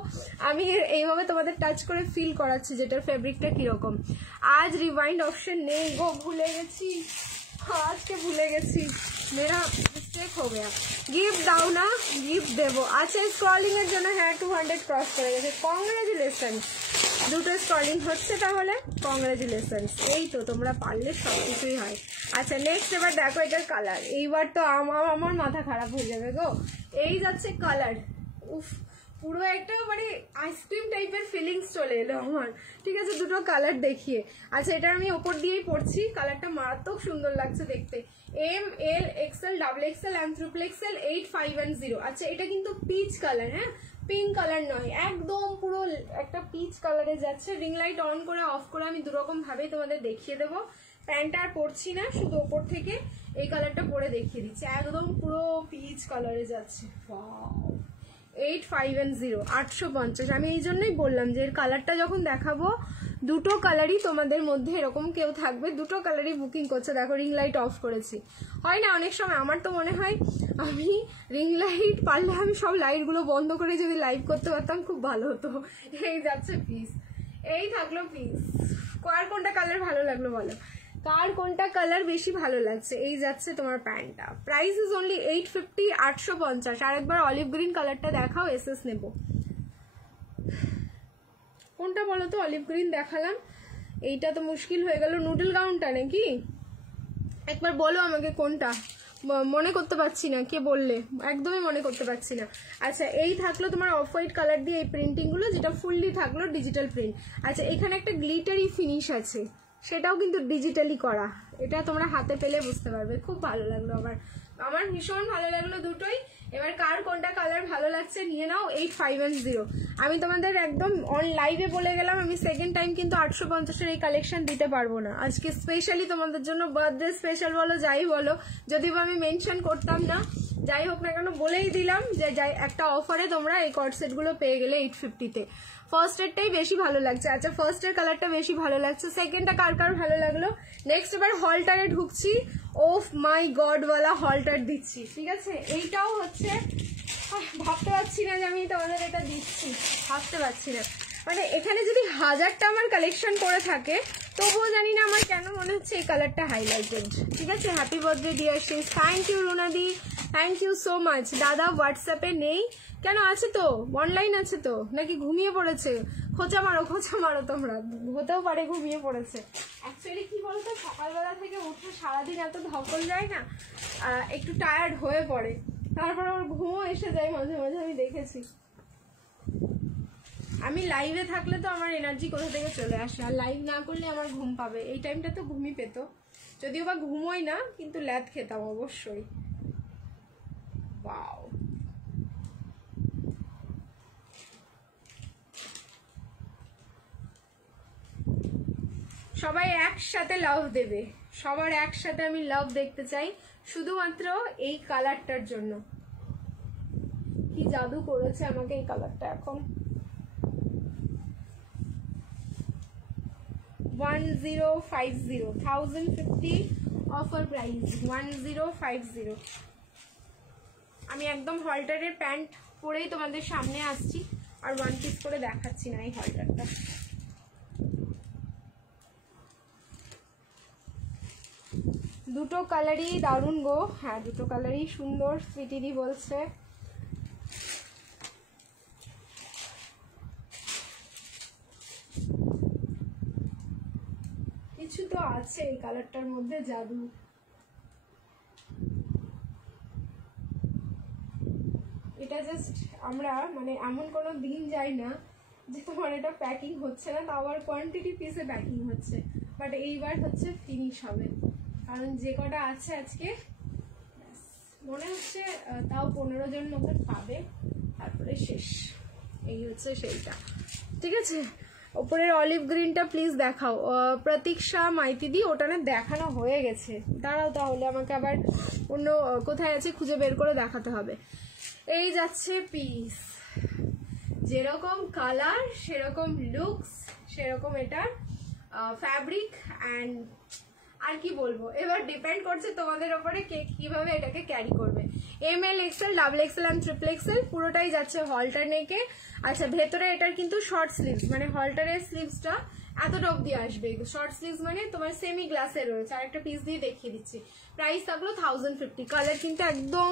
আমি এইভাবে তোমাদের টাচ করে ফিল করাচ্ছি যেটার ফ্যাব্রিকটা কিরকম। আজ রিওয়াইন্ড অপশন নেই গো, ভুলে গেছি, আজকে ভুলে গেছি, মেরা মিস্টেক হো গয়া। গিফট দাও না, গিফট দেবো। আচ্ছা, স্ক্রলিং এর জন্য হ্যাঁ 200 ক্রস করে গেছে, কংগ্রেচুলেশন। দুটো স্টলিং হচ্ছে তাহলে, কংগ্রাচুলেশনস। এই তো তোমরা পারলে সব কিছুই হয়। আচ্ছা নেক্সট এবার দেখো এটার কালার, এইবার তো আমার মাথা খারাপ হয়ে যাবে গো। এই যাচ্ছে কালার, উফ পুরো একটা মানে আইসক্রিম টাইপের ফিলিংস চলে এলো আমার। ঠিক আছে দুটো কালার দেখিয়ে। আচ্ছা এটা আমি ওপর দিয়েই পড়ছি, কালারটা মারাত্মক সুন্দর লাগছে দেখতে। M L XL double XL and triple XL 8510। আচ্ছা এটা কিন্তু পিচ কালার, হ্যাঁ পিঙ্ক কালার নয়, একদম পুরো একটা পিচ কালারে যাচ্ছে। রিং লাইট অন করে অফ করে আমি দুরকম ভাবে তোমাদের দেখিয়ে দেবো। প্যান্টটা আর পরছি না, শুধু ওপর থেকে এই কালারটা পরে দেখিয়ে দিচ্ছি, একদম পুরো পিচ কালারে যাচ্ছে। 8510 850। আমি এই জন্যই বললাম যে এর কালারটা যখন দেখাবো দুটো কালারই তোমাদের মধ্যে এরকম কেউ থাকবে, দুটো কালারই বুকিং করছে। দেখো রিং লাইট অফ করেছি, হয় না অনেক সময়, আমার তো মনে হয় আমি রিং লাইট পারলে আমি সব লাইটগুলো বন্ধ করে যদি লাইভ করতে পারতাম খুব ভালো হতো। এই যাচ্ছে পিস, এই থাকলো পিস। কার কোনটা কালার ভালো লাগলো বলো, কার কোনটা কালার বেশি ভালো লাগছে। এই যাচ্ছে তোমার প্যান্টটা, প্রাইস ইজ অনলি 850 850। আর একবার অলিভ গ্রিন কালারটা দেখাও, এসএস নেব। কোনটা বলো তো, অলিভ গ্রিন দেখালাম, এইটা তো মুশকিল হয়ে গেল। নুডল গাউনটা নাকি, একবার বলো আমাকে কোনটা, মনে করতে পারছি না, কে বললে, একদমই মনে করতে পারছি না। আচ্ছা এই থাকলো তোমার অফ হোয়াইট কালার দিয়ে এই প্রিন্টিং গুলো, যেটা ফুললি থাকলো ডিজিটাল প্রিন্ট। আচ্ছা এখানে একটা গ্লিটারি ফিনিশ আছে, সেটাও কিন্তু ডিজিটালি করা, এটা তোমরা হাতে পেলে বুঝতে পারবে। খুব ভালো লাগলো, আমার ভীষণ ভালো লাগলো দুটোই। এবার কার কোনটা কালার ভালো লাগছে নিয়ে নাও। 8510। আমি তোমাদের একদম অন লাইভে বলে গেলাম, আমি সেকেন্ড টাইম কিন্তু 850-এর এই কালেকশন দিতে পারবো না আজকে, স্পেশালি তোমাদের জন্য, বার্থডে স্পেশাল বলো যাই বলো, যদিও আমি মেনশন করতাম না, যাই হোক না কেন বলেই দিলাম যে একটা অফারে তোমরা এই কর্ড সেটগুলো পেয়ে গেলে 850-তে। ফার্স্ট এরটাই বেশি ভালো লাগছে। আচ্ছা ফার্স্ট এর কালারটা বেশি ভালো লাগছে, সেকেন্ডটা কার কার ভালো লাগলো। নেক্সট এবার হলটারে ঢুকছি, ওফ মাই গড ওয়ালা হলটার দিচ্ছি। ঠিক আছে এইটাও হচ্ছে, ভাবতে পারছি না যে আমি তোমাদের এটা দিচ্ছি, ভাবতে পারছি না, মানে এখানে যদি 1000টা আমার কালেকশন করে থাকে তবুও জানি না আমার কেন মনে হচ্ছে এই কালারটা হাইলাইটেড। ঠিক আছে হ্যাপি বার্থডে ডিয়ার শেষ, থ্যাংক ইউ রুনাদি, থ্যাংক ইউ সো মাচ। দাদা হোয়াটসঅ্যাপে নেই কেন, আছে তো, অনলাইন আছে তো, নাকি ঘুমিয়ে পড়েছে? খোঁচা মারো তোমরা, হতেও পারে ঘুমিয়ে পড়েছে। অ্যাকচুয়ালি কি বলতো, সকালবেলা থেকে উঠে সারাদিন এত ধকল যায় না, একটু টায়ার্ড হয়ে পড়ে, তারপর আমার ঘুমও এসে যায় মাঝে মাঝে, আমি দেখেছি। আমি লাইভে থাকলে তো আমার এনার্জি কোথা থেকে চলে আসে, আর লাইভ না করলে আমার ঘুম পাবে। এই টাইমটা তো ঘুমই পেত, যদিও বা ঘুমোই না, কিন্তু ল্যাদ খেতাম অবশ্যই। ওয়াও সবাই একসাথে লাভ দেবে, সবার একসাথে আমি লাভ দেখতে চাই, শুধুমাত্র এই কালারটার জন্য। কি জাদু করেছে আমাকে এই কালারটা। এখন 1050 1050 অফার প্রাইস 1050। আমি একদম হলটারের প্যান্ট পরেই তোমাদের সামনে আসছি, আর ওয়ান পিস করে দেখাচ্ছি না এই হলটারটা। দুটো কালারই দারুণ গো, হ্যাঁ দুটো কালারই সুন্দর, সুইটিদি বলছে। কিছু তো আছে এই কালারটার মধ্যে জাদু। এটা জাস্ট আমরা মানে এমন কোনো দিন যাই না যে তোমার এটা প্যাকিং হচ্ছে না, তাও আবার কোয়ান্টিটি পিসে প্যাকিং হচ্ছে, বাট এইবার হচ্ছে ফিনিশ হবে, কারণ যে কটা আছে আজকে মনে হচ্ছে তাও 15 জন মতন পাবে, তারপরে শেষ। এই হচ্ছে সেইটা। ঠিক আছে ওপরের অলিভ গ্রিনটা প্লিজ দেখাও প্রতীক্ষা মাইতিদি, ওটা না দেখানো হয়ে গেছে, দাঁড়াও তাহলে আমাকে আবার অন্য কোথায় আছে খুঁজে বের করে দেখাতে হবে। এই যাচ্ছে পিস, যেরকম কালার সেরকম লুকস, সেরকম এটা ফ্যাব্রিক অ্যান্ড আর কি বলবো, এবার ডিপেন্ড করছে তোমাদের ওপরে কে কিভাবে এটাকে ক্যারি করবে। M L XL double XL and triple XL পুরোটাই যাচ্ছে হলটার নেকে। আচ্ছা ভেতরে এটার কিন্তু শর্ট স্লিভস, মানে হলটারের স্লিভসটা এতটা অব্দি আসবে, শর্ট স্লিভস মানে তোমার সেমি গ্লাসে রয়েছে। আর একটা পিস দিয়ে দেখিয়ে দিচ্ছি, প্রাইস থাকলো 1050। কালার কিন্তু একদম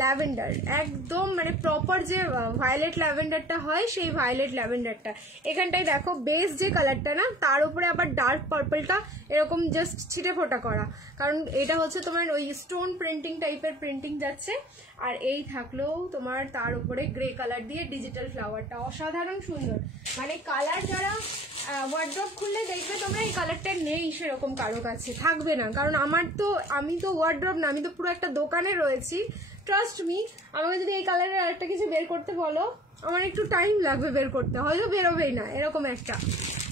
ল্যাভেন্ডার, একদম মানে প্রপার যে ভায়োলেট ল্যাভেন্ডারটা হয় সেই ভায়োলেট ল্যাভেন্ডারটা। এখানটায় দেখো বেস যে কালারটা না, তার উপরে আবার ডার্ক পার্পলটা এরকম জাস্ট ছিটে ফোটা করা, কারণ এটা হচ্ছে তোমার ওই স্টোন প্রিন্টিং টাইপের প্রিন্টিং যাচ্ছে। আর এই থাকলেও তোমার তার উপরে গ্রে কালার দিয়ে ডিজিটাল ফ্লাওয়ারটা, অসাধারণ সুন্দর। মানে কালার যারা ওয়ার্ড্রপ খুললে দেখবে তোমরা এই কালারটা নেই সেরকম কারো কাছে, থাকবে না। কারণ আমি তো ওয়ার্ড্রপ না, আমি তো পুরো একটা দোকানে রয়েছি। ট্রাস্ট মি, আমাকে যদি এই কালারের আরেকটা কিছু বের করতে বলো, আমার একটু টাইম লাগবে বের করতে, হয়তো বেরোবেই না এরকম একটা।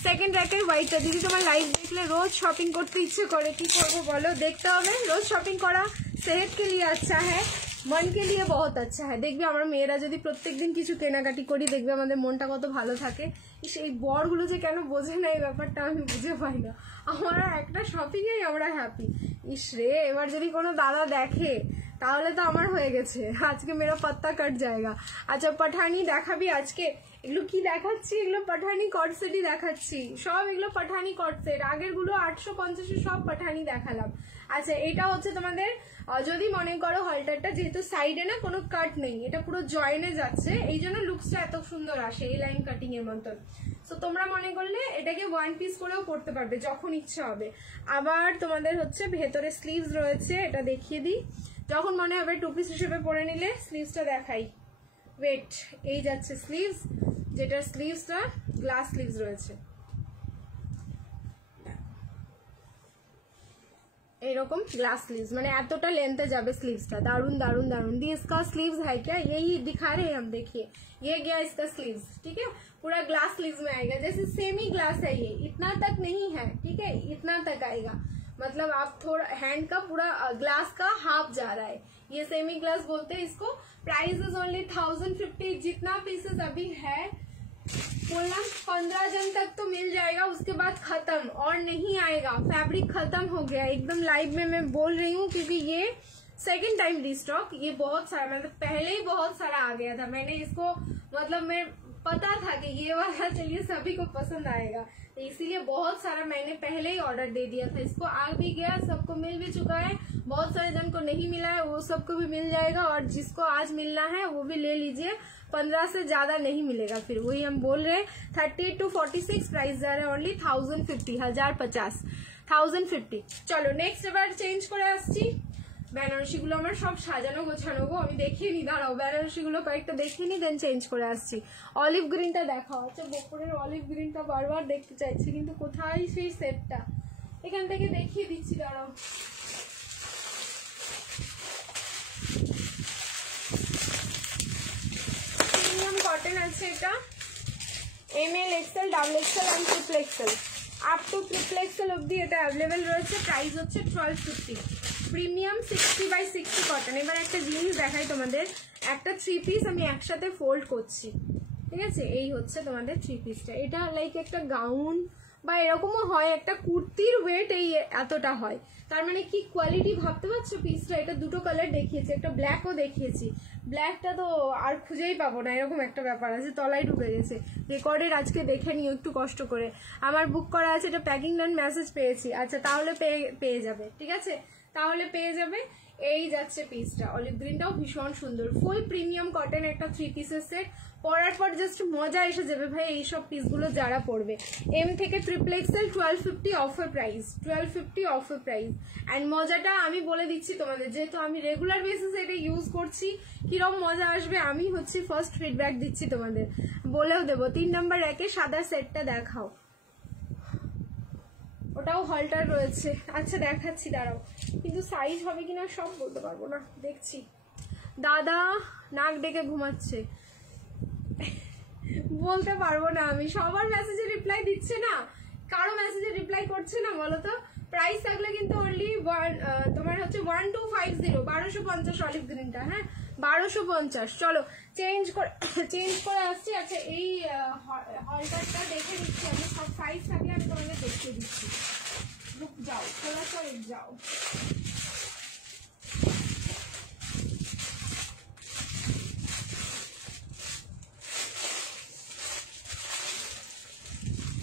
সেকেন্ড র্যাকের হোয়াইটটা, দিদি তোমার লাইভ দেখলে রোজ শপিং করতে ইচ্ছে করে, কি করবো বলো? দেখতে হবে, রোজ শপিং করা সেহত কে লিয়ে আচ্ছা হ্যাঁ, মন কে লিয়ে বহুত আচ্ছা হ্যাঁ। দেখবে আমরা মেয়েরা যদি প্রত্যেকদিন কিছু কেনাকাটি করি, দেখবে আমাদের মনটা কত ভালো থাকে। সেই বরগুলো যে কেন বোঝে না এই ব্যাপারটা আমি বুঝে পাই না। আমরা একটা শপিংয়েই আমরা হ্যাপি। ইস রে, এবার যদি কোনো দাদা দেখে তাহলে তো আমার হয়ে গেছে, আজকে মেরা পাত্তা কাট জায়গা। আচ্ছা পাঠানি দেখাবি আজকে? এগুলো কি দেখাচ্ছি? এগুলো পাঠানি কটসেটই দেখাচ্ছি, সব এগুলো পাঠানি কটসেট। আগের গুলো 850 সব পাঠানি দেখালাম। আচ্ছা এটা হচ্ছে তোমাদের, যদি মনে করো হলটারটা যেহেতু সাইডে না কোনো কাট নেই, এটা পুরো জয়েনে যাচ্ছে, এই জন্য লুকসটা এত সুন্দর আসে এই লাইন কাটিং এর মতন। তো তোমরা মনে করলে এটাকে ওয়ান পিস করেও পরতে পারবে যখন ইচ্ছা হবে। আবার তোমাদের হচ্ছে ভেতরে স্লিভস রয়েছে, এটা দেখিয়ে দিই। যখন মনে হবে টু পিস হিসেবে পরে নিলে স্লিভসটা দেখাই। ওয়েট, এই যাচ্ছে স্লিভস, যেটার স্লিভসটা গ্লাস স্লিভস রয়েছে, एरकम ग्लास स्लीव्स, माने एतटा लेंथ जाबे स्लीव्सटा। दारुण दारुण दारुण दी इसका स्लीव्स है क्या, यही दिखा रहे हैं हम, देखिए ये गया इसका स्लीव्स, ठीक है, पूरा ग्लास स्लीव्स में आएगा। जैसे सेमी ग्लास है ये, इतना तक नहीं है, ठीक है, इतना तक आएगा, मतलब आप थोड़ा हैंड का पूरा ग्लास का हाफ जा रहा है, ये सेमी ग्लास बोलते हैं इसको। प्राइस इज ओनली 1050, जितना पीसेस अभी है बोलना 15 जन तक तो मिल जाएगा, उसके बाद खत्म और नहीं आएगा, फैब्रिक खत्म हो गया एकदम। लाइव में मैं बोल रही हूँ क्योंकि ये सेकंड टाइम रीस्टॉक, ये बहुत सारा, मतलब पहले ही बहुत सारा आ गया था, मैंने इसको मतलब मैं पता था कि ये वाला चलिए सभी को पसंद आएगा, तो इसीलिए बहुत सारा मैंने पहले ही ऑर्डर दे दिया था। इसको आ भी गया, सबको मिल भी चुका है, बहुत सारे जन को नहीं मिला है वो सबको भी मिल जाएगा, और जिसको आज मिलना है वो भी ले लीजिए, 15 से ज्यादा नहीं मिलेगा। फिर वही हम बोल रहे हैं 38 to 46 प्राइस जा रहा है ओनली 1050, 1050 1050। चलो नेक्स्ट এবার চেঞ্জ করে আসছি। বেনারসি গুলো আমার সব সাজানো গোছানো গো, আমি দেখিয়ে নি, দাঁড়াও বেনারসি গুলো কয়েকটা দেখিয়ে নি, দেন চেঞ্জ করে আসছি। অলিভ গ্রিনটা দেখাও। আচ্ছা বকুরের অলিভ গ্রিনটা বারবার দেখতে চাইছি, কিন্তু কোথায় সেই সেটটা, এখান থেকে দেখিয়ে দিচ্ছি, দাঁড়াও। প্রিমিয়াম কটন আছে এটা, ML XL double XL and triple XL, up to triple XL অবধি এটা অ্যাভেলেবেল রয়েছে। প্রাইস হচ্ছে 1250, প্রিমিয়াম 60x60 কটন। এবার একটা জিনিস দেখাই তোমাদের, একটা থ্রি পিস আমি একসাথে ফোল্ড করছি, ঠিক আছে, এই হচ্ছে তোমাদের থ্রি পিসটা। এটা লাইক একটা গাউন বা এরকমও হয়, একটা কুর্তির ওয়েট এই এতটা হয়, তার মানে কি কোয়ালিটি ভাবতে পারছো পিসটা। এটা দুটো কালার দেখিয়েছি, একটা ব্ল্যাকও দেখিয়েছি, ব্ল্যাকটা তো আর খুঁজেই পাবো না, এরকম একটা ব্যাপার আছে, তলায় ঢুকে গেছে। রেকর্ডের আজকে দেখে নিও একটু কষ্ট করে, আমার বুক করা আছে, এটা প্যাকিং ডান মেসেজ পেয়েছি। আচ্ছা তাহলে পেয়ে যাবে, ঠিক আছে, তাহলে পেয়ে যাবে। এই যাচ্ছে পিসটা, অলিভ গ্রিনটাও ভীষণ সুন্দর, ফুল প্রিমিয়াম কটন একটা থ্রি পিসের সেট। পরার পর জাস্ট মজা এসে যাবে ভাই এইসব পিসগুলো যারা পরবে। এম থেকে triple Excel 1250 offer price, 1250 offer price. And মজাটা আমি বলে দিচ্ছি তোমাদের, যেহেতু আমি রেগুলার বেসিসে এটা ইউজ করছি, কিরম মজা আসবে আমি হচ্ছে ফার্স্ট ফিডব্যাক দিচ্ছি তোমাদের, বলেও দেবো। 3 নম্বর র্যাকে সাদা সেটটা দেখাও, ওটাও হলটার রয়েছে। আচ্ছা দেখাচ্ছি, দাঁড়াও, কিন্তু সাইজ হবে কিনা সব বলতে পারবো না, দেখছি। দাদা নাক ডেকে ঘুমাচ্ছে, বলতে পারবো না আমি, সবার মেসেজে রিপ্লাই দিচ্ছে না, কারো মেসেজে রিপ্লাই করছে না বলো তো। প্রাইস থাকলে কিন্তু অনলি তোমার হচ্ছে 1250, 1250 অলিভ গ্রিনটা, হ্যাঁ 1250। চলো চেঞ্জ করে আসছি। আচ্ছা এই হলটারটা দেখে দিচ্ছি আমি, সব সাইজ থাকলে আমি তোমাকে দেখিয়ে দিচ্ছি। রুক যাও, থোড়া সা রুক যাও।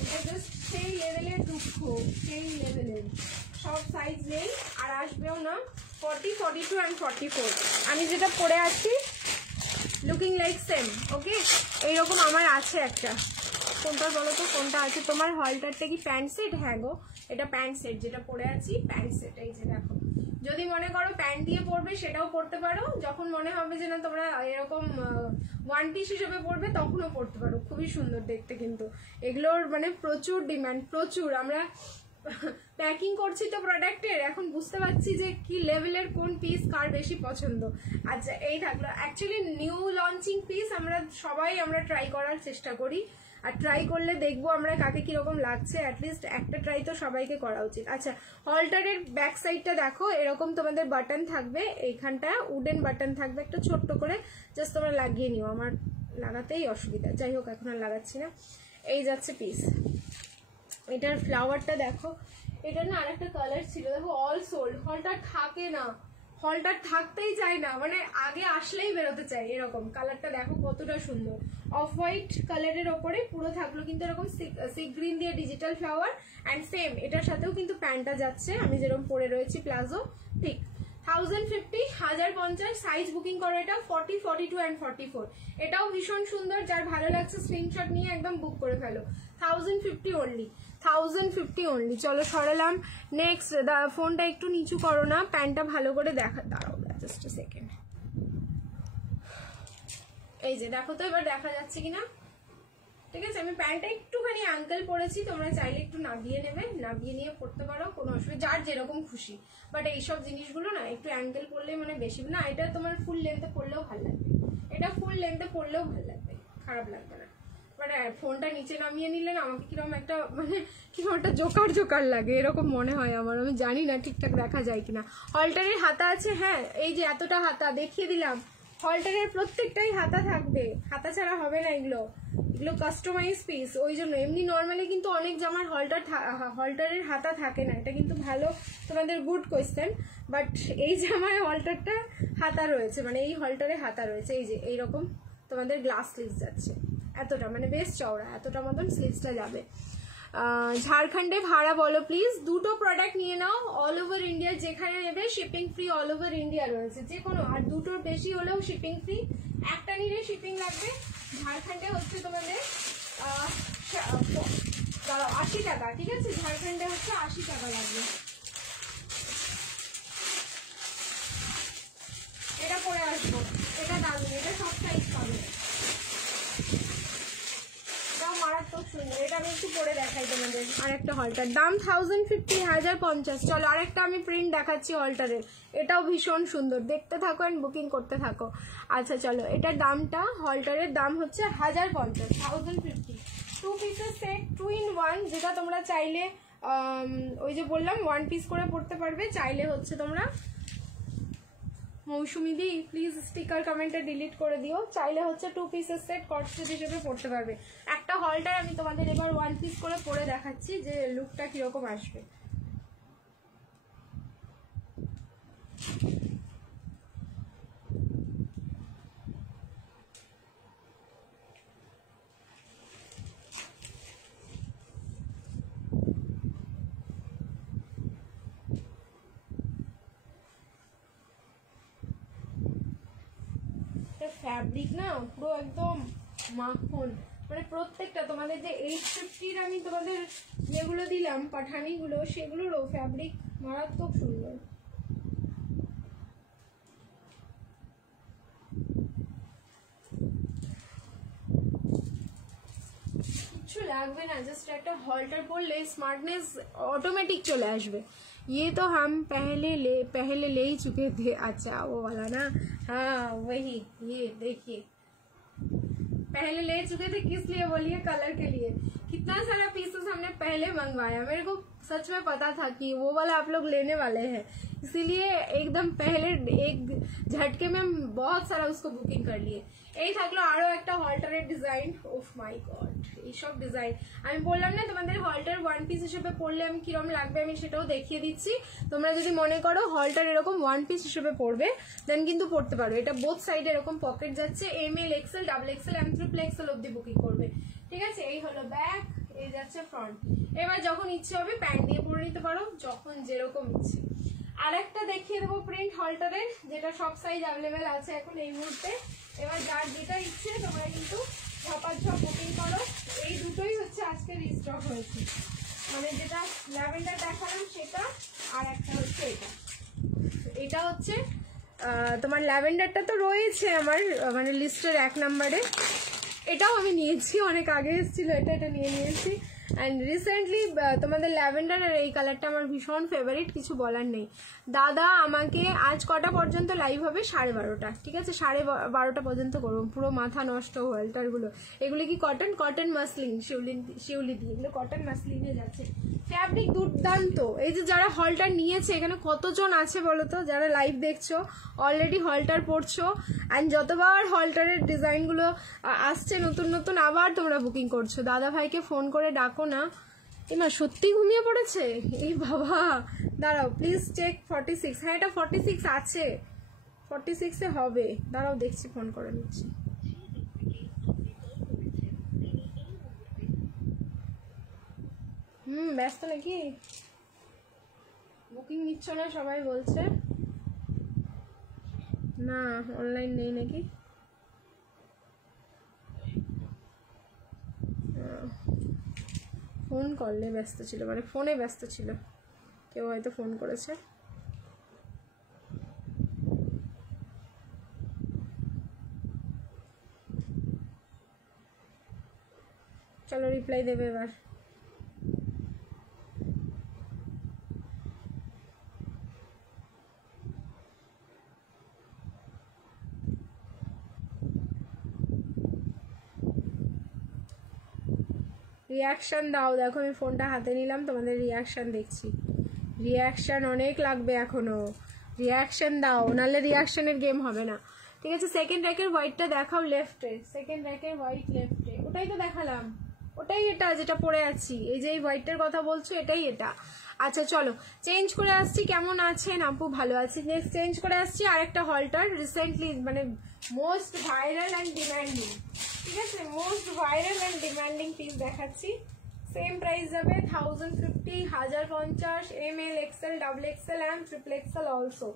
এটা জাস্ট সেই লেভেলের দুঃখ, সেই লেভেলের, সব সাইজ নেই আর আসবেও না। 40, 42 and 44। আমি যেটা পরে আছি লুকিং লাইক সেম। ওকে, এইরকম আমার আছে একটা। কোনটা বলো তো, কোনটা আছে তোমার? হলটারটা কি প্যান্ট সেট? হ্যাঁ গো, এটা প্যান্ট সেট, যেটা পরে আছি প্যান্ট সেট। এই যে দেখো, যদি মনে করো প্যান্ট দিয়ে পরবে সেটাও পরতে পারো, যখন মনে হবে যে না তোমরা এরকম ওয়ান পিস হিসেবে পরবে তখনও পরতে পারো। খুবই সুন্দর দেখতে, কিন্তু এগুলোর মানে প্রচুর ডিমান্ড, প্রচুর। আমরা প্যাকিং করছি তো প্রোডাক্টের, এখন বুঝতে পারছি যে কি লেভেলের কোন পিস কার বেশি পছন্দ। আচ্ছা, এই থাকলো অ্যাকচুয়ালি নিউ লঞ্চিং পিস। আমরা ট্রাই করার চেষ্টা করি, আর ট্রাই করলে দেখবো আমরা কাকে কিরকম লাগছে। অ্যাটলিস্ট একটা ট্রাই তো সবাইকে করা উচিত। আচ্ছা, হলটারের ব্যাক সাইডটা দেখো, এরকম তোমাদের বাটন থাকবে, এইখানটা উডেন বাটন থাকবে একটা ছোট্ট করে, জাস্ট তোমরা লাগিয়ে নিও। আমার লাগাতেই অসুবিধা, যাই হোক এখন আর লাগাচ্ছি না। এই যাচ্ছে পিস। এটার ফ্লাওয়ারটা দেখো, এটা না আরেকটা কালার ছিল, দেখো অল সোল্ড। হলটার থাকে না, হলটার থাকতেই চাই না, মানে আগে আসলেই বেরোতে চাই। এরকম কালারটা দেখো কতটা সুন্দর, অফ হোয়াইট কালারের ওপরে পুরো থাকলো কিন্তু এরকম সি গ্রিন দিয়ে ডিজিটাল ফ্লাওয়ার। অ্যান্ড সেম এটার সাথেও কিন্তু প্যান্টটা যাচ্ছে, আমি যেরকম পরে রয়েছি প্লাজো, ঠিক 1050, 1050 সাইজ বুকিং করো। এটা 40, 42 and 44। এটাও ভীষণ সুন্দর, যার ভালো লাগছে স্ক্রিনশট নিয়ে একদম বুক করে ফেলো। 1050 অনলি, 1050 অনলি। চলো সরালাম। নেক্সট, ফোনটা একটু নিচু করো না, প্যান্টটা ভালো করে দেখা, দাঁড়াও জাস্ট আ সেকেন্ড। এই যে দেখো তো এবার দেখা যাচ্ছে কিনা, ঠিক আছে। আমি প্যান্টটা একটুখানি অ্যাঙ্কেল পরেছি, তোমরা চাইলে একটু নাবিয়ে নেবে, নাবিয়ে নিয়ে পড়তে পারো, কোনো অসুবিধা, যার যেরকম খুশি। বাট এইসব জিনিসগুলো না একটু অ্যাঙ্কেল পরলে মানে বেশি না, এটা তোমার ফুল লেন্থে পরলেও ভালো লাগবে, এটা ফুল লেন্থে পরলেও ভালো লাগবে, খারাপ লাগবে না। বাট ফোনটা নিচে নামিয়ে নিলে না আমাকে কিরকম একটা মানে কিরকম একটা জোকার জোকার লাগে, এরকম মনে হয় আমার। আমি জানি না ঠিকঠাক দেখা যায় কিনা। হলটারের হাতা আছে, হ্যাঁ এই যে এতটা হাতা দেখিয়ে দিলাম। হলটারের প্রত্যেকটাই হাতা থাকবে, হাতা ছাড়া হবে না এগুলো, এগুলো কাস্টমাইজ পিস। ওই জন্য এমনি নর্মালি কিন্তু অনেক জামার হলটারের হাতা থাকে না, এটা কিন্তু ভালো, তোমাদের গুড কোয়েশ্চেন। বাট এই জামায় হলটারটা হাতা রয়েছে, মানে এই হলটারে হাতা রয়েছে। এই যে এইরকম তোমাদের গ্লাস স্লিভস যাচ্ছে, এতটা মানে বেশ চওড়া, এতটা মতন স্লিভসটা যাবে। ঝাড়খণ্ডে ভাড়া বলো প্লিজ। দুটো প্রোডাক্ট নিয়ে নাও, অল ওভার ইন্ডিয়া যেখানে নেবে shipping free all over India রয়েছে, যে কোনো। আর দুটোর বেশি হলেও শিপিং ফ্রি, একটা নিলে শিপিং লাগবে। ঝাড়খণ্ডে হচ্ছে তোমাদের 80 টাকা, ঠিক আছে। ঝাড়খণ্ডে হচ্ছে 80 টাকা লাগবে। এটা পরে আসবো, এটা দারুন, এটা সব সাইজ পাবে, মারাত্মক সুন্দর। এটা আমি একটু পরে দেখাই তোমাদের। আরেকটা হলটার দাম 1050, 1050। চলো আরেকটা আমি প্রিন্ট দেখাচ্ছি হলটারের, এটাও ভীষণ সুন্দর, দেখতে থাকো এন্ড বুকিং করতে থাকো। আচ্ছা চলো, এটার দামটা, হলটারের দাম হচ্ছে 1050, 1050। 2 পিসের সেট 2 in 1, যেটা তোমরা চাইলে ওই যে বললাম 1 পিস করে পড়তে পারবে, চাইলে হচ্ছে তোমরা মৌসুমি দি প্লিজ স্টিকার কমেন্টে ডিলিট করে দিও, চাইলে হচ্ছে 2 পিসের সেট কট সেট হিসেবে পড়তে পারবে। একটা হলটার আমি তোমাদের এবার 1 পিস করে পরে দেখাচ্ছি যে লুকটা কিরকম আসবে। ফ্যাব্রিক না পুরো একদম মাখন, মানে প্রত্যেকটা তোমাদের যে 850 আমি তোমাদের যেগুলো দিলাম পাঠানিগুলো, সেগুলোরও ফ্যাব্রিক মারাত্মক সুন্দর। কিচ্ছু লাগবে না, জাস্ট একটা হলটার পরলে স্मार्टनेस ऑटोमेटिक चले আসবে। ये तो हम पहले ले ही चुके थे। अच्छा वो वाला ना, हाँ वही, ये देखिए पहले ले चुके थे, किस लिए बोलिए? कलर के लिए। कितना सारा पीसेस हमने पहले मंगवाया, मेरे को सच में पता था कि वो वाला आप लोग लेने वाले हैं, इसीलिए एकदम पहले एक झटके में हम बहुत सारा उसको बुकिंग कर लिए। এই থাকলো আরো একটা হলটারের ডিজাইন। ওফ মাই গড, এইসব ডিজাইন আমি বললাম না তোমাদের হলটার 1 পিস হিসেবে পড়লে আমি কিরম লাগবে আমি সেটাও দেখিয়ে দিচ্ছি। তোমরা যদি মনে করো হলটার এরকম 1 পিস হিসেবে পড়বে দেন কিন্তু পড়তে পারো। এটা বোথ সাইডে এরকম পকেট যাচ্ছে, ML XL double XL M triple XL অবধি বুকিং করবে, ঠিক আছে। এই হলো ব্যাক, এই যাচ্ছে ফ্রন্ট। এবার যখন ইচ্ছে হবে প্যান্ট দিয়ে পরে নিতে পারো, যখন যেরকম ইচ্ছে। আর একটা দেখিয়ে দেবো প্রিন্ট হলটারের, যেটা সব সাইজ অ্যাভেলেবেল আছে এখন এই মুহূর্তে। এবার যার যেটা ইচ্ছে তোমরা কিন্তু ঝপাঝপ বুকিং করো। এই দুটোই হচ্ছে আজকে রিস্টক হয়েছে, মানে যেটা ল্যাভেন্ডার দেখালাম সেটা, আর একটা হচ্ছে এটা। এটা হচ্ছে তোমার ল্যাভেন্ডারটা তো রয়েছে আমার মানে লিস্টের 1 নম্বরে। এটাও আমি নিয়েছি, অনেক আগে এসেছিল এটা নিয়ে নিয়েছি। অ্যান্ড রিসেন্টলি তোমাদের ল্যাভেন্ডার আর এই কালারটা আমার ভীষণ ফেভারিট, কিছু বলার নেই। দাদা আমাকে আজ কটা পর্যন্ত লাইভ হবে? 12:30, ঠিক আছে? 12:30 পর্যন্ত করবো, পুরো মাথা নষ্ট হোয়াল্টারগুলো। এগুলো কি কটন? কটন মাসলিন, শিউলি দিয়ে, এগুলো কটন মাসলিনে যাচ্ছে। ফ্যাব্রিক দুর্দান্ত। এই যে যারা হলটার নিয়েছে, এখানে কতজন আছে বলো তো যারা লাইভ দেখছো, অলরেডি হলটার পড়ছো, অ্যান্ড যতবার হলটারের ডিজাইনগুলো আসছে নতুন নতুন, আবার তোমরা বুকিং করছো। দাদা ভাইকে ফোন করে ডাকো না। এমা সত্যি ঘুমিয়ে পড়েছে, এই বাবা। দাঁড়াও প্লিজ চেক 46। হ্যাঁ এটা 46 আছে, 46-এ হবে। দাঁড়াও দেখছি, ফোন করে নিচ্ছি। ব্যস্ত নাকি? বুকিং নিচ্ছ না সবাই বলছে, না অনলাইন নেই নাকি? ফোন করলে ব্যস্ত ছিল, মানে ফোনে ব্যস্ত ছিল, কেউ হয়তো ফোন করেছে। চলো রিপ্লাই দেবে এবার। রিয়াকশান দাও, দেখো আমি ফোনটা হাতে নিলাম, তোমাদের রিয়াকশান দেখছি। রিয়াকশান অনেক লাগবে এখনো, রিয়াকশান দাও, নাহলে রিয়াকশানের গেম হবে না, ঠিক আছে? সেকেন্ড র্যাকের হোয়াইটটা দেখাও লেফটে, সেকেন্ড র্যাকের হোয়াইট লেফটে, ওটাই তো দেখালাম, ওটাই এটা যেটা পরে আছি। এই যে এই হোয়াইটটার কথা বলছো, এটাই এটা। আচ্ছা চলো চেঞ্জ করে আসছি। কেমন আছেন আপু? ভালো আছি। নেক্সট চেঞ্জ করে আসছি আরেকটা হলটার, রিসেন্টলি মানে মোস্ট ভাইরাল অ্যান্ড ডিম্যান্ডিং, ঠিক আছে? Most viral and demanding piece দেখাচ্ছি। সেম প্রাইস যাবে 1050, 1050, ML, XL, XXL and XXL also.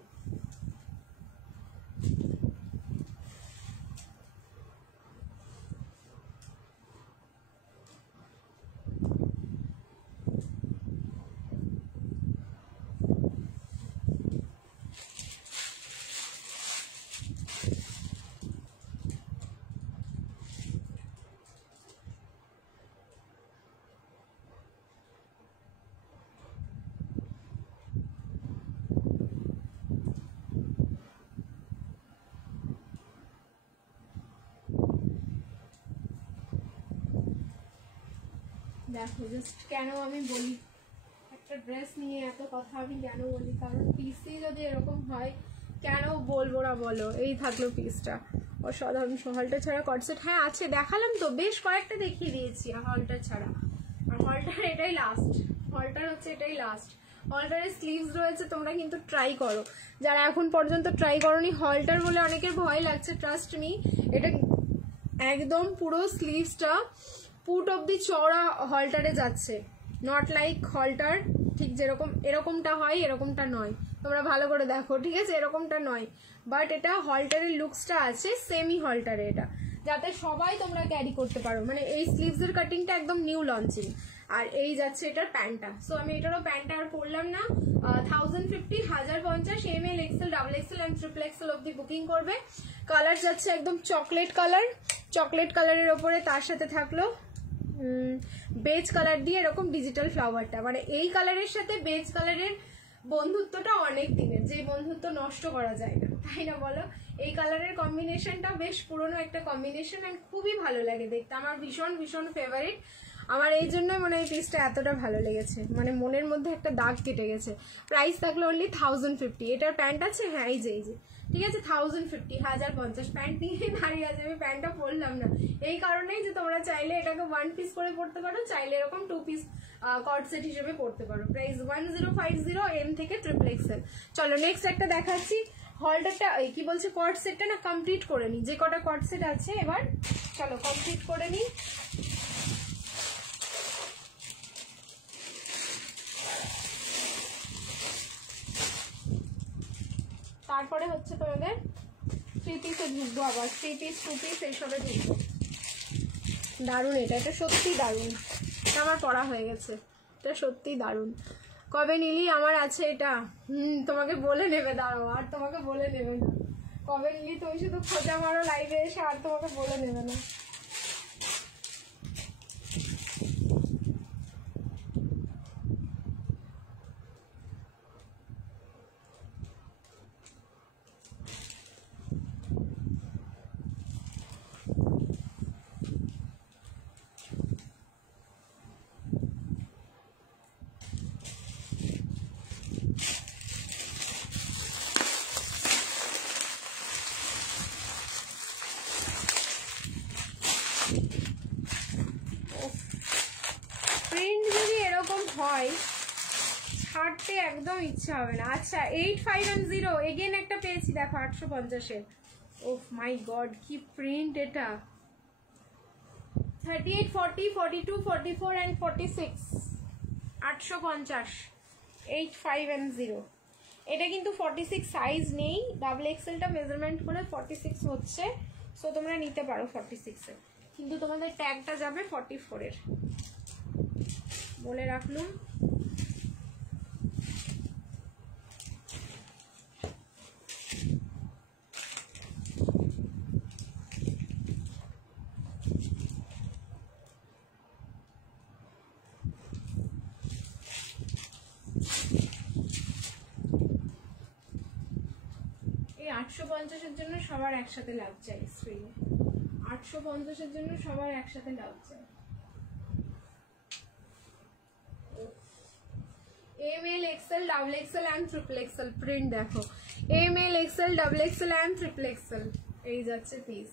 দেখো জাস্ট কেন আমি বলি, একটা ড্রেস নিয়ে এত কথা আমি কেন বলি, কারণ পিসি যদি এরকম হয় কেন বলবো না বলো? এই থাকলো পিসটা অসাধারণ। হলটার ছাড়া কটসেট হ্যাঁ আছে, দেখালাম তো, বেশ কয়েকটা দেখিয়ে দিয়েছি হলটার ছাড়া। আর হলটার এটাই লাস্ট, হলটার হচ্ছে এটাই লাস্ট। হলটারের স্লিভস রয়েছে, তোমরা কিন্তু ট্রাই করো যারা এখন পর্যন্ত ট্রাই করোনি। হলটার বলে অনেকের ভয় লাগছে, ট্রাস্ট মি, এটা একদম পুরো স্লিভসটা পুট অব্দি চওড়া হলটারে যাচ্ছে, নট লাইক হলটার ঠিক যেরকম এরকমটা হয় এরকমটা নয়, তোমরা ভালো করে দেখো, ঠিক আছে? এরকমটা নয়, বাট এটা হলটারের লুকসটা আছে সেমি হলটারে, এটা যাতে সবাই তোমরা ক্যারি করতে পারো। মানে এই স্লিভসের কাটিংটা একদম নিউ লঞ্চিং। আর এই যাচ্ছে এটার প্যান্টটা, সো আমি এটারও প্যান্টটা আর পরলাম না। 1050, 1050, ML, XL, XXL and XXL অব্দি বুকিং করবে। কালার যাচ্ছে একদম চকলেট কালার, চকলেট কালারের ওপরে তার সাথে থাকলো বেজ কালার দিয়ে এরকম ডিজিটাল ফ্লাওয়ারটা, মানে এই কালারের সাথে বেজ কালারের বন্ধুত্বটা অনেক দিনের, যে বন্ধুত্ব নষ্ট করা যায় না, তাই না বলো? এই কালারের কম্বিনেশনটা বেশ পুরনো একটা কম্বিনেশন এন্ড খুবই ভালো লাগে দেখতে, আমার ভীষণ ভীষণ ফেভারিট। আমার এই জন্য মানে এই পিসটা এতটা ভালো লেগেছে, মানে মনের মধ্যে একটা দাগ কেটে গেছে। প্রাইস থাকলো অনলি 1050। এটার প্যান্ট আছে, হ্যাঁ এই যে ঠিক আছে 1050, 1050 প্যান্ট নিয়ে দাঁড়িয়ে আছে। আমি প্যান্টটা পরলাম না এই কারণেই যে তোমরা চাইলে এটাকে 1 পিস করে পড়তে পারো, চাইলে এরকম 2 পিস কট সেট হিসেবে পড়তে পারো। প্রাইস 1050, M থেকে XXL। চলো নেক্সট একটা দেখাচ্ছি। হলটারটা কি বলছে, কট সেটটা না কমপ্লিট করে নি, যে কটা কট সেট আছে এবার চলো কমপ্লিট করে নি। তারপরে হচ্ছে তোমাদের 3 পিসে ঢুকবো, আবার 3 পিস 2 পিস এইসবে ঢুকবো। দারুণ, এটা এটা সত্যি দারুণ, এটা আমার পড়া হয়ে গেছে, এটা সত্যি দারুণ। কবে নিলি? আমার আছে এটা। তোমাকে বলে নেবে, দাঁড়াও, আর তোমাকে বলে নেবে না কবে নিলি, তুমি শুধু খোঁজা মারো লাইভে এসে, আর তোমাকে বলে নেবে না। প্রিন্ট যদি এরকম হয় ছাড়তে একদম ইচ্ছা হবে না। আচ্ছা 8510 এগেন একটা পেয়েছি দেখো 850-এর। ওহ মাই গড, কি প্রিন্ট এটা! 38, 40, 42, 44 and 46 850 8510। এটা কিন্তু 46 সাইজ নেই, ডাবল এক্সেলটা মেজারমেন্ট করে 46 হচ্ছে, সো তোমরা নিতে পারো 46-এর, কিন্তু তোমাদের ট্যাগটা যাবে 44-এর, বলে রাখলুম। এই 850-এর জন্য সবার একসাথে লাভ চাই স্ক্রিনে, 850-এর জন্য সবার একসাথে লাভ চাই। ML, XL, double XL and triple Excel print দেখো, ML, XL, double XL and triple Excel, এই যাচ্ছে পিস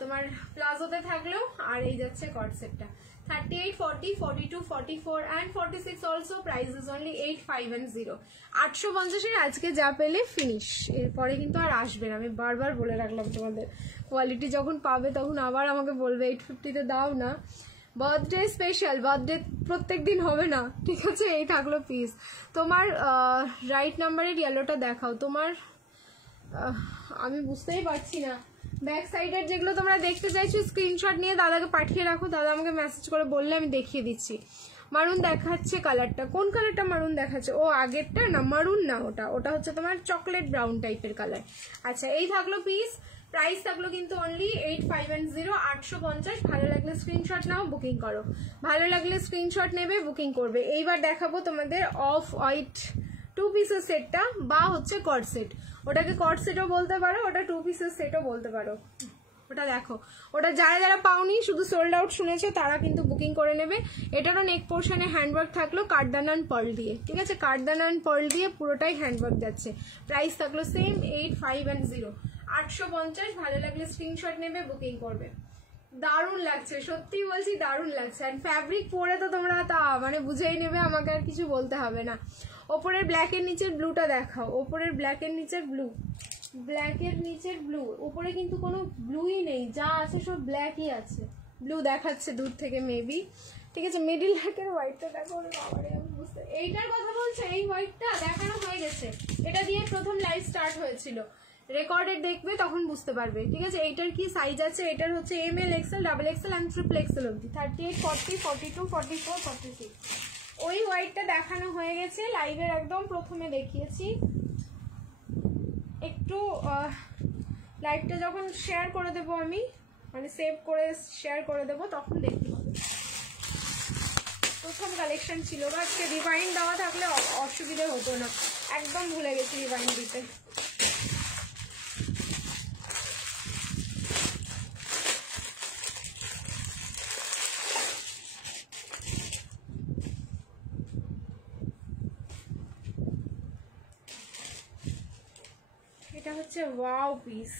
তোমার প্লাজোতে থাকলো, আর এই যাচ্ছে কট সেটটা 38, 40, 42, 44 and 46 also price is only 8510। 850-এর আজকে যা পেলে ফিনিশ, এরপরে কিন্তু আর আসবে না, আমি বারবার বলে রাখলাম তোমাদের, কোয়ালিটি যখন পাবে তখন আবার আমাকে বলবে 850-তে দাও না। বার্থডে স্পেশাল, বার্থডে প্রত্যেক দিন হবে না, ঠিক আছে? এই থাকলো পিস। তোমার রাইট নাম্বারের ইয়েলোটা দেখাও, তোমার আমি বুঝতেই পারছি না, ব্যাক সাইডের যেগুলো তোমরা দেখতে চাইছো স্ক্রিনশট নিয়ে দাদাকে পাঠিয়ে রাখো, দাদা আমাকে মেসেজ করে বললে আমি দেখিয়ে দিচ্ছি। মারুন দেখাচ্ছে কালারটা, কোন কালারটা মারুন দেখাচ্ছে? ও আগেরটা না, মারুন না, ওটা হচ্ছে তোমার চকলেট ব্রাউন টাইপের কালার। আচ্ছা এই থাকলো পিস, প্রাইস থাকলো কিন্তু অনলি 8510, 850। ভালো লাগলে স্ক্রিনশট নাও, বুকিং করো, ভালো লাগলে স্ক্রিনশট নেবে, বুকিং করবে। এইবার দেখাবো তোমাদের অফ হোয়াইট 2 পিসের সেটটা, বা হচ্ছে কট সেট, ওটাকে কট সেটও বলতে পারো, ওটা 2 পিসের সেটও বলতে পারো। ওটা দেখো, ওটা যারা যারা পাওনি শুধু সোল্ড আউট শুনেছে তারা কিন্তু বুকিং করে নেবে। এটারও নেক পোর্শনে হ্যান্ডওয়ার্ক থাকলো কাঠদানা অ্যান্ড পার্ল দিয়ে, ঠিক আছে? কাঠদানা অ্যান্ড পার্ল দিয়ে পুরোটাই হ্যান্ডওয়ার্ক যাচ্ছে। প্রাইস থাকলো সেম 8510, 850। ভালো লাগলে স্ক্রিনশট নেবে, বুকিং করবে। দারুণ লাগছে, সত্যি বলছি দারুণ লাগছে। আর ফ্যাব্রিক পরে তো তোমরা তা মানে বুঝেই নেবে, আমাকে আর কিছু বলতে হবে না। ওপরের ব্ল্যাকের নিচের ব্লুটা দেখাও, ওপরের ব্ল্যাকের নিচের ব্লু, ব্ল্যাকের নিচের ব্লু, উপরে কিন্তু কোনো ব্লুই নেই, যা আছে সব ব্ল্যাকই আছে, ব্লু দেখাচ্ছে দূর থেকে মেবি, ঠিক আছে? মিডিল লাইটের হোয়াইটটা দেখো, বাবারে আমি বুঝতে, এইটার কথা বলছে, এই হোয়াইটটা দেখানো হয়ে গেছে, এটা দিয়ে প্রথম লাইভ স্টার্ট হয়েছিল, রেকর্ডেড দেখবে তখন বুঝতে পারবে, ঠিক আছে? এইটার কি সাইজ আছে, এটার হচ্ছে ML, XL, double XL and triple Excel অবধি, 38, 40, 42, 44, 46। ওই হোয়াইটটা দেখানো হয়ে গেছে, লাইভের একদম প্রথমে দেখিয়েছি। একটু লাইভটা যখন শেয়ার করে দেবো আমি, মানে সেভ করে শেয়ার করে দেবো, তখন দেখতে হবে। প্রথম কালেকশন ছিল, বা আজকে রিভাইন্ড দেওয়া থাকলে অসুবিধে হতো না, একদম ভুলে গেছি রিভাইন্ড দিতে। এটা হচ্ছে ওয়াও পিস,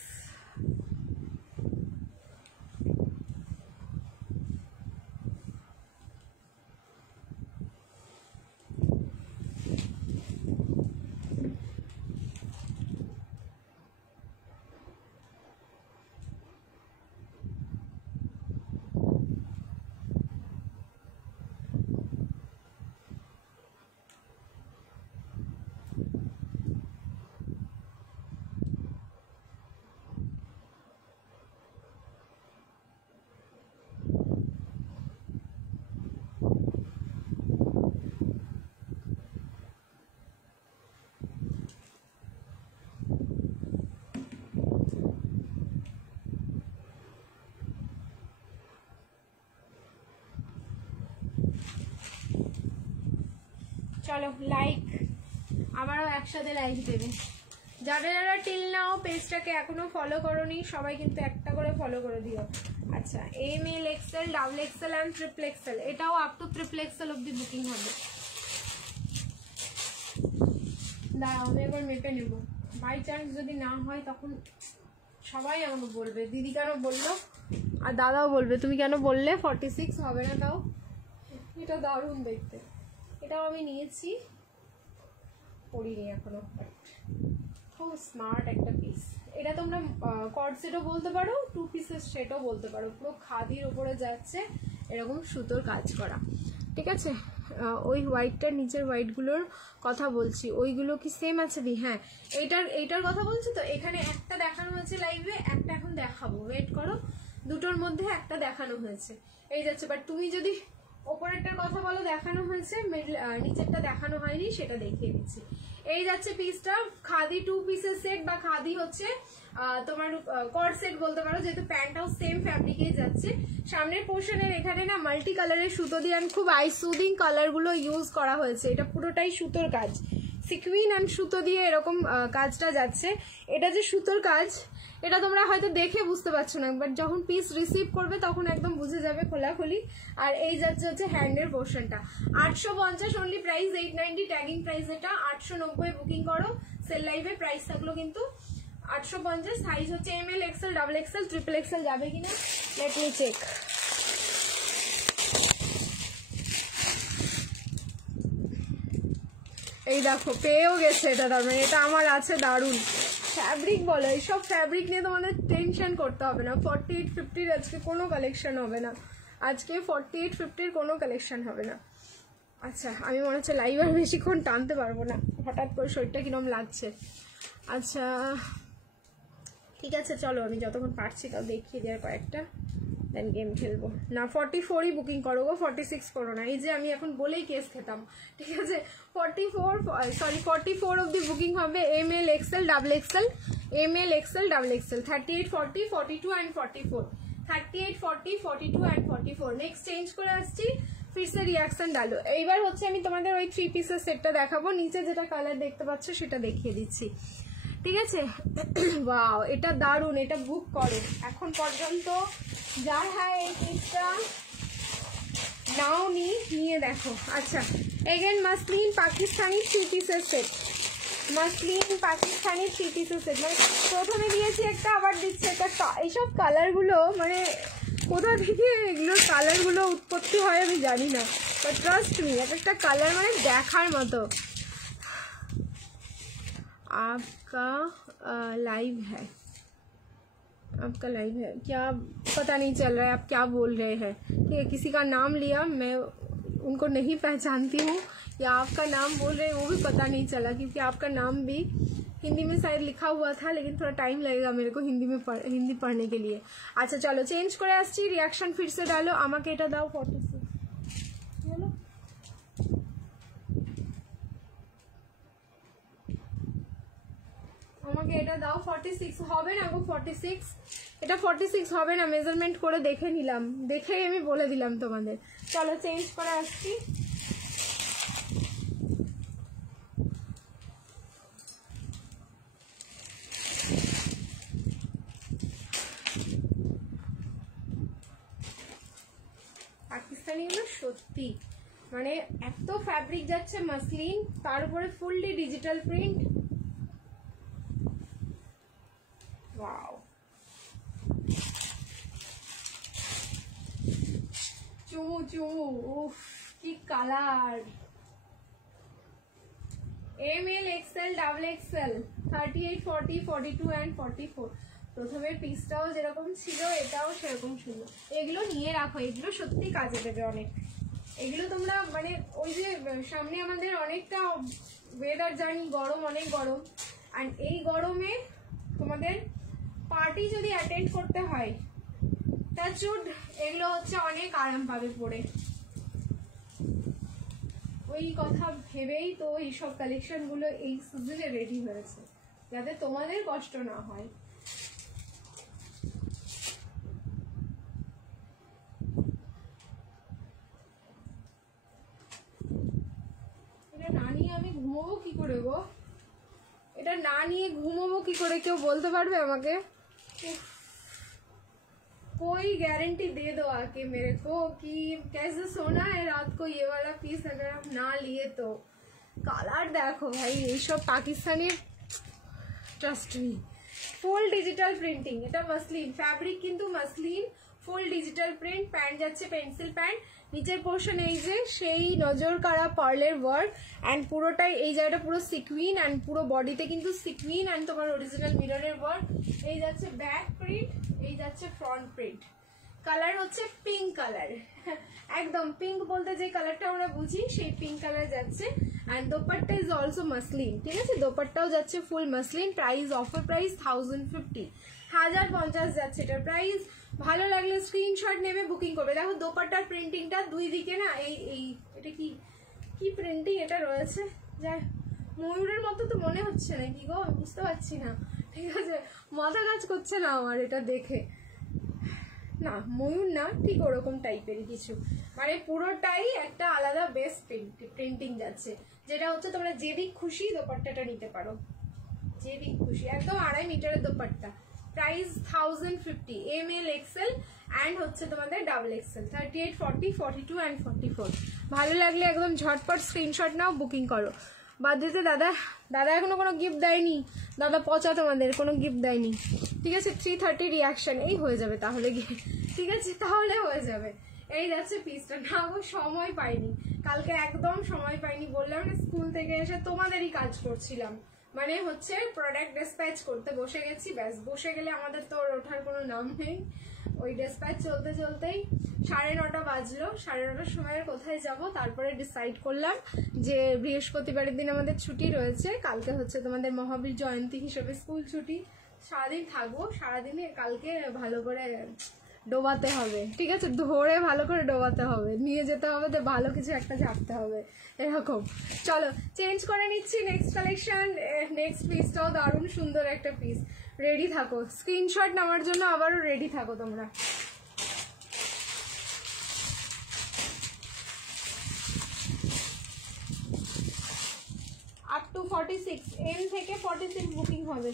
চলো লাইক, আবারও একসাথে লাইক দেবে। যারা যারা টিল নাও পেজটাকে এখনো ফলো করোনি সবাই কিন্তু একটা করে ফলো করে দিও। আচ্ছা, M L XL, double XL and triple XL, এটাও আপ টু ট্রিপল এক্সেল অব্দি বুকিং হবে। দাঁড়াও আমি এবার মেপে নেব, বাই চান্স যদি না হয় তখন সবাই আমাকে বলবে দিদি কেন বললো, আর দাদাও বলবে তুমি কেন বললে 46 হবে না। তাও এটা দারুণ দেখতে, এটাও আমি নিয়েছি, পরিনি এখনো, খুব স্মার্ট একটা পিস। এটা তোমরা কর্ড সেটও বলতে পারো, 2 পিসের সেটও বলতে পারো। পুরো খাদির ওপরে যাচ্ছে এরকম সুতোর কাজ করা, ঠিক আছে। ওই হোয়াইটটার নিচের হোয়াইটগুলোর কথা বলছি, ওইগুলো কি সেম আছে দি? হ্যাঁ, এইটার কথা বলছি তো। এখানে একটা দেখানো হয়েছে লাইভে, একটা এখন দেখাবো, ওয়েট করো। দুটোর মধ্যে একটা দেখানো হয়েছে, এই যাচ্ছে। বাট তুমি যদি ওপরেরটার কথা বলো দেখানো হয়েছে, নিচেরটা দেখানো হয়নি, সেটা দেখিয়ে দিচ্ছি। এই যাচ্ছে পিসটা, খাদি 2 পিসের সেট বা খাদি হচ্ছে তোমার কর্ড সেট বলতে পারো, যেহেতু প্যান্টটাও সেম ফ্যাব্রিকেই যাচ্ছে। সামনের পোর্শনের এখানে না মাল্টি কালারের সুতো দিয়ে খুব আই সুদিং কালারগুলো ইউজ করা হয়েছে। এটা পুরোটাই সুতোর কাজ, সিকুইন অ্যান্ড সুতো দিয়ে এরকম কাজটা যাচ্ছে। এটা যে সুতোর কাজ এটা তোমরা হয়তো দেখে বুঝতে পারছো না, বাট যখন পিস রিসিভ করবে তখন একদম বুঝে যাবে খোলাখুলি। আর এই যাচ্ছে হচ্ছে হ্যান্ডের পোর্শনটা, 850 অনলি প্রাইস, 890 ট্যাগিং প্রাইস। এটা 890 বুকিং করো, সেল লাইভে প্রাইস থাকলো কিন্তু 850। সাইজ হচ্ছে M L XL, double XL, triple XL যাবে কিনা লেট মি চেক। এই দেখো পেয়েও গেছে এটা, তার মানে এটা আমার আছে। দারুণ ফ্যাব্রিক বলো, এইসব ফ্যাব্রিক নিয়ে তোমাদের টেনশন করতে হবে না। 4850 আজকে কোনো কালেকশন হবে না, আজকে 4850 কোনো কালেকশন হবে না। আচ্ছা, আমি মনে হচ্ছে লাইভ আর বেশিক্ষণ টানতে পারবো না, হঠাৎ করে শরীরটা কিরম লাগছে। আচ্ছা ঠিক আছে, চলো আমি যতক্ষণ পারছি তাও দেখিয়ে দেওয়ার কয়েকটা, দেন গেম খেলবো না। 44ই বুকিং করো গো, 46 করো না। এই যে আমি এখন বলেই কেস খেতাম, ঠিক আছে। 44 অব্দি বুকিং হবে। M L XL, double XL, M L XL, double XL, 38, 40, 42 and 44, 38, 40, 42 and 44। Next change করে আসছি, ফিরসে রিয়াকশন ডালো। এইবার হচ্ছে আমি তোমাদের ওই 3 পিসের সেটটা দেখাবো, নিচে যেটা কালার দেখতে পাচ্ছ সেটা দেখিয়ে দিচ্ছি, ঠিক আছে। ওয়াও, এটা দারুণ, এটা বুক করো। এখন পর্যন্ত যার হ্যাঁ এই পিসটা নাও নিয়ে দেখো। আচ্ছা, এগেন মাসলিন পাকিস্তানি 3 পিসের সেট, মাসলিন পাকিস্তানি 3 পিসের সেট। মানে প্রথমে দিয়েছি একটা, আবার দিচ্ছি একটা। এইসব কালারগুলো মানে কোথা থেকে এগুলোর কালারগুলো উৎপত্তি হয় আমি জানি না, বাট ট্রাস্ট মি একটা কালার মানে দেখার মতো। आपका लाइव है, आपका लाइव है क्या पता नहीं चल रहा है, आप क्या बोल रहे हैं। ठीक है, किसी का नाम लिया, मैं उनको नहीं पहचानती हूँ, या आपका नाम बोल रहे हैं वो भी पता नहीं चला, क्योंकि आपका नाम भी हिंदी में शायद लिखा हुआ था, लेकिन थोड़ा टाइम लगेगा मेरे को हिंदी पढ़ने के लिए। अच्छा चलो चेंज करे आसছি, रिएक्शन फिर से डालो। আমাকে এটা দাও 46, চলো আমাকে এটা দাও। 46 হবে না গো, 46 এটা 46 হবে না, মেজারমেন্ট করে দেখে নিলাম, দেখেই আমি বলে দিলাম তোমাদের। চলো চেঞ্জ করে আসছি। পাকিস্তানিগুলো সত্যি মানে এত ফ্যাব্রিক যাচ্ছে, মাসলিন, তার উপরে ফুললি ডিজিটাল প্রিন্ট। ওয়াও, চুমু চুমু, উফ কি কালার। M L XL, double XL, 38, 40, 42 and 44। প্রথমের পিসটাও যেরকম ছিল এটাও সেরকম ছিল। এগুলো নিয়ে রাখো, এগুলো সত্যি কাজে দেবে অনেক। এগুলো তোমরা মানে ওই যে সামনে আমাদের অনেকটা ওয়েদার জানি, গরম, অনেক গরম, আর এই গরমে তোমাদের পার্টি যদি অ্যাটেন্ড করতে হয় টাচউড, এগুলো হচ্ছে অনেক আরাম পাবে পরে। ওই কথা ভেবেই তো এইসব কালেকশনগুলো এই সিজনে রেডি হয়েছে, যাতে তোমাদের কষ্ট না হয়। এটা ঘুমোবো কি করে গো, এটা না নিয়ে ঘুমোবো কি করে, কেউ বলতে পারবে আমাকে? कोई गारंटी दे दो आके मेरे को कि कैसे सोना है रात को ये वाला पीस अगर आप ना लिए तो। কালার দেখো ভাই, এইসব Pakistani, trust me. Full digital printing, এটা মাসলিন ফ্যাব্রিক, কিন্তু muslin full digital print. Pant যাচ্ছে পেন্সিল প্যান্ট, নিচের পোর্শন এই যে সেই নজর কারা পার্লের ওয়ার্ক, অ্যান্ড পুরোটাই এই জায়গাটা পুরো সিকুইন, অ্যান্ড পুরো বডিতে কিন্তু সিকুইন অ্যান্ড তোমার অরিজিনাল মিররের ওয়ার্ক। এই যাচ্ছে ব্যাক প্রিন্ট, এই যাচ্ছে ফ্রন্ট প্রিন্ট। কালার হচ্ছে পিঙ্ক কালার, একদম পিঙ্ক বলতে যে কালারটা আমরা বুঝি সেই পিঙ্ক কালার যাচ্ছে। And dupatta is also muslin, ঠিক আছে, দোপাট্টাও যাচ্ছে ফুল মাসলিন। প্রাইস অফার প্রাইস 1050, 1050 যাচ্ছে এটার প্রাইস। ভালো লাগলে স্ক্রিনশট নেবে বুকিং করবে। দেখো দোপাট্টার প্রিন্টিংটা দুই দিকে না, এই এটা কি কি প্রিন্টিং এটা রয়েছে, যাই ময়ূরের মতো তো মনে হচ্ছে না, কি গো বুঝতে পারছি না, ঠিক আছে, মাথা কাজ করছে না আমার এটা দেখে, না ময়ূর না, ঠিক ওরকম টাইপেরই কিছু, মানে পুরোটাই একটা আলাদা বেস্ট প্রিন্টিং যাচ্ছে, যেটা হচ্ছে তোমরা যেদিক খুশি দোপাট্টাটা নিতে পারো, যেদিক খুশি। একদম 2.5 মিটারের dupatta, price 1050, ML XL and হচ্ছে তোমাদের ডাবল XL, 38, 40, 42 অ্যান্ড 44। ভালো লাগলে একদম ঝটপট স্ক্রিনশট নাও, বুকিং করো। বাদ দিতে দাদা এখনো কোনো গিফট দেয়নি, দাদা পচা, তোমাদের কোনো গিফট দেয়নি, ঠিক আছে। 330 রিয়াকশন, এই হয়ে যাবে তাহলে গিয়ে, ঠিক আছে, তাহলে হয়ে যাবে। এই যাচ্ছে পিসটা, না গো সময় পাইনি কালকে, একদম সময় পাইনি, বললাম না স্কুল থেকে এসে তোমাদেরই কাজ করছিলাম, মানে হচ্ছে প্রোডাক্ট ডিসপ্যাচ করতে বসে গেছি, ব্যাস বসে গেলে আমাদের তো ওঠার কোনো নাম নেই। ওই ডিসপ্যাচ চলতে চলতেই 9:30 বাজলো, 9:30 সময়ের কোথায় যাব, তারপরে ডিসাইড করলাম যে বৃহস্পতিবারের দিন আমাদের ছুটি রয়েছে, কালকে হচ্ছে তোমাদের মহাবীর জয়ন্তী হিসেবে স্কুল ছুটি, সারাদিন থাকবো, সারাদিনে কালকে ভালো করে ডোবাতে হবে, ঠিক আছে, ধরে ভালো করে ডোবাতে হবে, নিয়ে যেতে হবে, তো ভালো কিছু একটা ঝাড়তে হবে, এরকম। চলো চেঞ্জ করে নিচ্ছি, নেক্সট কালেকশন, নেক্সট পিসটাও দারুণ সুন্দর একটা পিস। রেডি থাকো, স্ক্রিনশট নেওয়ার জন্য আবারও রেডি থাকো তোমরা। আপ টু 46, M থেকে 46 বুকিং হবে।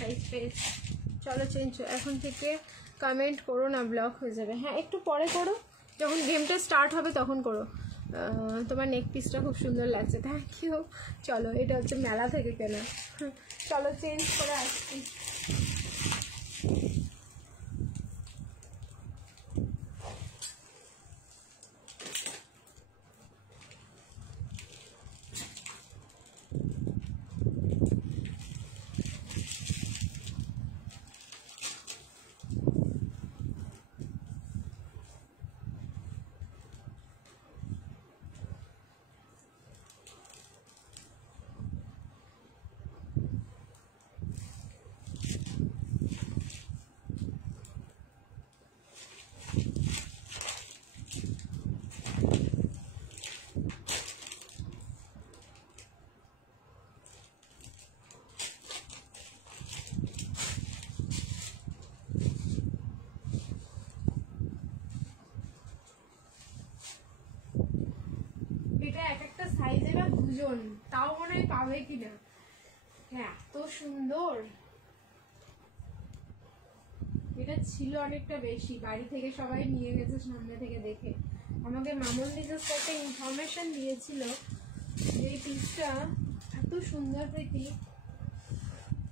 সাইজ পেয়েছি, চলো চেঞ্জ, এখন থেকে কমেন্ট করো না, ব্লক হয়ে যাবে। হ্যাঁ একটু পরে করো, যখন গেমটা স্টার্ট হবে তখন করো। তোমার নেক পিসটা খুব সুন্দর লাগছে, থ্যাংক ইউ। চলো এটা হচ্ছে মেলা থেকে কেনা, চলো চেঞ্জ করে আসছি। এটা এক একটা সাইজে না দুজন, তাও মনে হয় পাবে কিনা, হ্যাঁ এত সুন্দর। এটা ছিল অনেকটা বেশি, বাড়ি থেকে সবাই নিয়ে গেছে সামনে থেকে দেখে, আমাকে মামুন দিদিস একটা ইনফরমেশন দিয়েছিল যে এই পিসটা এত সুন্দর প্রীতি,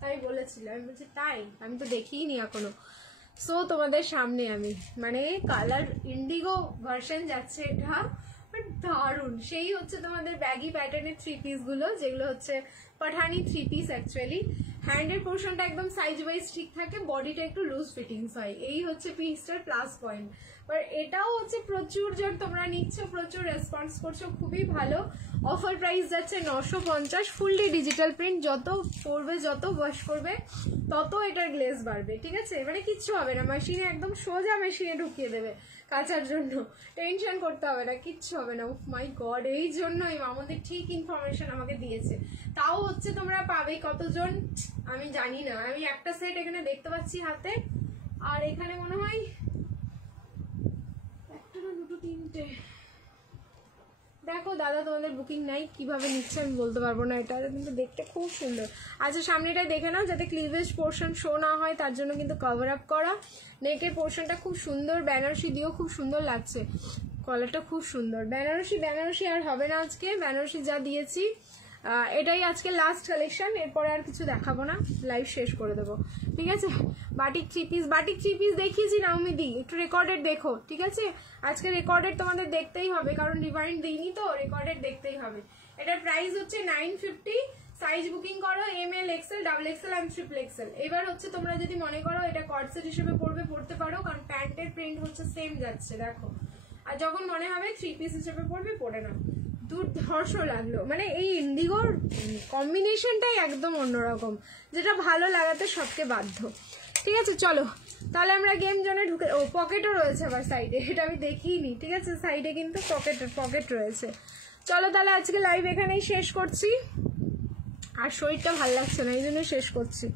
তাই বলেছিল, আমি বলছি তাই, আমি তো দেখিনি এখনো। সো তোমাদের সামনে আমি, মানে কালার ইন্ডিগো ভার্সন যাচ্ছে এটা, দারুন। সেই হচ্ছে তোমাদের ব্যাগি প্যাটার্নের 3 পিস গুলো, যেগুলো হচ্ছে পাঠানি 3 পিস অ্যাকচুয়ালি। হ্যান্ডের পোর্শনটা একদম সাইজ ওয়াইজ ঠিক থাকে, বডিটা একটু লুজ ফিটিংস হয়, এই হচ্ছে পিসটার প্লাস পয়েন্ট। বাট এটাও হচ্ছে প্রচুর জন তোমরা নিচ্ছ, প্রচুর রেসপন্স করছো, খুবই ভালো। অফার প্রাইস যাচ্ছে 950, ফুললি ডিজিটাল প্রিন্ট, যত পরবে যত ওয়াশ করবে তত এটার গ্লেজ বাড়বে, ঠিক আছে? মানে কিচ্ছু হবে না, মেশিনে একদম সোজা মেশিনে ঢুকিয়ে দেবে কাচার জন্য, টেনশন করতে হবে না, কিচ্ছু হবে না। মাই গড, এই জন্যই আমাদের ঠিক ইনফরমেশন আমাকে দিয়েছে। তাও হচ্ছে তোমরা পাবে কতজন আমি জানি না, আমি একটা সেট এখানে দেখতে পাচ্ছি হাতে, আর এখানে মনে হয় একটা না দুটো তিনটে। দেখো দাদা তোমাদের বুকিং নাই, কিভাবে নিচ্ছে আমি বলতে পারবো না, এটা কিন্তু দেখতে খুব সুন্দর। আচ্ছা সামনেটা দেখে নাও, যাতে ক্লিভেজ পোর্শন শো না হয় তার জন্য কিন্তু কভার আপ করা। নেকের পোর্শনটা খুব সুন্দর, বেনারসি দিয়েও খুব সুন্দর লাগছে, কলারটা খুব সুন্দর। বেনারসি আর হবে না আজকে, বেনারসি যা দিয়েছি এটাই আজকে লাস্ট কালেকশন, এরপরে আর কিছু দেখাবো না, লাইভ শেষ করে দেবো, ঠিক আছে? বাটিক থ্রি পিস দেখিয়েছি নাউমিদি, একটু রেকর্ডেড দেখো, ঠিক আছে? আজকে রেকর্ডেড তোমাদের দেখতেই হবে, কারণ রিভাইন্ড দিইনি তো, রেকর্ডেড দেখতেই হবে। এটার প্রাইস হচ্ছে 950, সাইজ বুকিং করো ML, XL, XXL and XXL। এবার হচ্ছে তোমরা যদি মনে করো এটা কর্ডসেট হিসেবে পড়তে পারো, কারণ প্যান্টের প্রিন্ট হচ্ছে সেম যাচ্ছে, দেখো। আর যখন মনে হবে থ্রি পিস হিসেবে পড়বে নাও। দুর্ধর্ষ লাগলো, মানে এই ইন্ডিগোর কম্বিনেশনটাই একদম অন্যরকম, যেটা ভালো লাগাতে সবকে বাধ্য, ঠিক আছে? চলো তাহলে আমরা গেম জোনে ঢুকে, ও পকেটও রয়েছে আবার সাইডে, এটা আমি দেখিনি, ঠিক আছে? সাইডে কিন্তু পকেট রয়েছে। চলো তাহলে আজকে লাইভ এখানেই শেষ করছি, আর শরীরটা ভালো লাগছে না এই জন্য শেষ করছি।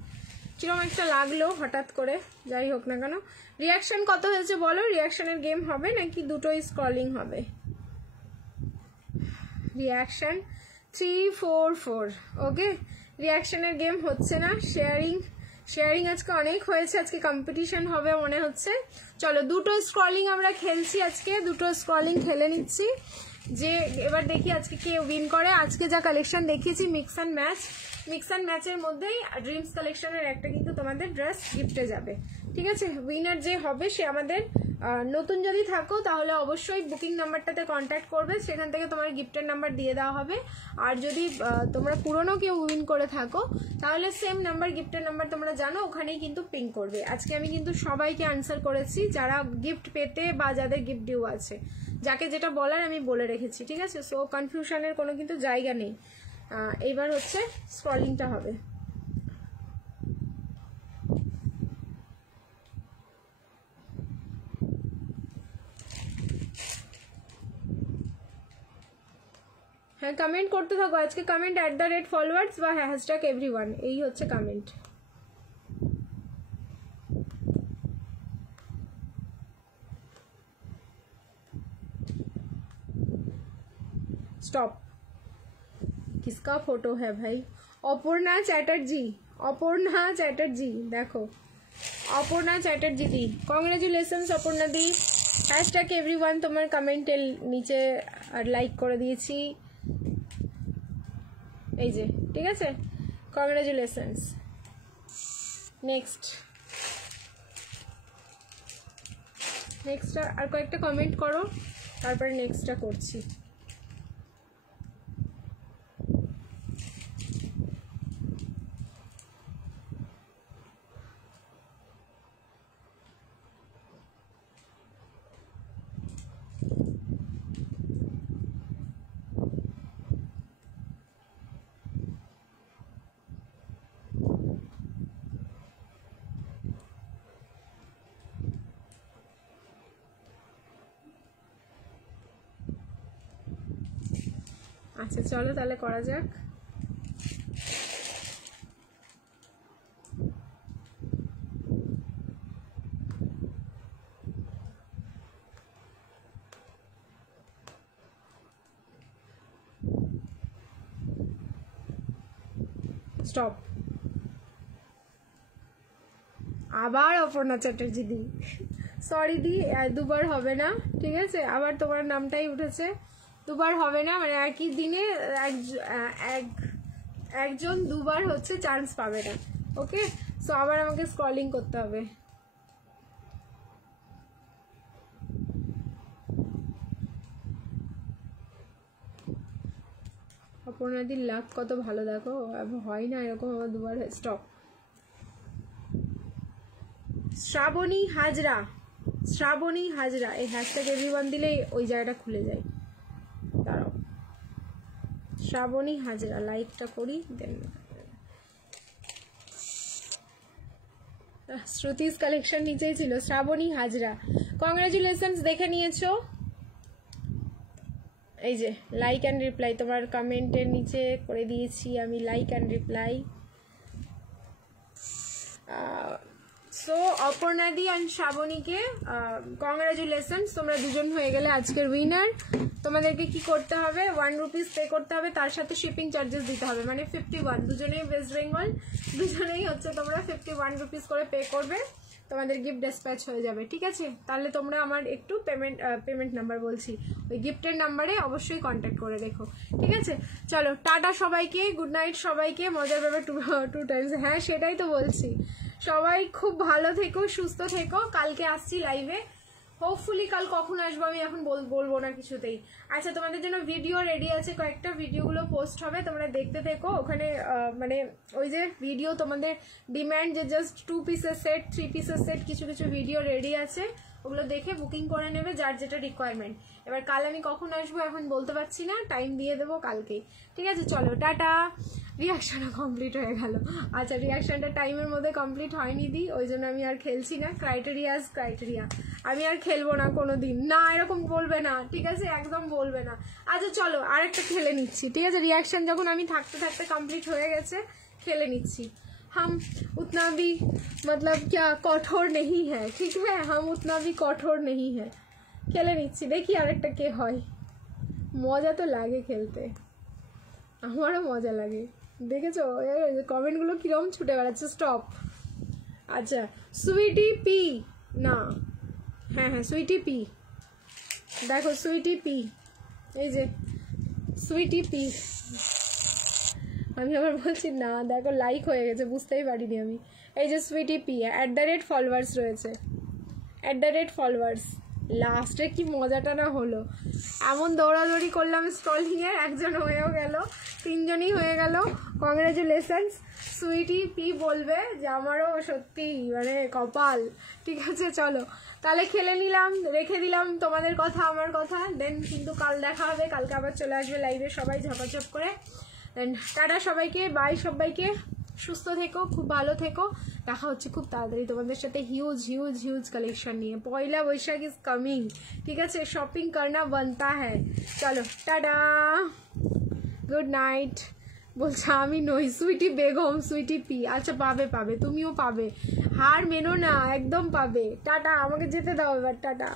কিরকম একটা লাগলো হঠাৎ করে, যাই হোক না কেন। রিয়াকশন কত হয়েছে বলো, রিয়াকশনের গেম হবে নাকি দুটোই স্ক্রলিং হবে? রিয়াকশন 344, ওকে। রিয়াকশনের গেম হচ্ছে না, শেয়ারিং আজকে অনেক হয়েছে, আজকে কম্পিটিশন হবে মনে হচ্ছে। চলো দুটো স্ক্রলিং আমরা খেলছি আজকে, দুটো স্ক্রলিং খেলে নিচ্ছি, যে এবার দেখি আজকে কে উইন করে। আজকে যা কালেকশন দেখিয়েছি মিক্স অ্যান্ড ম্যাচের মধ্যেই ড্রিমস কালেকশনের একটা কিন্তু তোমাদের ড্রেস গিফটে যাবে, ঠিক আছে? উইনার যে হবে সে আমাদের, নতুন যদি থাকো তাহলে অবশ্যই বুকিং নাম্বারটাতে কন্ট্যাক্ট করবে, সেখান থেকে তোমার গিফটের নাম্বার দিয়ে দেওয়া হবে। আর যদি তোমরা পুরনো কেউ উইন করে থাকো তাহলে সেম নাম্বার, গিফটের নাম্বার তোমরা জানো, ওখানেই কিন্তু পিং করবে। আজকে আমি কিন্তু সবাইকে আনসার করেছি, যারা গিফট পেতে বা যাদের গিফট ডিউ আছে, যাকে যেটা বলার আমি বলে রেখেছি, ঠিক আছে? সো কনফিউশনের কোনো কিন্তু জায়গা নেই। এইবার হচ্ছে স্ক্রলিংটা হবে। হ্যাঁ কমেন্ট করতে থাকো, আজকে কমেন্ট @followers বা #everyone, এই হচ্ছে কমেন্ট। स्टॉप, किसका फोटो है भाई? অপর্ণা চ্যাটার্জি, দেখো অপর্ণা চ্যাটার্জি দি, কংগ্রেচুলেশনস অপর্ণা দি। #everyone তোমার কমেন্টের নিচে আর লাইক করে দিয়েছি, এই যে, ঠিক আছে? কংগ্রেচুলেশনস। নেক্সট আর কয়েকটা কমেন্ট করো, তারপরে নেক্সটটা করছি। আচ্ছা চলো তাহলে করা যাক। স্টপ। আবার অপর্ণা চ্যাটার্জি দি, সরি দি, দুবার হবে না, ঠিক আছে? আবার তোমার নামটাই উঠেছে, দুবার হবে না, মানে একই দিনে একজন দুবার হচ্ছে চান্স পাবে না, ওকে? সো আবার আমাকে স্ক্রলিং করতে হবে। অপর্ণাদির লাভ কত ভালো, দেখো হয় না এরকম, আমার দুবার। স্টপ। শ্রাবণী হাজরা, শ্রাবণী হাজরা, এই হ্যাশট্যাগ এভরিওয়ান দিলে ওই জায়গাটা খুলে যায়। দাঁড়াও, শ্রাবণী হাজরা, লাইকটা করি দেন। শ্রুতিস কালেকশন নিচেই ছিল, শ্রাবণী হাজরা, কংগ্রাচুলেশনস, দেখে নিয়েছো। এই যে লাইক অ্যান্ড রিপ্লাই তোমার কমেন্টের নিচে করে দিয়েছি আমি, লাইক অ্যান্ড রিপ্লাই। সো অপর্ণাদি অ্যান্ড শ্রাবণীকে কংগ্রাচুলেশনস, তোমরা দুজন হয়ে গেলে আজকের উইনার। তোমাদেরকে কি করতে হবে, 1 রুপিস পে করতে হবে, তার সাথে শিপিং চার্জেস দিতে হবে, মানে 51। দুজনেই ওয়েস্ট বেঙ্গল, দুজনেই হচ্ছে তোমরা 51 রুপিস করে পে করবে, তোমাদের গিফট ডিসপ্যাচ হয়ে যাবে, ঠিক আছে? তাহলে তোমরা আমার একটু পেমেন্ট নাম্বার বলছি, ওই গিফটের নাম্বারে অবশ্যই কন্ট্যাক্ট করে রেখো, ঠিক আছে? চলো টাটা সবাইকে, গুড নাইট সবাইকে, মজার ব্যাপার টু টাইমস, হ্যাঁ সেটাই তো বলছি। সবাই খুব ভালো থেকো, সুস্থ থেকো, কালকে আসছি লাইভে, হোপফুলি কাল কখন আসবো আমি এখন বলবো না কিছুতেই। আচ্ছা তোমাদের জন্য ভিডিও রেডি আছে, কয়েকটা ভিডিওগুলো পোস্ট হবে, তোমরা দেখতে থেকো। ওখানে মানে ওই যে ভিডিও তোমাদের ডিম্যান্ড যে জাস্ট 2 পিসের সেট, 3 পিসের সেট, কিছু কিছু ভিডিও রেডি আছে, ওগুলো দেখে বুকিং করে নেবে যার যেটা রিকোয়ারমেন্ট। এবার কাল আমি কখন আসবো এখন বলতে পারছি না, টাইম দিয়ে দেবো কালকেই, ঠিক আছে? চলো টাটা। রিয়াকশনও কমপ্লিট হয়ে গেল। আচ্ছা রিয়াকশনটা টাইমের মধ্যে কমপ্লিট হয়নি দি, ওই জন্য আমি আর খেলছি না। ক্রাইটেরিয়া আমি আর খেলবো না কোনো দিন, না এরকম বলবে না, ঠিক আছে? একদম বলবে না। আচ্ছা চলো আরেকটা খেলে নিচ্ছি, ঠিক আছে? রিয়াকশন যখন আমি থাকতে থাকতে কমপ্লিট হয়ে গেছে, খেলে নিচ্ছি। हम उतना भी मतलब क्या कठोर नहीं है, ठीक है? हम उतना भी कठोर नहीं है। খেলে নিচ্ছি, দেখি আরেকটা কে হয়। মজা তো লাগে খেলতে, আমারও মজা লাগে। দেখেছো কমেন্টগুলো কিরকম ছুটে বেড়াচ্ছে, স্টপ। আচ্ছা সুইটি পি, না হ্যাঁ সুইটি পি, দেখো সুইটি পি, এই যে সুইটি পি, আমি আবার বলছি না, দেখো লাইক হয়ে গেছে, বুঝতেই পারিনি আমি। এই যে সুইটি পি @ফলোয়ার্স রয়েছে, @ফলোয়ার্স। লাস্টে কি মজাটা না হলো, এমন দৌড়াদৌড়ি করলাম স্টলিংয়ে, একজন হয়েও গেল, 3 জনই হয়ে গেল। কংগ্রাচুলেশনস। সুইটি পি বলবে যে আমারও সত্যি মানে কপাল, ঠিক আছে? চলো তাহলে খেলে নিলাম, রেখে দিলাম তোমাদের কথা আমার কথা, দেন কিন্তু কাল দেখা হবে, কালকে আবার চলে আসবে লাইভে সবাই ঝপাঝপ করে। দেন টাটা সবাইকে, বাই সবাইকে, সুস্থ থেকো, খুব ভালো থেকো, দেখা হচ্ছে খুব তাড়াতাড়ি তোমাদের সাথে হিউজ কালেকশন নিয়ে। পয়লা বৈশাখ ইজ কামিং, ঠিক আছে? শপিং করনা বানতা হ্যায়। চলো টাটা, গুড নাইট। বলছে আমি নই, সুইটি বেগম, সুইটি পি। আচ্ছা পাবে, তুমিও পাবে, হার মেনো না, একদম পাবে। টাটা, আমাকে যেতে দাও এবার, টাটা।